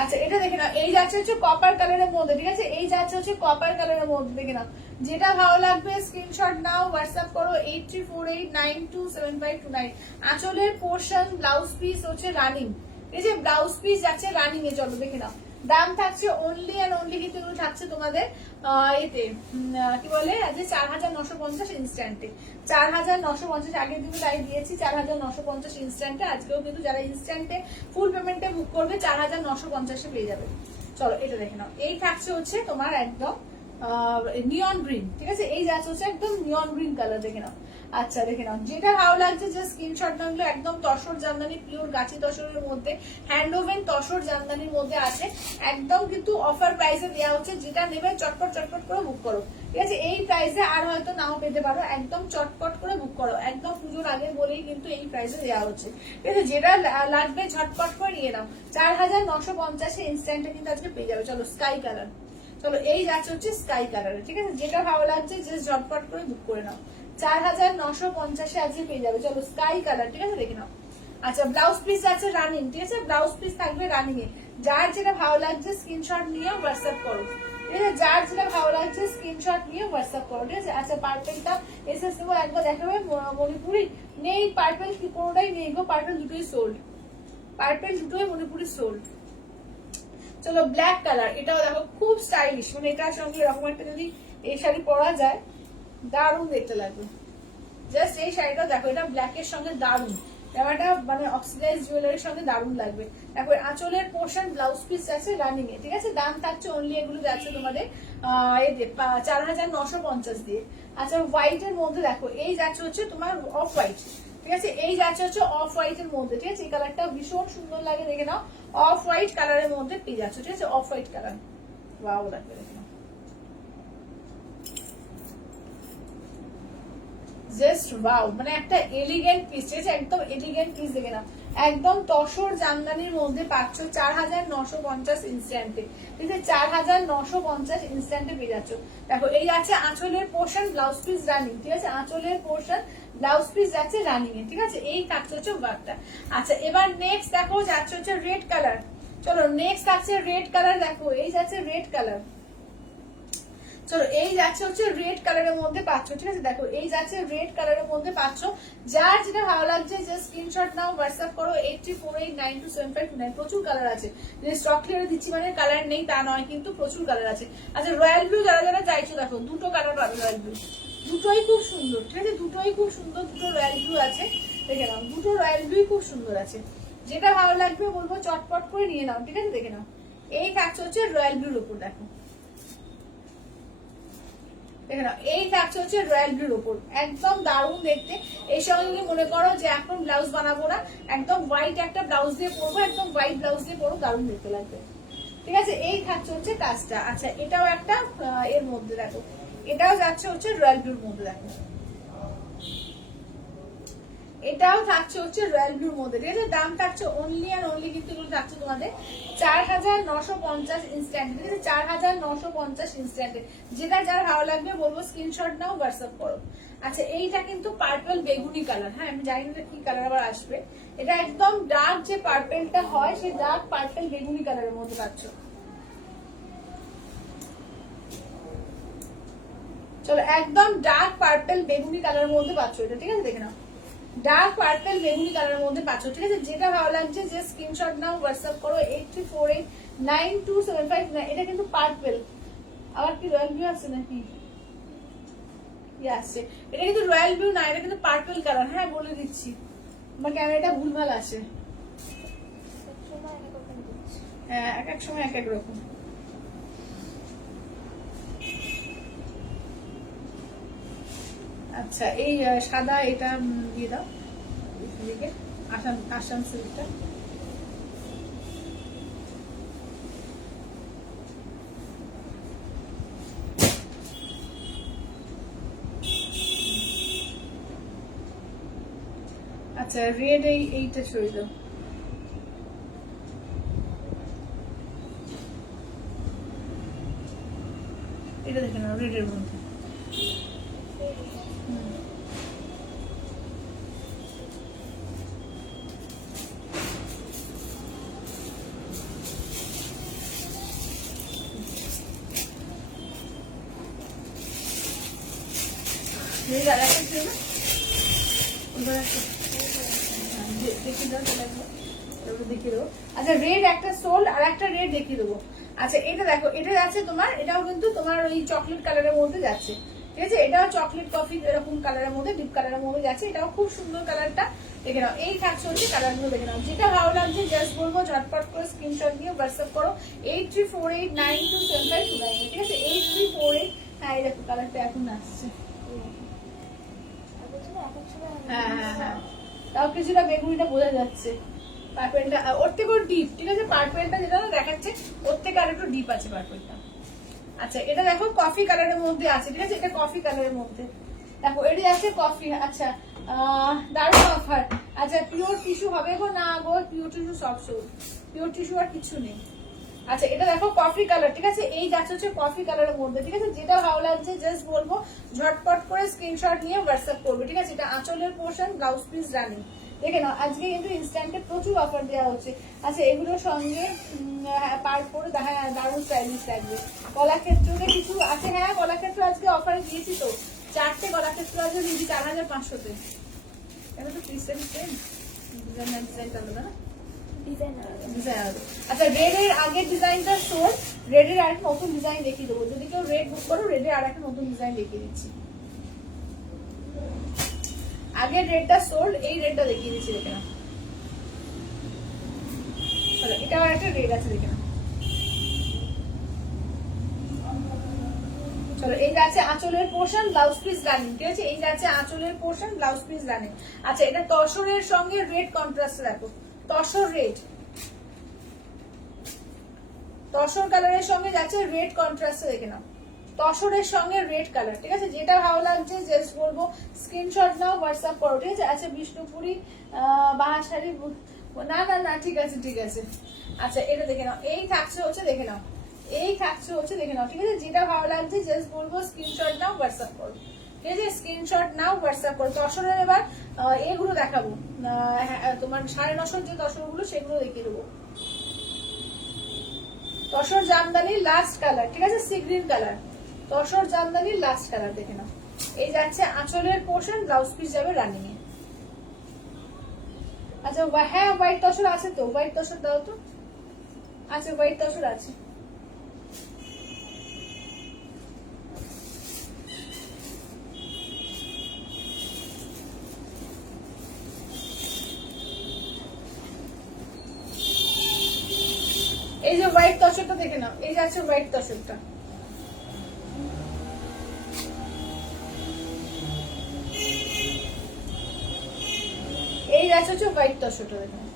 আচ্ছা এটা দেখে নাও, এই যাচ্ছে হচ্ছে কপার কালারের মধ্যে, ঠিক আছে? এই যাচ্ছে হচ্ছে কপার কালারের মধ্যে, দেখে নাও। যেটা ভালো লাগবে স্ক্রিনশট নাও, হোয়াটসঅ্যাপ করো 8348927529। আঁচলের পোর্শন ব্লাউজ পিস হচ্ছে রানিং, এই যে ব্লাউজ পিস যাচ্ছে রানিং এ। চলো দেখে নাও, দাম থাকছে অনলি এন্ড অনলি কিন্তু এগুলো থাকছে তোমাদের এতে কি বলে আজকে 4950 ইনস্ট্যান্টে। 4950 আগের দিন লাইভ দিয়েছি 4950 ইনস্ট্যান্টে। আজকেও কিন্তু যারা ইনস্ট্যান্টে ফুল পেমেন্টে বুক করবে 4950 পেয়ে যাবে। চলো এটা দেখে নাও, এই থাকছে হচ্ছে তোমার একদম নিয়ন গ্রিন, ঠিক আছে? এই যাচ্ছে হচ্ছে একদম নিয়ন গ্রিন কালার, দেখে নাও। আচ্ছা দেখে নাও, যেটা ভালো লাগছে যে স্ক্রিনশট নাও। একদম তসর জামদানি, পিওর গাছি তসরের মধ্যে, হ্যান্ড ওভেন তসর জামদানির মধ্যে আছে। একদম কিন্তু অফার প্রাইসে দেওয়া হচ্ছে, যেটা নেবে চটপট চটপট করে বুক করো, ঠিক আছে? এই প্রাইসে আর হয়তো নাও পেতে পারো, একদম চটপট করে বুক করো। একদম পুজোর আগে বলেই কিন্তু এই প্রাইসে দেওয়া হচ্ছে, ঠিক আছে? যেটা লাগবে ঝটপট করে নিয়ে নাও। 4950 ইনস্ট্যান্টে কিন্তু আজকে পেয়ে যাবে। চলো স্কাই কালার, চলো এই যাচ্ছে হচ্ছে স্কাই কালারে, ঠিক আছে? যেটা ভালো লাগছে যে ঝটপট করে বুক করে নাও। 4950 আজকে পেয়ে যাবে। চলো স্কাই কালার, ঠিক আছে? দেখে নাও। আচ্ছা ব্লাউজ পিস আছে রানিং, ঠিক আছে? ব্লাউজ পিস থাকবে রানিং এ। যার যেটা ভালো লাগছে স্ক্রিনশট নিয়ে হোয়াটসঅ্যাপ করো, ঠিক আছে? যার যেটা ভালো লাগছে স্ক্রিনশট নিয়ে হোয়াটসঅ্যাপ করো, ঠিক আছে? আচ্ছা পার্পেলটা এসএসসি একবার দেখাবে। মণিপুরি নেই, পার্পেল কোনোটাই নেই গো, পার্পেল দুটোই সোল্ড, পার্পেল দুটোই মণিপুরি সোল্ড। চলো ব্ল্যাক কালার, এটাও দেখো খুব স্টাইলিশ, মানে এটার সঙ্গে এরকম একটা যদি এই শাড়ি পরা যায় দারুণ দেখতে লাগবে। জাস্ট এই শাড়িটা দেখো, এটা ব্ল্যাক এর সঙ্গে দারুণ, জামাটা মানে অক্সিডাইজ জুয়েলারির সঙ্গে দারুণ লাগবে। তারপরে আঁচলের পোর্শন ব্লাউজ পিস আছে রানিং এ, ঠিক আছে? দাম থাকছে অনলি এগুলো যাচ্ছে তোমাদের 4950 দিয়ে। আচ্ছা হোয়াইট এর মধ্যে দেখো, এই যাচ্ছে হচ্ছে তোমার অফ হোয়াইট, ঠিক আছে? এই যাচ্ছে হচ্ছে অফ হোয়াইট এর মধ্যে, ঠিক আছে? এই কালারটা ভীষণ সুন্দর লাগে, দেখে নাও। অফ হোয়াইট কালারের মধ্যে পেয়ে যাচ্ছে, ঠিক আছে? অফ হোয়াইট কালার, ওয়াও লাগবে, দেখে নাও। জাস্ট ওয়াও, মানে একটা এলিগেন্ট পিস, ঠিক আছে? একদম এলিগেন্ট পিস, দেখে নাও। একদম তসর জামদানির মধ্যে পাচ্ছ 4950 ইনস্ট্যান্টে, ঠিক আছে? 4950 ইনস্ট্যান্টে পেয়ে যাচ্ছ। দেখো এই আছে আঁচলের পোর্শন ব্লাউজ পিস রানিং, ঠিক আছে? আঁচলের পোর্শন ব্লাউজ পিস যাচ্ছে রানিং এ, ঠিক আছে? এই থাকছে হচ্ছে ওয়ার্কটা। আচ্ছা এবার নেক্সট দেখো যাচ্ছে হচ্ছে রেড কালার। চলো নেক্সট আছে রেড কালার, দেখো এই যাচ্ছে রেড কালার। চলো এই যাচ্ছে হচ্ছে রেড কালারের মধ্যে পাচ্ছ, ঠিক আছে? দেখো এই যাচ্ছে রেড কালারের মধ্যে পাচ্ছ। যার যেটা ভালো লাগছে যে স্ক্রিনশট নাও, হোয়াটসঅ্যাপ করো 8348927529। প্রচুর কালার আছে, যে স্টক ক্লিয়ারে দিচ্ছি মানে কালার নেই তা নয়, কিন্তু প্রচুর কালার আছে। আচ্ছা রয়্যাল ব্লু যারা যারা চাইছো দেখো, দুটো কালার পাবে রয়্যাল ব্লু, দুটোই খুব সুন্দর, ঠিক আছে? দুটোই খুব সুন্দর, দুটো রয়্যাল ব্লু আছে, দেখে নাও। দুটো রয়্যাল ব্লুই খুব সুন্দর আছে, যেটা ভালো লাগবে বলবো চটপট করে নিয়ে নাও, ঠিক আছে? দেখে নাও, এই থাকছে হচ্ছে রয়্যাল ব্লুর উপর, দেখো দেখে নাও। এই থাকছে হচ্ছে রয়্যাল ব্লুর উপর, একদম দারুণ দেখতে। এই সঙ্গে যদি মনে করো যে এখন ব্লাউজ বানাবো না, একদম হোয়াইট একটা ব্লাউজ দিয়ে পরবো, একদম হোয়াইট ব্লাউজ দিয়ে পরবো, দারুণ দেখতে লাগবে, ঠিক আছে? এই থাকছে হচ্ছে কাজটা। আচ্ছা এটাও একটা এর মধ্যে দেখো, এটাও যাচ্ছে হচ্ছে রয়্যাল ব্লুর মধ্যে, দেখো এটাও থাকছে হচ্ছে রয়্যাল ব্লুর মধ্যে, ঠিক আছে? দাম থাকছে অনলি আর অনলি কিন্তু এগুলো থাকছে তোমাদের 4950 ইনস্ট্যান্ট, ঠিক আছে? 4950 ইনস্ট্যান্টে। যেটা যার ভালো লাগবে বলবো স্ক্রিনশট নাও, হোয়াটসঅ্যাপ করো। আচ্ছা এইটা কিন্তু পার্পল বেগুনি কালার, হ্যাঁ আমি জানি না কি কালার আবার আসবে। এটা একদম ডার্ক যে পার্পলটা হয়, সেই ডার্ক পার্পল বেগুনি কালারের মধ্যে পাচ্ছ। চলো একদম ডার্ক পার্পল বেগুনি কালারের মধ্যে পাচ্ছ এটা, ঠিক আছে? দেখে নাও, ডার্ক পার্পল বেগুনি কালারের মধ্যে পাচ্ছ, ঠিক আছে? যেটা ভালো লাগছে যে স্ক্রিনশট নাও, হোয়াটসঅ্যাপ করো 8348927529। এটা কিন্তু পার্পল, আবার কি রয়্যাল ব্লু আছে নাকি? আসছে, এটা কিন্তু রয়্যাল ব্লু না, এটা কিন্তু পার্পল কালার, হ্যাঁ বলে দিচ্ছি, আমার ক্যামেরাটা ভুলভাল আসে। হ্যাঁ এক এক সময় এক এক রকম। আচ্ছা এই সাদা এটা দিয়ে দাও দিকে, আসাম সিল্কটা। আচ্ছা রেড এইটা সরিয়ে দাও। এটা দেখে নাও রেডের মধ্যে। আচ্ছা রেড একটা সোল আর একটা রেড দেখিয়ে দেবো। আচ্ছা এটা দেখো, এটা যাচ্ছে তোমার, এটাও কিন্তু তোমার ওই চকলেট কালারের মধ্যে যাচ্ছে, ঠিক আছে? এটাও চকলেট কফি এরকম কালারের মধ্যে, ডিপ কালারের মধ্যে যাচ্ছে, এটাও খুব সুন্দর কালারটা। দেখে নাও, এই থাকছে হচ্ছে কালারগুলো দেখে নাও, যেটা ভালো লাগছে জাস্ট বলবো ঝটপট করে স্ক্রিনশট দিয়ে হোয়াটসঅ্যাপ করো 8348927529, ঠিক আছে? 8348। হ্যাঁ এই দেখো কালারটা এখন আসছে। হ্যাঁ হ্যাঁ হ্যাঁ, তাও কিছুটা বেগুনিটা বোঝা যাচ্ছে। পার্পেলটা ওর থেকে ডিপ, ঠিক আছে? পার্পেলটা যেটা দেখাচ্ছে ওর থেকে আর একটু ডিপ আছে পার্পেলটা। আচ্ছা এটা দেখো কফি কালারের মধ্যে আছে, ঠিক আছে? এটা কফি কালারের মধ্যে দেখো, এটি আছে কফি। আচ্ছা দারুণ অফার। আচ্ছা পিওর টিস্যু হবে গো? না গো, পিওর টিস্যু সব সোল, পিওর টিস্যু আর কিছু নেই। আচ্ছা এটা দেখো কফি কালার, ঠিক আছে? এই যাচ্ছে হচ্ছে কফি কালারের মধ্যে, ঠিক আছে? যেটা ভালো লাগছে জাস্ট বলবো ঝটপট করে স্ক্রিনশট নিয়ে হোয়াটসঅ্যাপ করবে, ঠিক আছে? এটা আঁচলের পোর্শন, ব্লাউজ পিস রানিং। দেখে নাও আজকে কিন্তু ইনস্ট্যান্টে প্রচুর অফার দেওয়া হচ্ছে। আচ্ছা এগুলোর সঙ্গে পার করে দারুণ স্টাইলিশ লাগবে। কলাক্ষেত্রে কিছু আছে, হ্যাঁ কলাক্ষেত্র আজকে অফারে দিয়েছি তো, 4টে কলাক্ষেত্র আছে দিদি 4500-তে। এটা তো পিস সেম ডিজাইন আলাদা না? আচ্ছা রেড এর আগের ডিজাইনটা সোল, রেড এর আরেকটা নতুন ডিজাইন দেখিয়ে দেবো। যদি কেউ রেড বুক করো, রেড এর আরেকটা নতুন ডিজাইন দেখিয়ে দিচ্ছি। আগের রেডটা সোল, এই রেডটা দেখিয়ে দিচ্ছি, দেখে না। চলো এটাও একটা রেড আছে, দেখে না। চলো এই যাচ্ছে আঁচলের পোর্শন, ব্লাউজ পিস রানিং, ঠিক আছে? এই যাচ্ছে আঁচলের পোর্শন, ব্লাউজ পিস রানিং। আচ্ছা এটা তসরের সঙ্গে রেড কন্ট্রাস্ট রাখো, তসর রেড, তসর কালারের সঙ্গে যাচ্ছে রেড কন্ট্রাস্ট, দেখে নাও তসরের সঙ্গে রেড কালার, ঠিক আছে? যেটা ভালো লাগছে জাস্ট বলবো স্ক্রিনশট নাও, হোয়াটসঅ্যাপ করো, ঠিক আছে? আচ্ছা বিষ্ণুপুরি বাহাশাড়ি, না না না ঠিক আছে ঠিক আছে। আচ্ছা এটা দেখে নাও, এই থাকছে হচ্ছে, দেখে নাও এই থাকছে হচ্ছে, দেখে নাও, ঠিক আছে? যেটা ভালো লাগছে জাস্ট বলবো স্ক্রিনশট নাও, হোয়াটসঅ্যাপ করো, ঠিক আছে? স্ক্রিনশট নাও, হোয়াটসঅ্যাপ করো। তসরের এবার এগুলো দেখাবো, তোমার 950 যে তসরগুলো সেগুলো দেখিয়ে দেবো। তসর জামদানির লাস্ট কালার, ঠিক আছে? সি গ্রিন কালার, তসর জামদানির লাস্ট কালার, দেখে নাও। এই যাচ্ছে আঁচলের পোর্শন, ব্লাউজ পিস যাবে রানিং এ। আচ্ছা হ্যাঁ হোয়াইট তসর আছে তো, হোয়াইট তসর দাও তো। আচ্ছা হোয়াইট তসর আছে। এই যে হোয়াইট তসরটা দেখে নাও, এই যে আছে হোয়াইট তসরটা, এই যাচ্ছে হচ্ছে হোয়াইট তসরটা, দেখে নাও।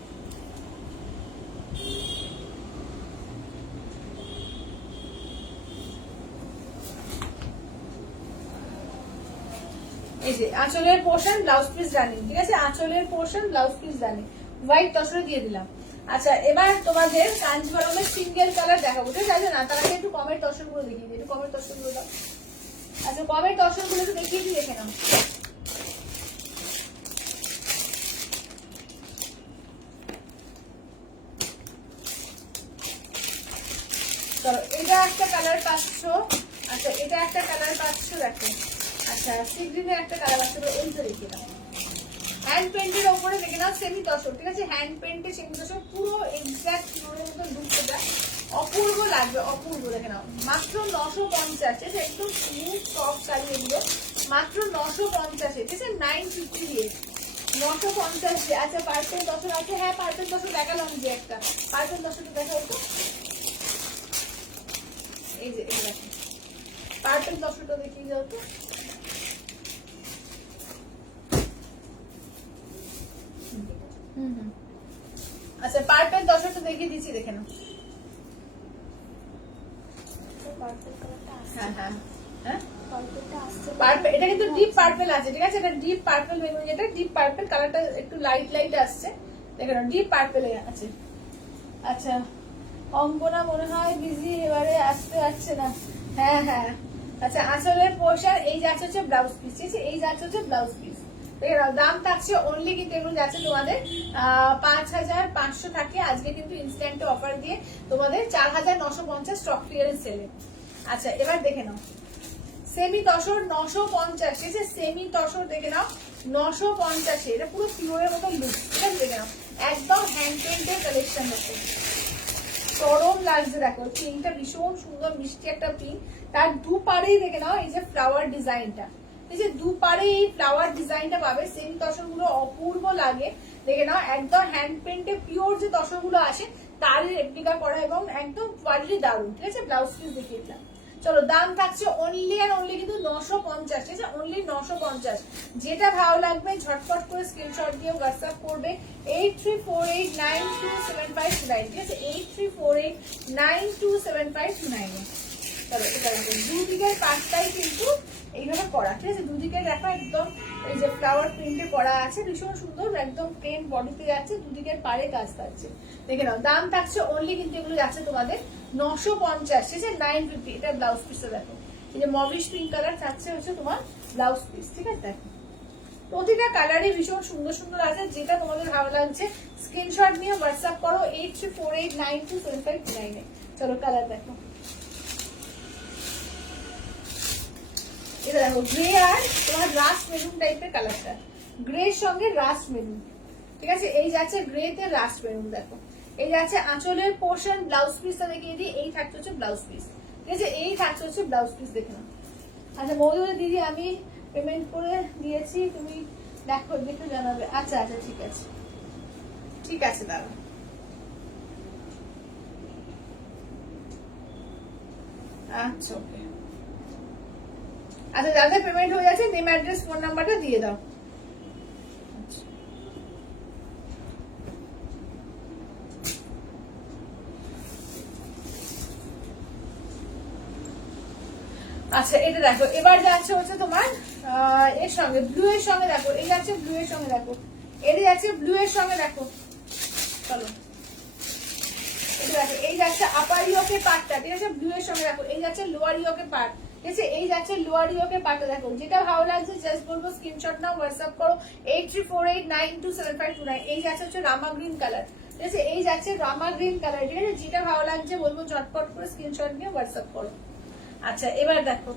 এই যে আঁচলের পোর্শন, ব্লাউজ পিস রানিং, ঠিক আছে? আঁচলের portion, blouse piece running, white তসরে দিয়ে দিলাম। আচ্ছা এবার তোমাদের কাঞ্জিভারমের সিঙ্গেল কালার দেখাবো, ঠিক আছে? না তার আগে একটু কমের তসর গুলো দেখিয়ে দিই, একটু কমের তসর গুলো দাও। আচ্ছা কমের তসর গুলো একটু দেখিয়ে দিই, দেখে নাও। চলো এটা একটা কালার পাচ্ছ, আচ্ছা এটা একটা কালার পাচ্ছ, দেখো। আচ্ছা সি গ্রিনের একটা কালার পাচ্ছ, ওইটা দেখিয়ে দাও। হ্যান্ড পেন্টের ওপরে দেখে নাও সেমি তসর, ঠিক আছে? হ্যান্ড পেন্টে সেমি তসর, পুরো এক্সাক্ট ফ্লোরের মতো ঢুকতে অপূর্ব লাগবে, অপূর্ব। দেখে নাও মাত্র 950, ঠিক আছে? একদম স্মুথ সফট শাড়ি এগুলো, মাত্র 950, ঠিক আছে? 950 দিয়ে 950 দিয়ে। আচ্ছা পার্পেল তসর আছে, হ্যাঁ পার্পেল তসর দেখালাম যে একটা, পার্পেল তসরটা দেখা হতো। এই যে এটা দেখো পার্পেল তসরটা দেখিয়ে যাও তো। আচ্ছা পার্পেল তসরটা দেখিয়ে দিচ্ছি, দেখে নাও। হ্যাঁ হ্যাঁ হ্যাঁ পার্পলটা আসছে। পার্পল, এটা কিন্তু ডিপ পার্পল আছে, ঠিক আছে? এটা ডিপ পার্পল বেগুনি, যেটা ডিপ পার্পল কালারটা একটু লাইট লাইট আসছে, দেখেন ডিপ পার্পল আছে। আচ্ছা অঙ্কনা মনে হয় বিজি, এবারে আসতে পারছে না। হ্যাঁ হ্যাঁ আচ্ছা, আঁচলের পোর্শন এই যাচ্ছে হচ্ছে ব্লাউজ পিস, ঠিক আছে? এই যাচ্ছে হচ্ছে ব্লাউজ পিস। দেখে নাও, দাম থাকছে অনলি কিন্তু এগুলো যাচ্ছে তোমাদের 5500 থাকে। আজকে কিন্তু ইনস্ট্যান্ট অফার দিয়ে তোমাদের 4950 স্টক ক্লিয়ারেন্স সেলে। আচ্ছা এবার দেখে নাও সেমি তসর 950, ঠিক আছে? সেমি তসর দেখে নাও 950, এটা পুরো পিওরের মতো লুক, ঠিক আছে? দেখে নাও একদম হ্যান্ড পেন্টের কালেকশন হচ্ছে, চরম লাগছে। দেখো পিঙ্কটা ভীষণ সুন্দর মিষ্টি একটা পিঙ্ক, তার দুপারেই দেখে নাও এই যে ফ্লাওয়ার ডিজাইনটা, এই যে দুপারে এই ফ্লাওয়ার ডিজাইনটা পাবে। সেমি তসর গুলো অপূর্ব লাগে, দেখে নাও একদম হ্যান্ড পেন্টে পিওর যে তসর গুলো আসে তার রেপ্লিকা করা, এবং একদম কোয়ালিটি দারুণ, ঠিক আছে? ব্লাউজ পিস দেখিয়ে দিলাম। চলো দাম থাকছে অনলি আর অনলি কিন্তু 950, ঠিক আছে? অনলি 950। যেটা ভালো লাগবে ঝটপট করে স্ক্রিনশট দিয়ে হোয়াটসঅ্যাপ করবে 8348927529, ঠিক আছে? 8348927529। চলো এটা দেখো দুদিকের পাশটাই কিন্তু এইভাবে করা, ঠিক আছে? দুদিকে দেখো একদম এই যে ফ্লাওয়ার প্রিন্টে করা আছে, ভীষণ সুন্দর, একদম প্লেন বডিতে যাচ্ছে, দুদিকের পাড়ে কাজ থাকছে। দেখে নাও দাম থাকছে অনলি কিন্তু এগুলো যাচ্ছে তোমাদের 950, ঠিক আছে? 950। এটা ব্লাউজ পিসটা দেখো, এই যে মভিশ পিঙ্ক কালার থাকছে হচ্ছে তোমার ব্লাউজ পিস, ঠিক আছে? দেখো প্রতিটা কালারই ভীষণ সুন্দর সুন্দর আছে, যেটা তোমাদের ভালো লাগছে স্ক্রিনশট নিয়ে হোয়াটসঅ্যাপ করো 8348927529। চলো কালার দেখো, এটা দেখো গ্রে আর তোমার রাস্ট মেরুন টাইপের কালারটা, গ্রের সঙ্গে রাস্ট মেরুন, ঠিক আছে? এই যাচ্ছে গ্রে তে রাস্ট মেরুন। দেখো এই যাচ্ছে আঁচলের পোর্শন, ব্লাউজ পিসটা দেখিয়ে দিই, এই থাকছে হচ্ছে ব্লাউজ পিস, ঠিক আছে? এই থাকছে হচ্ছে ব্লাউজ পিস, দেখে নাও। আচ্ছা মৌদুরি দিদি আমি পেমেন্ট করে দিয়েছি, তুমি দেখো দেখে জানাবে। আচ্ছা আচ্ছা ঠিক আছে, ঠিক আছে দাদা। আচ্ছা ওকে, আচ্ছা যাদের পেমেন্ট হয়ে যাচ্ছে নেম অ্যাড্রেস ফোন নাম্বারটা দিয়ে দাও। আচ্ছা এটা দেখো এবার যাচ্ছে হচ্ছে তোমার এর সঙ্গে ব্লু এর সঙ্গে, দেখো এই যাচ্ছে ব্লু এর সঙ্গে, দেখো এটা যাচ্ছে ব্লু এর সঙ্গে, দেখো চলো এটা দেখো এই যাচ্ছে আপার ইয়োকের পার্টটা, ঠিক আছে? ব্লু এর সঙ্গে দেখো এই যাচ্ছে লোয়ার ইয়োকের পার্ট, ঠিক আছে? এই যাচ্ছে লোয়ার ইয়োকের পার্টটা। দেখো যেটা ভালো লাগছে জাস্ট বলবো স্ক্রিনশট নাও, হোয়াটসঅ্যাপ করো 8348927529। এই যাচ্ছে হচ্ছে রামা গ্রিন কালার, ঠিক আছে? এই যাচ্ছে রামা গ্রিন কালার, ঠিক আছে? যেটা ভালো লাগছে বলবো ঝটপট করে স্ক্রিনশট নিয়ে হোয়াটসঅ্যাপ করো। আচ্ছা এবার দেখো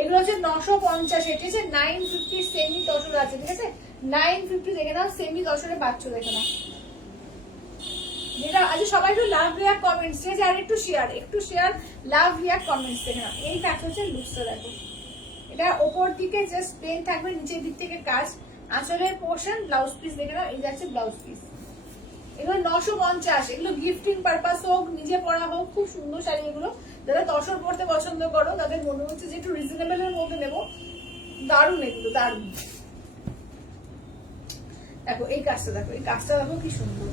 এগুলো হচ্ছে 950, ঠিক আছে? 950 সেমি তসর আছে, ঠিক আছে? 950 দেখে নাও, সেমি তসরে পাচ্ছ, দেখে নাও। যেটা আজ সবাই একটু লাভ রিয়াক্ট কমেন্টস, ঠিক আছে? আর একটু শেয়ার লাভ রিয়াক্ট কমেন্টস, দেখে নাও। এই থাকছে হচ্ছে লুকসটা, দেখো এটা ওপর দিকে জাস্ট প্লেন থাকবে, নিচের দিক থেকে কাজ, আঁচলের পোর্শন, ব্লাউজ পিস দেখে নাও, এই যাচ্ছে ব্লাউজ পিস। এগুলো 950, এগুলো গিফটিং পারপাস হোক, নিজে পরা হোক, খুব সুন্দর শাড়ি এগুলো। যারা তসর পড়তে পছন্দ করো তাদের মনে হচ্ছে যে একটু রিজনেবল এর মধ্যে নেবো, দারুণ এগুলো দারুণ। দেখো এই কাজটা দেখো, এই কাজটা দেখো কি সুন্দর,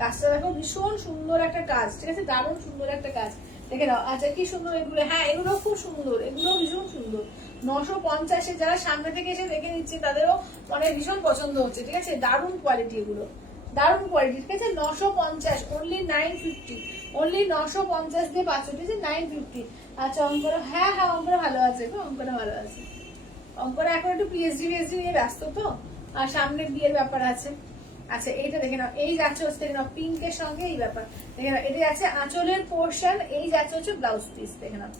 কাজটা দেখো ভীষণ সুন্দর একটা কাজ, ঠিক আছে? দারুণ সুন্দর একটা কাজ, দেখে নাও। আচ্ছা কি সুন্দর এগুলো, হ্যাঁ এগুলো খুব সুন্দর, এগুলো ভীষণ সুন্দর। 950 যারা সামনে থেকে এসে দেখে নিচ্ছে তাদেরও মানে ভীষণ পছন্দ হচ্ছে, ঠিক আছে? দারুণ কোয়ালিটি এগুলো, দারুণ কোয়ালিটি, ঠিক আছে? 950 অনলি 950, অনলি 950 দিয়ে পাচ্ছ, ঠিক আছে? 950। আচ্ছা অঙ্করা, হ্যাঁ হ্যাঁ অঙ্করা ভালো আছে গো, অঙ্করা ভালো আছে। অঙ্করা এখন একটু পিএইচডি নিয়ে ব্যস্ত তো, আর সামনে বিয়ের ব্যাপার আছে। আচ্ছা এইটা দেখে নাও, এই যাচ্ছে হচ্ছে দেখে নাও পিঙ্কের সঙ্গে এই ব্যাপার, দেখে নাও এটা যাচ্ছে আঁচলের পোর্শন, এই যাচ্ছে হচ্ছে ব্লাউজ পিস, দেখে নাও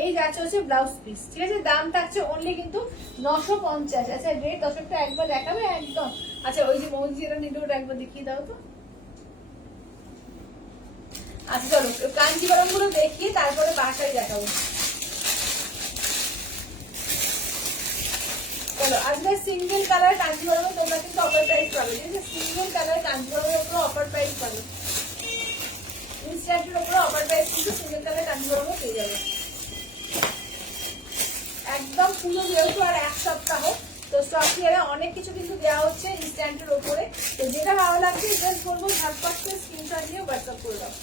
এই যাচ্ছে হচ্ছে ব্লাউজ পিস, ঠিক আছে? দাম থাকছে অনলি কিন্তু 950। আচ্ছা রেট দশকটা একবার দেখাবে একদম। আচ্ছা ওই যে মৌজি যেটা নিতে ওটা একবার দেখিয়ে দাও তো। আচ্ছা চলো কাঞ্জিবরম গুলো দেখিয়ে তারপরে বাসায় দেখাবো। চলো আজকে সিঙ্গেল কালার কাঞ্জিবরমে তোমরা কিন্তু অফার প্রাইস পাবে, ঠিক আছে? সিঙ্গেল কালার কাঞ্জিবরমের উপরে অফার প্রাইস পাবে, ইনস্ট্যান্টের উপরে অফার প্রাইস কিন্তু সিঙ্গেল কালার কাঞ্জিবরমে পেয়ে যাবে একদম। পুরো যেহেতু আর এক সপ্তাহ তো স্টক ক্লিয়ারে অনেক কিছু কিন্তু দেওয়া হচ্ছে ইনস্ট্যান্টের উপরে, তো যেটা ভালো লাগছে জাস্ট বলবো ঝটপট করে স্ক্রিনশট নিয়ে হোয়াটসঅ্যাপ করে দাও।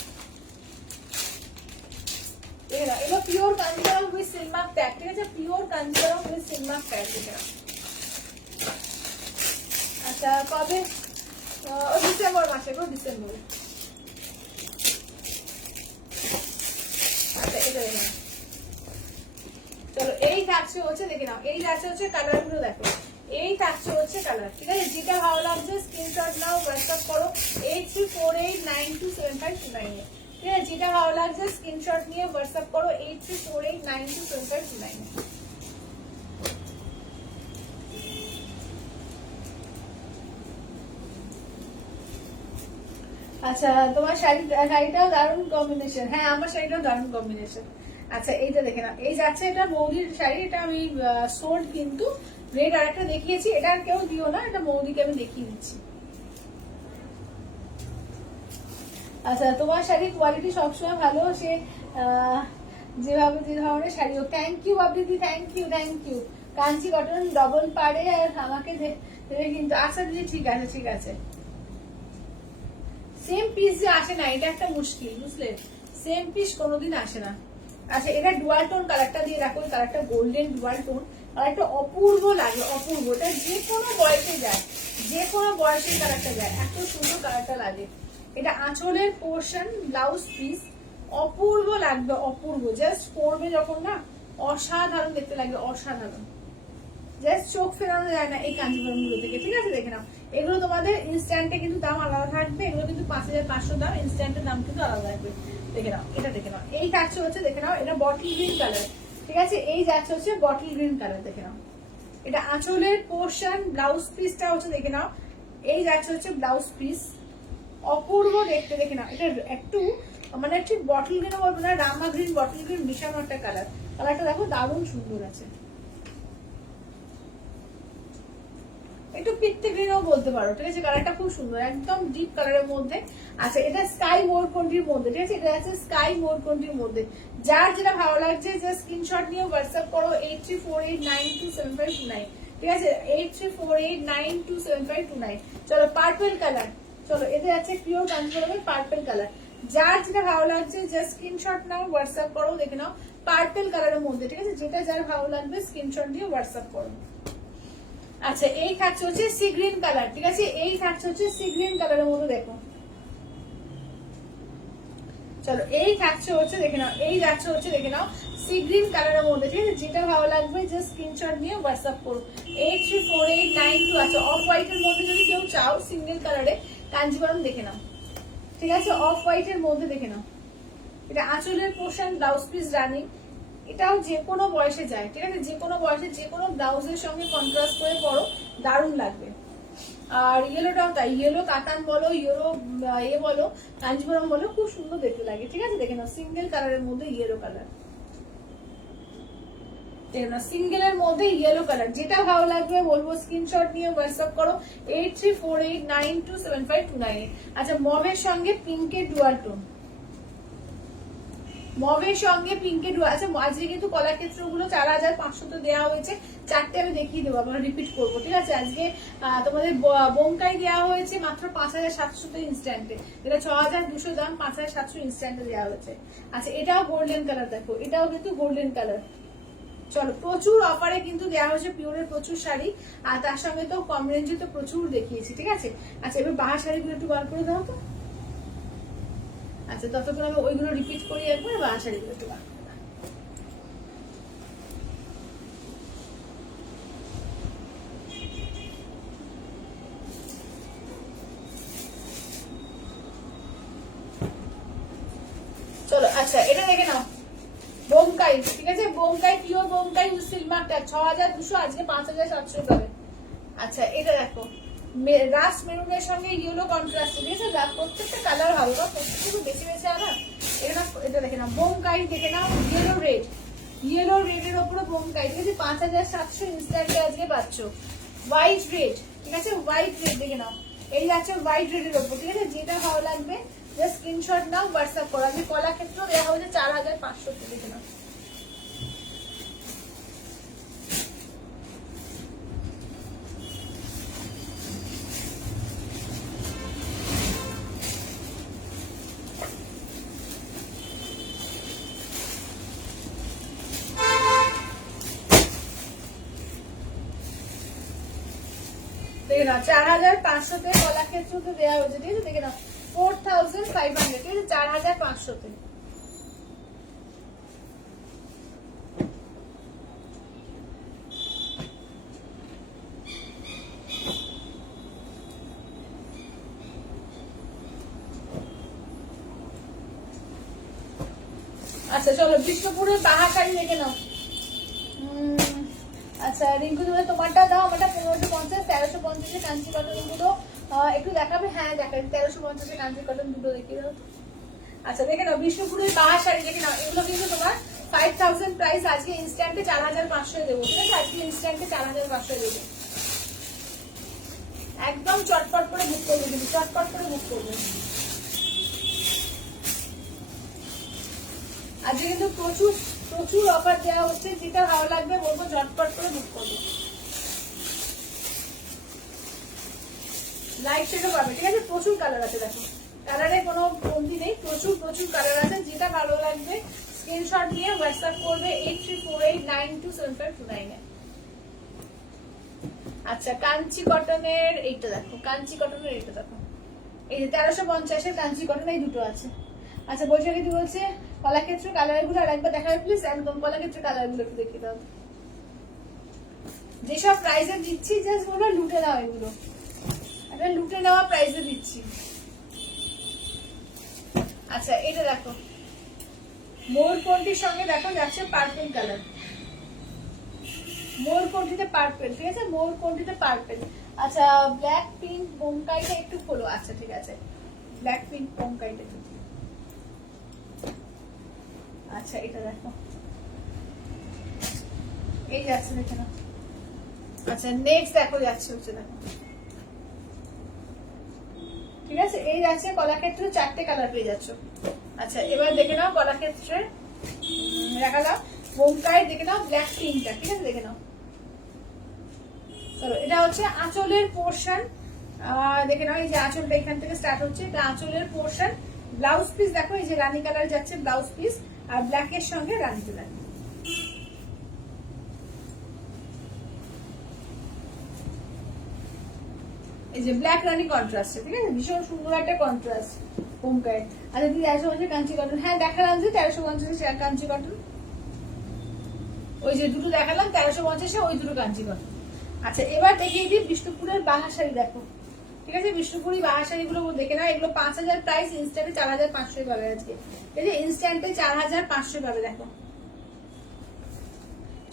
দেখে নাও এগুলো pure Kanjivaram with Silk Mark tag, ঠিক আছে, pure Kanjivaram with Silk Mark tag. দেখে নাও। আচ্ছা কবে? ডিসেম্বর মাসে, ডিসেম্বরে। আচ্ছা এটা দেখে নাও। চলো এই থাকছে হচ্ছে, দেখে নাও এই থাকছে হচ্ছে কালার গুলো দেখো, এই থাকছে হচ্ছে কালার, ঠিক আছে। যেটা ভালো লাগছে স্ক্রিনশট নাও, হোয়াটসঅ্যাপ করো 8348927529 এ, ঠিক আছে। যেটা ভালো লাগছে স্ক্রিনশট নিয়ে হোয়াটসঅ্যাপ করো 8348927529 এ। আচ্ছা তোমার শাড়িটাও দারুণ কম্বিনেশন, হ্যাঁ আমার শাড়িটাও দারুণ কম্বিনেশন। আচ্ছা এইটা দেখে না, এই যাচ্ছে এটা মৌদির শাড়ি, এটা আমি সোল্ড কিন্তু রেড আর একটা দেখিয়েছি, এটা আর কেউ দিও না, এটা মৌদিকে আমি দেখিয়ে দিচ্ছি। আচ্ছা তোমার শাড়ির কোয়ালিটি সবসময় ভালো, সে যেভাবে যে ধরনের শাড়ি হোক। Thank you Abriti, thank you thank you. Kanchi cotton double পাড়ে আর আমাকে দেবে কিন্তু। আচ্ছা দিদি ঠিক আছে ঠিক আছে। সেম পিস যে আসে না এটা একটা মুশকিল, বুঝলে, সেম পিস কোনোদিন আসে না। আচ্ছা এটা ডুয়াল টোন কালারটা দিয়ে রাখো, কালারটা গোল্ডেন ডুয়াল টোন, কালারটা অপূর্ব লাগে, অপূর্ব। এটা যে কোনো বয়সে যায়, যে কোনো বয়সে কালারটা যায়, এত সুন্দর কালারটা লাগে। এটা আঁচলের পোর্শন, ব্লাউজ পিস, অপূর্ব লাগবে, অপূর্ব। জাস্ট পরবে যখন না, অসাধারণ দেখতে লাগবে, অসাধারণ। জাস্ট চোখ ফেরানো যায় না এই কাঞ্জিভরম গুলো থেকে, ঠিক আছে। দেখে নাও এগুলো তোমাদের ইনস্ট্যান্টে কিন্তু দাম আলাদা থাকবে, এগুলো কিন্তু 5500 দাম, ইনস্ট্যান্টের দাম কিন্তু আলাদা থাকবে। দেখে নাও এটা দেখে নাও, এই থাকছে হচ্ছে, দেখে নাও এটা বটল গ্রিন কালার, ঠিক আছে। এই যাচ্ছে হচ্ছে বটল গ্রিন কালার, দেখে নাও। এটা আঁচলের পোর্শন, ব্লাউজ পিসটা হচ্ছে, দেখে নাও এই যাচ্ছে হচ্ছে ব্লাউজ পিস, অপূর্ব দেখতে। দেখে নাও এটা একটু মানে ঠিক বটল গ্রিনও বলবো না, রামা গ্রিন বটল গ্রিন মিশানো একটা কালার, কালারটা দেখো দারুণ সুন্দর আছে। একটু পিত্তে গ্রিনও বলতে পারো, ঠিক আছে। কালারটা খুব সুন্দর, একদম ডিপ কালারের মধ্যে। আচ্ছা এটা স্কাই মোরকন্ডির মধ্যে, ঠিক আছে, এটা আছে স্কাই মোরকন্ডির মধ্যে। যার যেটা ভালো লাগছে জাস্ট স্ক্রিনশট নিয়ে হোয়াটসঅ্যাপ করো 8348927529, ঠিক আছে, 8348927529। চলো পার্পল কালার, চলো এতে আছে পিওর কাঞ্জিভরমের পার্পল কালার। যার যেটা ভালো লাগছে জাস্ট স্ক্রিনশট নাও, হোয়াটসঅ্যাপ করো, দেখে নাও পার্পল কালারের মধ্যে, ঠিক আছে। যেটা যার ভালো লাগবে স্ক্রিনশট দিয়ে হোয়াটসঅ্যাপ করো। আচ্ছা এই থাকছে হচ্ছে সি গ্রিন কালার, ঠিক আছে, এই থাকছে হচ্ছে সি গ্রিন কালারের মধ্যে, দেখো। চলো এই থাকছে হচ্ছে, দেখে নাও এই যাচ্ছে হচ্ছে, দেখে নাও সি গ্রিন কালারের মধ্যে, ঠিক আছে। যেটা ভালো লাগবে জাস্ট স্ক্রিনশট নিয়ে হোয়াটসঅ্যাপ করো 834892। আচ্ছা অফ হোয়াইটের মধ্যে যদি কেউ চাও সিঙ্গেল কালারে কাঞ্জিভরম, দেখে নাও, ঠিক আছে, অফ হোয়াইটের মধ্যে, দেখে নাও। এটা আঁচলের পোর্শন, ব্লাউজ পিস রানিং, এটাও যে কোনো বয়সে যায়, ঠিক আছে, যে কোনো বয়সে যে কোনো ব্লাউজের সঙ্গে কন্ট্রাস্ট করে পরো, দারুণ লাগবে। আর ইয়েলোটাও তাই, ইয়েলো কাতান বলো, ইয়েলো বলো, কাঞ্জিভরম বলো, খুব সুন্দর দেখতে লাগে, ঠিক আছে। দেখে নাও সিঙ্গেল কালারের মধ্যে ইয়েলো কালার, দেখে নাও সিঙ্গেলের মধ্যে ইয়েলো কালার। যেটা ভালো লাগবে বলবো স্ক্রিনশট নিয়ে হোয়াটসঅ্যাপ করো 8348927529। আচ্ছা মভের সঙ্গে পিঙ্কের ডুয়াল টোন, মভের সঙ্গে পিঙ্কের ডুয়াল। আচ্ছা আজকে কিন্তু কলাক্ষেত্র গুলো 4500 তো দেওয়া হয়েছে, চারটে আমি দেখিয়ে দেবো, আমরা রিপিট করবো, ঠিক আছে। আজকে তোমাদের বোমকাই দেওয়া হয়েছে মাত্র 5700 তো ইনস্ট্যান্টে, এটা 6200 দাম, 5700 ইনস্ট্যান্টে দেওয়া হয়েছে। আচ্ছা এটাও গোল্ডেন কালার, দেখো এটাও কিন্তু গোল্ডেন কালার। চলো প্রচুর অফারে কিন্তু দেওয়া হয়েছে পিওরের প্রচুর শাড়ি, আর তার সঙ্গে তো কম রেঞ্জে তো প্রচুর দেখিয়েছি, ঠিক আছে। আচ্ছা এবার বাহার শাড়িগুলো একটু বার করে দাও তো। আচ্ছা ততক্ষণ আমি ওইগুলো রিপিট করি একবার, বাহার শাড়িগুলো একটু বার করে দাও। চলো আচ্ছা এটা দেখে নাও, বোমকাই, ঠিক আছে, বোমকাই পিওর বোমকাই সিলমারটা 6200, আজকে 5700 পাবে। আচ্ছা এটা দেখো রাস্ট মেরুনের সঙ্গে ইয়েলো কন্ট্রাস্ট, ঠিক আছে, প্রত্যেকটা কালার ভালো না, প্রত্যেকটা বেশি বেশি আনা। এটা দেখে নাও বোমকাই, দেখে নাও ইয়েলো রেড, ইয়েলো রেডের ওপরে বোমকাই, ঠিক আছে, 5700 ইনস্ট্যান্টে আজকে পাচ্ছ। হোয়াইট রেড, ঠিক আছে, হোয়াইট রেড দেখে নাও, এই যাচ্ছে হোয়াইট রেডের ওপর, ঠিক আছে। যেটা ভালো লাগবে জাস্ট স্ক্রিনশট নাও, হোয়াটসঅ্যাপ করো। আজকে কলাক্ষেত্র দেওয়া হয়েছে 4500, দেখে নাও। নাও 4500-তে কলাক্ষেত্রতে দেওয়া হয়েছে, ঠিক আছে? দেখে নাও 4500, ঠিক আছে? 4500-তে। আচ্ছা চলো বিষ্ণুপুরের বাহা শাড়ি দেখে নাও। আচ্ছা রিঙ্কু তুমি তোমারটা দাও, আমারটা 1550, 1350 কাঞ্চি কটন গুলো একটু দেখাবে? হ্যাঁ দেখাবে। 1350 কাঞ্চি কটন দুটো দেখিয়ে দাও। আচ্ছা দেখে নাও বিষ্ণুপুরের বাহা শাড়ি দেখে নাও। এগুলো কিন্তু তোমার 5000 প্রাইস, আজকে ইনস্ট্যান্টে 4500 দেবো, ঠিক আছে? আজকে ইনস্ট্যান্টে 4500 দেবো। একদম চটপট করে বুক করবে, কিন্তু চটপট করে বুক করবে। আজকে কিন্তু প্রচুর প্রচুর অফার দেওয়া হচ্ছে, যেটা ভালো লাগবে বলবো ঝটপট করে বুক করবে। লাইট শেডও পাবে, ঠিক আছে? প্রচুর কালার আছে, দেখো কালারে কোনো কমতি নেই, প্রচুর প্রচুর কালার আছে। যেটা ভালো লাগবে স্ক্রিনশট নিয়ে হোয়াটসঅ্যাপ করবে 8348927529-এ। আচ্ছা কাঞ্চি কটনের এইটা দেখো, কাঞ্চি কটনের এইটা দেখো, এই যে 1350-এর কাঞ্চি কটন, এই দুটো আছে। আচ্ছা বৈশাখী দি বলছে কলাক্ষেত্র কালার গুলো আর একবার দেখাবে প্লিজ। একদম কলাক্ষেত্র কালার গুলো একটু দেখিয়ে দাও। যেসব প্রাইসে দিচ্ছি জাস্ট বলো লুটে নাও, এগুলো একটা লুটে নেওয়া প্রাইসে দিচ্ছি। আচ্ছা এটা দেখো মোরপন্টির সঙ্গে দেখো যাচ্ছে পার্পল কালার, মোরপন্টিতে পার্পল, ঠিক আছে? মোরপন্টিতে পার্পল। আচ্ছা ব্ল্যাক পিঙ্ক বোমকাইটা একটু খোলো। আচ্ছা ঠিক আছে, ব্ল্যাক পিঙ্ক বোমকাইটা একটু। আচ্ছা এটা দেখো, এই যাচ্ছে দেখে না। আচ্ছা নেক্সট দেখো যাচ্ছে হচ্ছে দেখো, ঠিক আছে? এই যাচ্ছে কলাক্ষেত্রে, 4টে কালার পেয়ে যাচ্ছ। আচ্ছা এবার দেখে নাও কলাক্ষেত্রে দেখালাম, বোমকাই দেখে নাও ব্ল্যাক পিঙ্কটা, ঠিক আছে? দেখে নাও। চলো এটা হচ্ছে আঁচলের পোর্শন, দেখে নাও এই যে আঁচলটা এখান থেকে স্টার্ট হচ্ছে, এটা আঁচলের পোর্শন। ব্লাউজ পিস দেখো এই যে রানী কালার যাচ্ছে ব্লাউজ পিস, আর ব্ল্যাকের সঙ্গে রানী কালার। এই যে ব্ল্যাক রানী কন্ট্রাস্ট, ঠিক আছে? ভীষণ সুন্দর একটা কন্ট্রাস্ট বোমকাই। আচ্ছা দিদি 1350 কাঞ্চি কটন, হ্যাঁ দেখালাম যে 1350 কাঞ্চি কটন, ওই যে দুটো দেখালাম 1350, ওই দুটো কাঞ্চি কটন। আচ্ছা এবার দেখিয়ে দিই বিষ্ণুপুরের বাহা শাড়ি দেখো, ঠিক আছে? বিষ্ণুপুরি বাহা শাড়িগুলো দেখে নাও। এগুলো 5000 প্রাইস, ইনস্ট্যান্টে 4500 পাবে আজকে, ঠিক আছে? ইনস্ট্যান্টে 4500 পাবে, দেখো।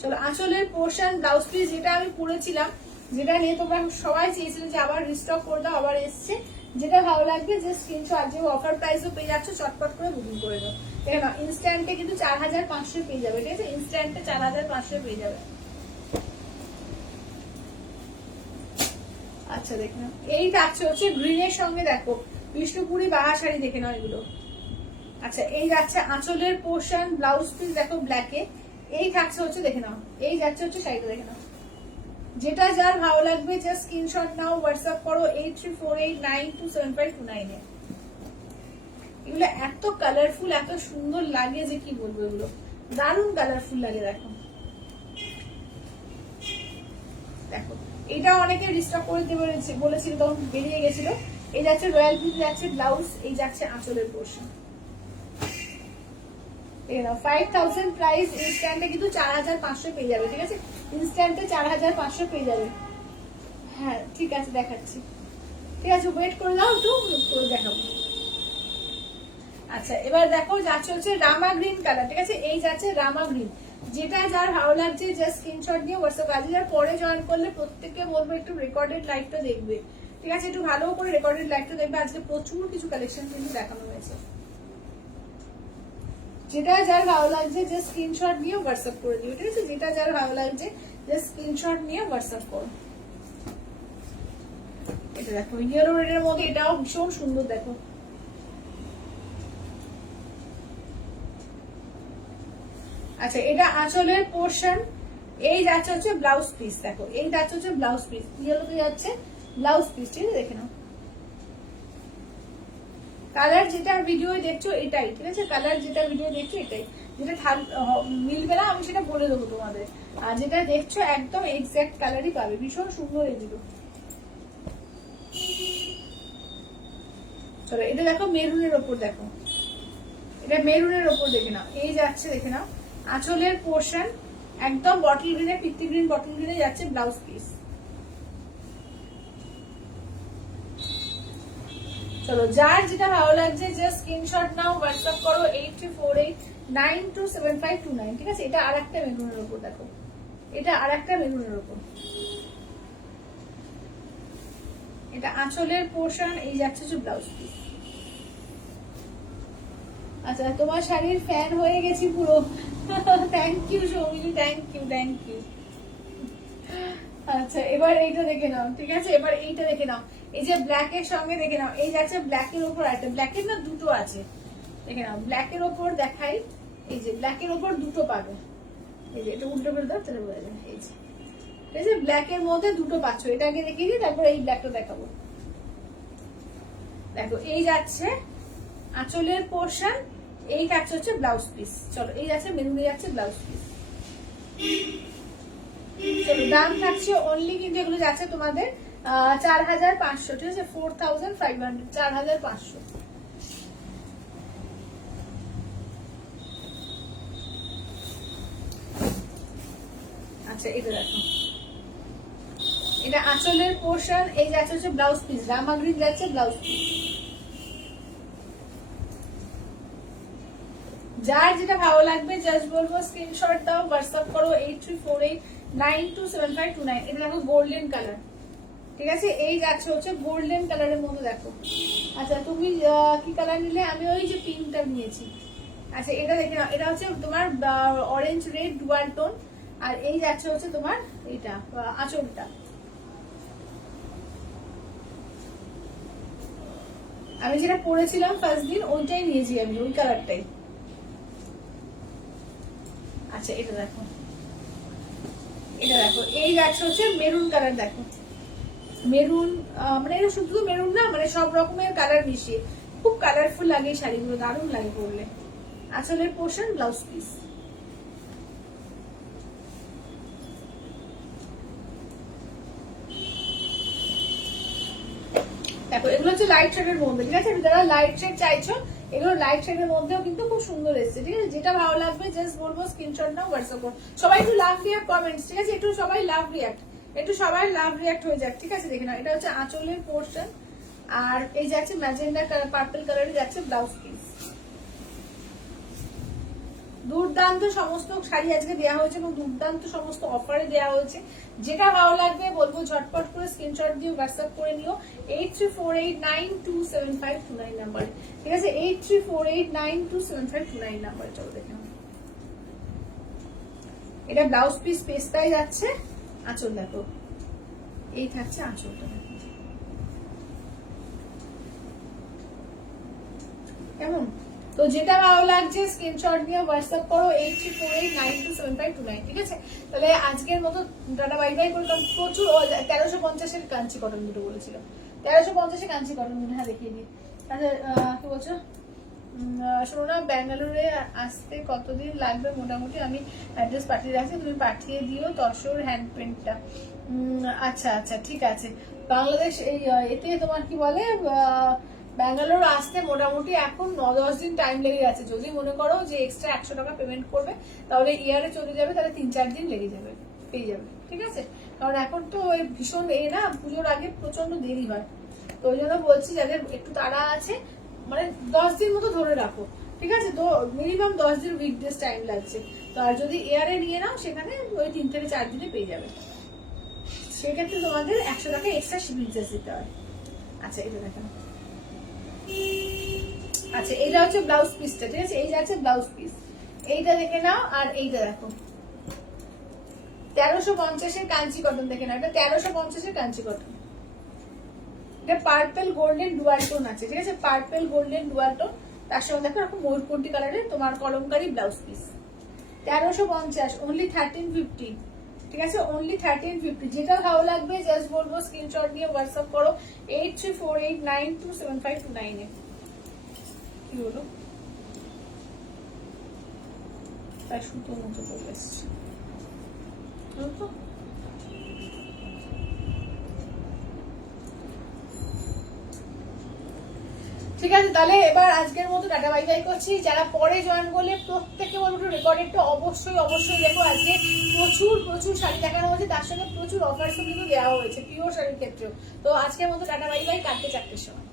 চলো আঁচলের পোর্শন ব্লাউজ পিস, যেটা আমি পরেছিলাম, যেটা নিয়ে তোমরা সবাই চেয়েছিলে যে আবার রিস্টক করে দাও, আবার এসছে। যেটা ভালো লাগবে যে স্ক্রিনশট, যে অফার প্রাইসও পেয়ে যাচ্ছ, চটপট করে বুকিং করে দাও। দেখে নাও ইনস্ট্যান্টে কিন্তু 4500 পেয়ে যাবে, ঠিক আছে? ইনস্ট্যান্টে 4500 পেয়ে যাবে। আচ্ছা দেখে নাও এই যাচ্ছে হচ্ছে গ্রিনের সঙ্গে, দেখো বিষ্ণুপুরি বাহা শাড়ি দেখে নাও এগুলো। আচ্ছা এই যাচ্ছে আঁচলের পোর্শন, ব্লাউজ পিস দেখো ব্ল্যাকে, এই থাকছে হচ্ছে দেখে নাও, এই যাচ্ছে হচ্ছে শাড়িটা দেখে নাও। যেটা যার ভালো লাগবে জাস্ট স্ক্রিনশট নাও, হোয়াটসঅ্যাপ করো 8348927529-এ। এগুলো এত কালারফুল, এত সুন্দর লাগে যে কি বলবো, এগুলো দারুণ কালারফুল লাগে। দেখো দেখো এটা অনেকে রিস্টক করে দিতে বলেছিল, তখন বেরিয়ে গেছিল। এই যাচ্ছে রয়্যাল ব্লু, যাচ্ছে ব্লাউজ, এই যাচ্ছে আঁচলের পোর্শন। 5000 প্রাইস, ইনস্ট্যান্টে কিন্তু 4500 পেয়ে যাবে, ঠিক আছে? ইনস্ট্যান্টে 4500 পেয়ে যাবে। হ্যাঁ ঠিক আছে দেখাচ্ছি, ঠিক আছে ওয়েট করে দাও একটু, করে দেখাবো। আচ্ছা এবার দেখো যাচ্ছে হচ্ছে রামা গ্রিন কালার, ঠিক আছে? এই যাচ্ছে রামা গ্রিন। যেটা যার ভালো লাগছে জাস্ট স্ক্রিনশট নিয়ে হোয়াটসঅ্যাপ, আজ যার পরে জয়েন করলে প্রত্যেককে বলবো একটু রেকর্ডেড লাইভটা দেখবে, ঠিক আছে? একটু ভালো করে রেকর্ডেড লাইভটা দেখবে, আজকে প্রচুর কিছু কালেকশন কিন্তু দেখানো হয়েছে। যেটা যার ভালো লাগছে জাস্ট স্ক্রিনশট নিয়ে হোয়াটসঅ্যাপ করে দিও, ঠিক আছে? যেটা যার ভালো লাগছে জাস্ট স্ক্রিনশট নিয়ে হোয়াটসঅ্যাপ করো। এটা দেখো ইয়েলো রেডের মধ্যে, এটাও ভীষণ সুন্দর, দেখো আচ্ছা এটা আঁচলের পোর্শন, এই যাচ্ছে হচ্ছে ব্লাউজ পিস, দেখো এই যাচ্ছে হচ্ছে ব্লাউজ পিস, ইয়েলোতে যাচ্ছে ব্লাউজ পিস, ঠিক আছে? দেখে নাও কালার যেটা ভিডিও দেখছো এটাই, ঠিক আছে? কালার যেটা ভিডিও দেখছো এটাই, যেটা মিলবে না আমি সেটা বলে দেবো তোমাদের, আর যেটা দেখছো একদম এক্সাক্ট কালারই পাবে। ভীষণ সুন্দর এগুলো, চলো এটা দেখো মেরুনের ওপর, দেখো এটা মেরুনের ওপর দেখে নাও, এই যাচ্ছে দেখে নাও আঁচলের পোর্শন একদম বটল গ্রিনে, পিত্তি গ্রিন বটল গ্রিনে যাচ্ছে ব্লাউজ পিস। চলো যার যেটা ভালো লাগছে জাস্ট স্ক্রিনশট নাও, হোয়াটসঅ্যাপ করো 8348927529। ঠিক আছে, এটা আরেকটা মেরুনের উপর, দেখো এটা আরেকটা মেরুনের উপর, এটা আঁচলের পোর্শন, এই যাচ্ছে হচ্ছে ব্লাউজ পিস। আচ্ছা তোমার শাড়ির ফ্যান হয়ে গেছি পুরো, thank you Soumili, thank you thank you. আচ্ছা এবার এইটা দেখে নাও, ঠিক আছে এবার এইটা দেখে নাও, এই যে ব্ল্যাক এর সঙ্গে দেখে নাও, এই যাচ্ছে ব্ল্যাক এর উপর, একটা ব্ল্যাক এর না দুটো আছে দেখে নাও, ব্ল্যাক এর উপর দেখাই, এই যে ব্ল্যাক এর উপর দুটো পাবে, এই যে এটা উল্টো করে দাও তাহলে বোঝা যায়, এই যে ঠিক আছে ব্ল্যাক এর মধ্যে দুটো পাচ্ছ, এটা আগে দেখিয়ে দিই তারপর এই ব্ল্যাকটা দেখাবো। দেখো এই যাচ্ছে আঁচলের পোর্শন, এই কাছে হচ্ছে ব্লাউজ পিস। চলো এই যাচ্ছে মেরুনে যাচ্ছে ব্লাউজ পিস। চলো দাম থাকছে অনলি কিন্তু এগুলো যাচ্ছে তোমাদের 4500, ঠিক আছে 4500, 4500। আচ্ছা এটা দেখো, এটা আঁচলের পোর্শন, এই যাচ্ছে হচ্ছে ব্লাউজ পিস, রামা গ্রিন যাচ্ছে ব্লাউজ পিস। যার যেটা ভালো লাগবে জাস্ট বলবো স্ক্রিনশট দাও, হোয়াটসঅ্যাপ করো 8348927529। এটা দেখো গোল্ডেন কালার, ঠিক আছে এই যাচ্ছে হচ্ছে গোল্ডেন কালারের মধ্যে, দেখো আচ্ছা তুমি কি কালার নিলে? আমি ওই যে পিঙ্কটা নিয়েছি। আচ্ছা এটা দেখে নাও, এটা হচ্ছে তোমার অরেঞ্জ রেড ডুয়াল টোন, আর এই যাচ্ছে হচ্ছে তোমার এইটা আঁচলটা। আমি যেটা পরেছিলাম ফার্স্ট দিন ওইটাই নিয়েছি আমি, ওই কালারটাই। আচ্ছা এটা দেখো, এটা দেখো এই যাচ্ছে হচ্ছে মেরুন কালার, দেখো মেরুন, মানে এটা শুধু মেরুন না, মানে সব রকমের কালার মিশিয়ে খুব কালারফুল লাগে এই শাড়িগুলো, দারুণ লাগে পরলে। আঁচলের পোর্শন ব্লাউজ পিস। দেখো এগুলো হচ্ছে লাইট শেডের মধ্যে, ঠিক আছে যারা লাইট শেড চাইছো এগুলো লাইট শেডের মধ্যেও কিন্তু খুব সুন্দর এসছে, ঠিক আছে যেটা ভালো লাগবে জাস্ট বলবো স্ক্রিনশট নাও, হোয়াটসঅ্যাপ করো। সবাই একটু লাভ রিয়াক্ট কমেন্টস, ঠিক আছে একটু সবাই লাভ রিয়াক্ট, একটু সবাই লাভ রিয়াক্ট হয়ে যাক, ঠিক আছে দেখে নাও এটা হচ্ছে আঁচলের পোর্শন, আর এই যাচ্ছে ম্যাজেন্ডা পার্পল কালারে যাচ্ছে ব্লাউজ পিস। দুর্দান্ত সমস্ত শাড়ি আজকে দেওয়া হয়েছে এবং দুর্দান্ত সমস্ত অফারে দেওয়া হয়েছে, যেটা ভালো লাগবে বলবো ঝটপট করে স্ক্রিনশট দিয়ে হোয়াটসঅ্যাপ করে নিও 8348927529 নাম্বারে, ঠিক আছে 8348927529 নাম্বারে। চলো দেখে নাও, এটা ব্লাউজ পিস পেস্তায় যাচ্ছে, আঁচল দেখো এই থাকছে আঁচলটা, কেমন? তো যেটা ভালো লাগছে স্ক্রিনশট নিয়ে হোয়াটসঅ্যাপ করো 8348927529, ঠিক আছে তাহলে আজকের মতো টাটা বাই বাই করে। প্রচুর 1350-এর কাঞ্চি কটন দুটো বলেছিল, 1350-এর কাঞ্চি কটন দুটো, হ্যাঁ দেখিয়ে দিই। আচ্ছা কি বলছো? শোনো না, ব্যাঙ্গালোরে আসতে কতদিন লাগবে মোটামুটি? আমি অ্যাড্রেস পাঠিয়ে রাখছি, তুমি পাঠিয়ে দিও তসর হ্যান্ড প্রিন্টটা। আচ্ছা আচ্ছা ঠিক আছে। বাংলাদেশ এই এতে তোমার কি বলে ব্যাঙ্গালোর আসতে মোটামুটি এখন 9-10 দিন টাইম লেগে যাচ্ছে। যদি মনে করো যে এক্সট্রা 100 টাকা পেমেন্ট করবে তাহলে ইয়ারে চলে যাবে, তাহলে 3-4 দিন লেগে যাবে, পেয়ে যাবে, ঠিক আছে কারণ এখন তো ওই ভীষণ না পুজোর আগে প্রচন্ড দেরি হয়, তো ওই জন্য বলছি যাদের একটু তাড়া আছে মানে 10 দিন মতো ধরে রাখো, ঠিক আছে তো মিনিমাম 10 দিন উইকডেজ টাইম লাগছে। তো আর যদি এয়ারে নিয়ে নাও সেখানে ওই 3 থেকে 4 দিনে পেয়ে যাবে, সেক্ষেত্রে তোমাদের 100 টাকা এক্সট্রা শিপিং চার্জ দিতে হয়। আচ্ছা এটা দেখেন, আচ্ছা এইটা হচ্ছে ব্লাউজ পিসটা, ঠিক আছে এই যাচ্ছে ব্লাউজ পিস, এইটা দেখে নাও। আর এইটা দেখো 1350-এর কাঞ্চি কটন দেখে নাও, এটা 1350-এর কাঞ্চি কটন, এটা পার্পল গোল্ডেন ডুয়াল টোন আছে, ঠিক আছে পার্পল গোল্ডেন ডুয়াল টোন, তার সঙ্গে দেখো এরকম ময়ূরকণ্ঠী কালারের তোমার কলমকারী ব্লাউজ পিস। 1350 অনলি 1350, ঠিক আছে অনলি 1350। যেটা ভালো লাগবে জাস্ট বলবো স্ক্রিনশট দিয়ে হোয়াটসঅ্যাপ করো 8348927529 এ। কি হলো তাই সুতোর মতো চলে এসছে তো। ঠিক আছে, তাহলে এবার আজকের মতো টাটা বাই বাই করছি। যারা পরে জয়েন করলে প্রত্যেককে বলবো একটু রেকর্ডেডটা অবশ্যই অবশ্যই দেখো। আজকে প্রচুর প্রচুর শাড়ি দেখানো হয়েছে, তার সঙ্গে প্রচুর অফার্সও কিন্তু দেওয়া হয়েছে পিওর শাড়ির ক্ষেত্রেও। তো আজকের মতো টাটা বাই বাই, কালকে 4টের সময়।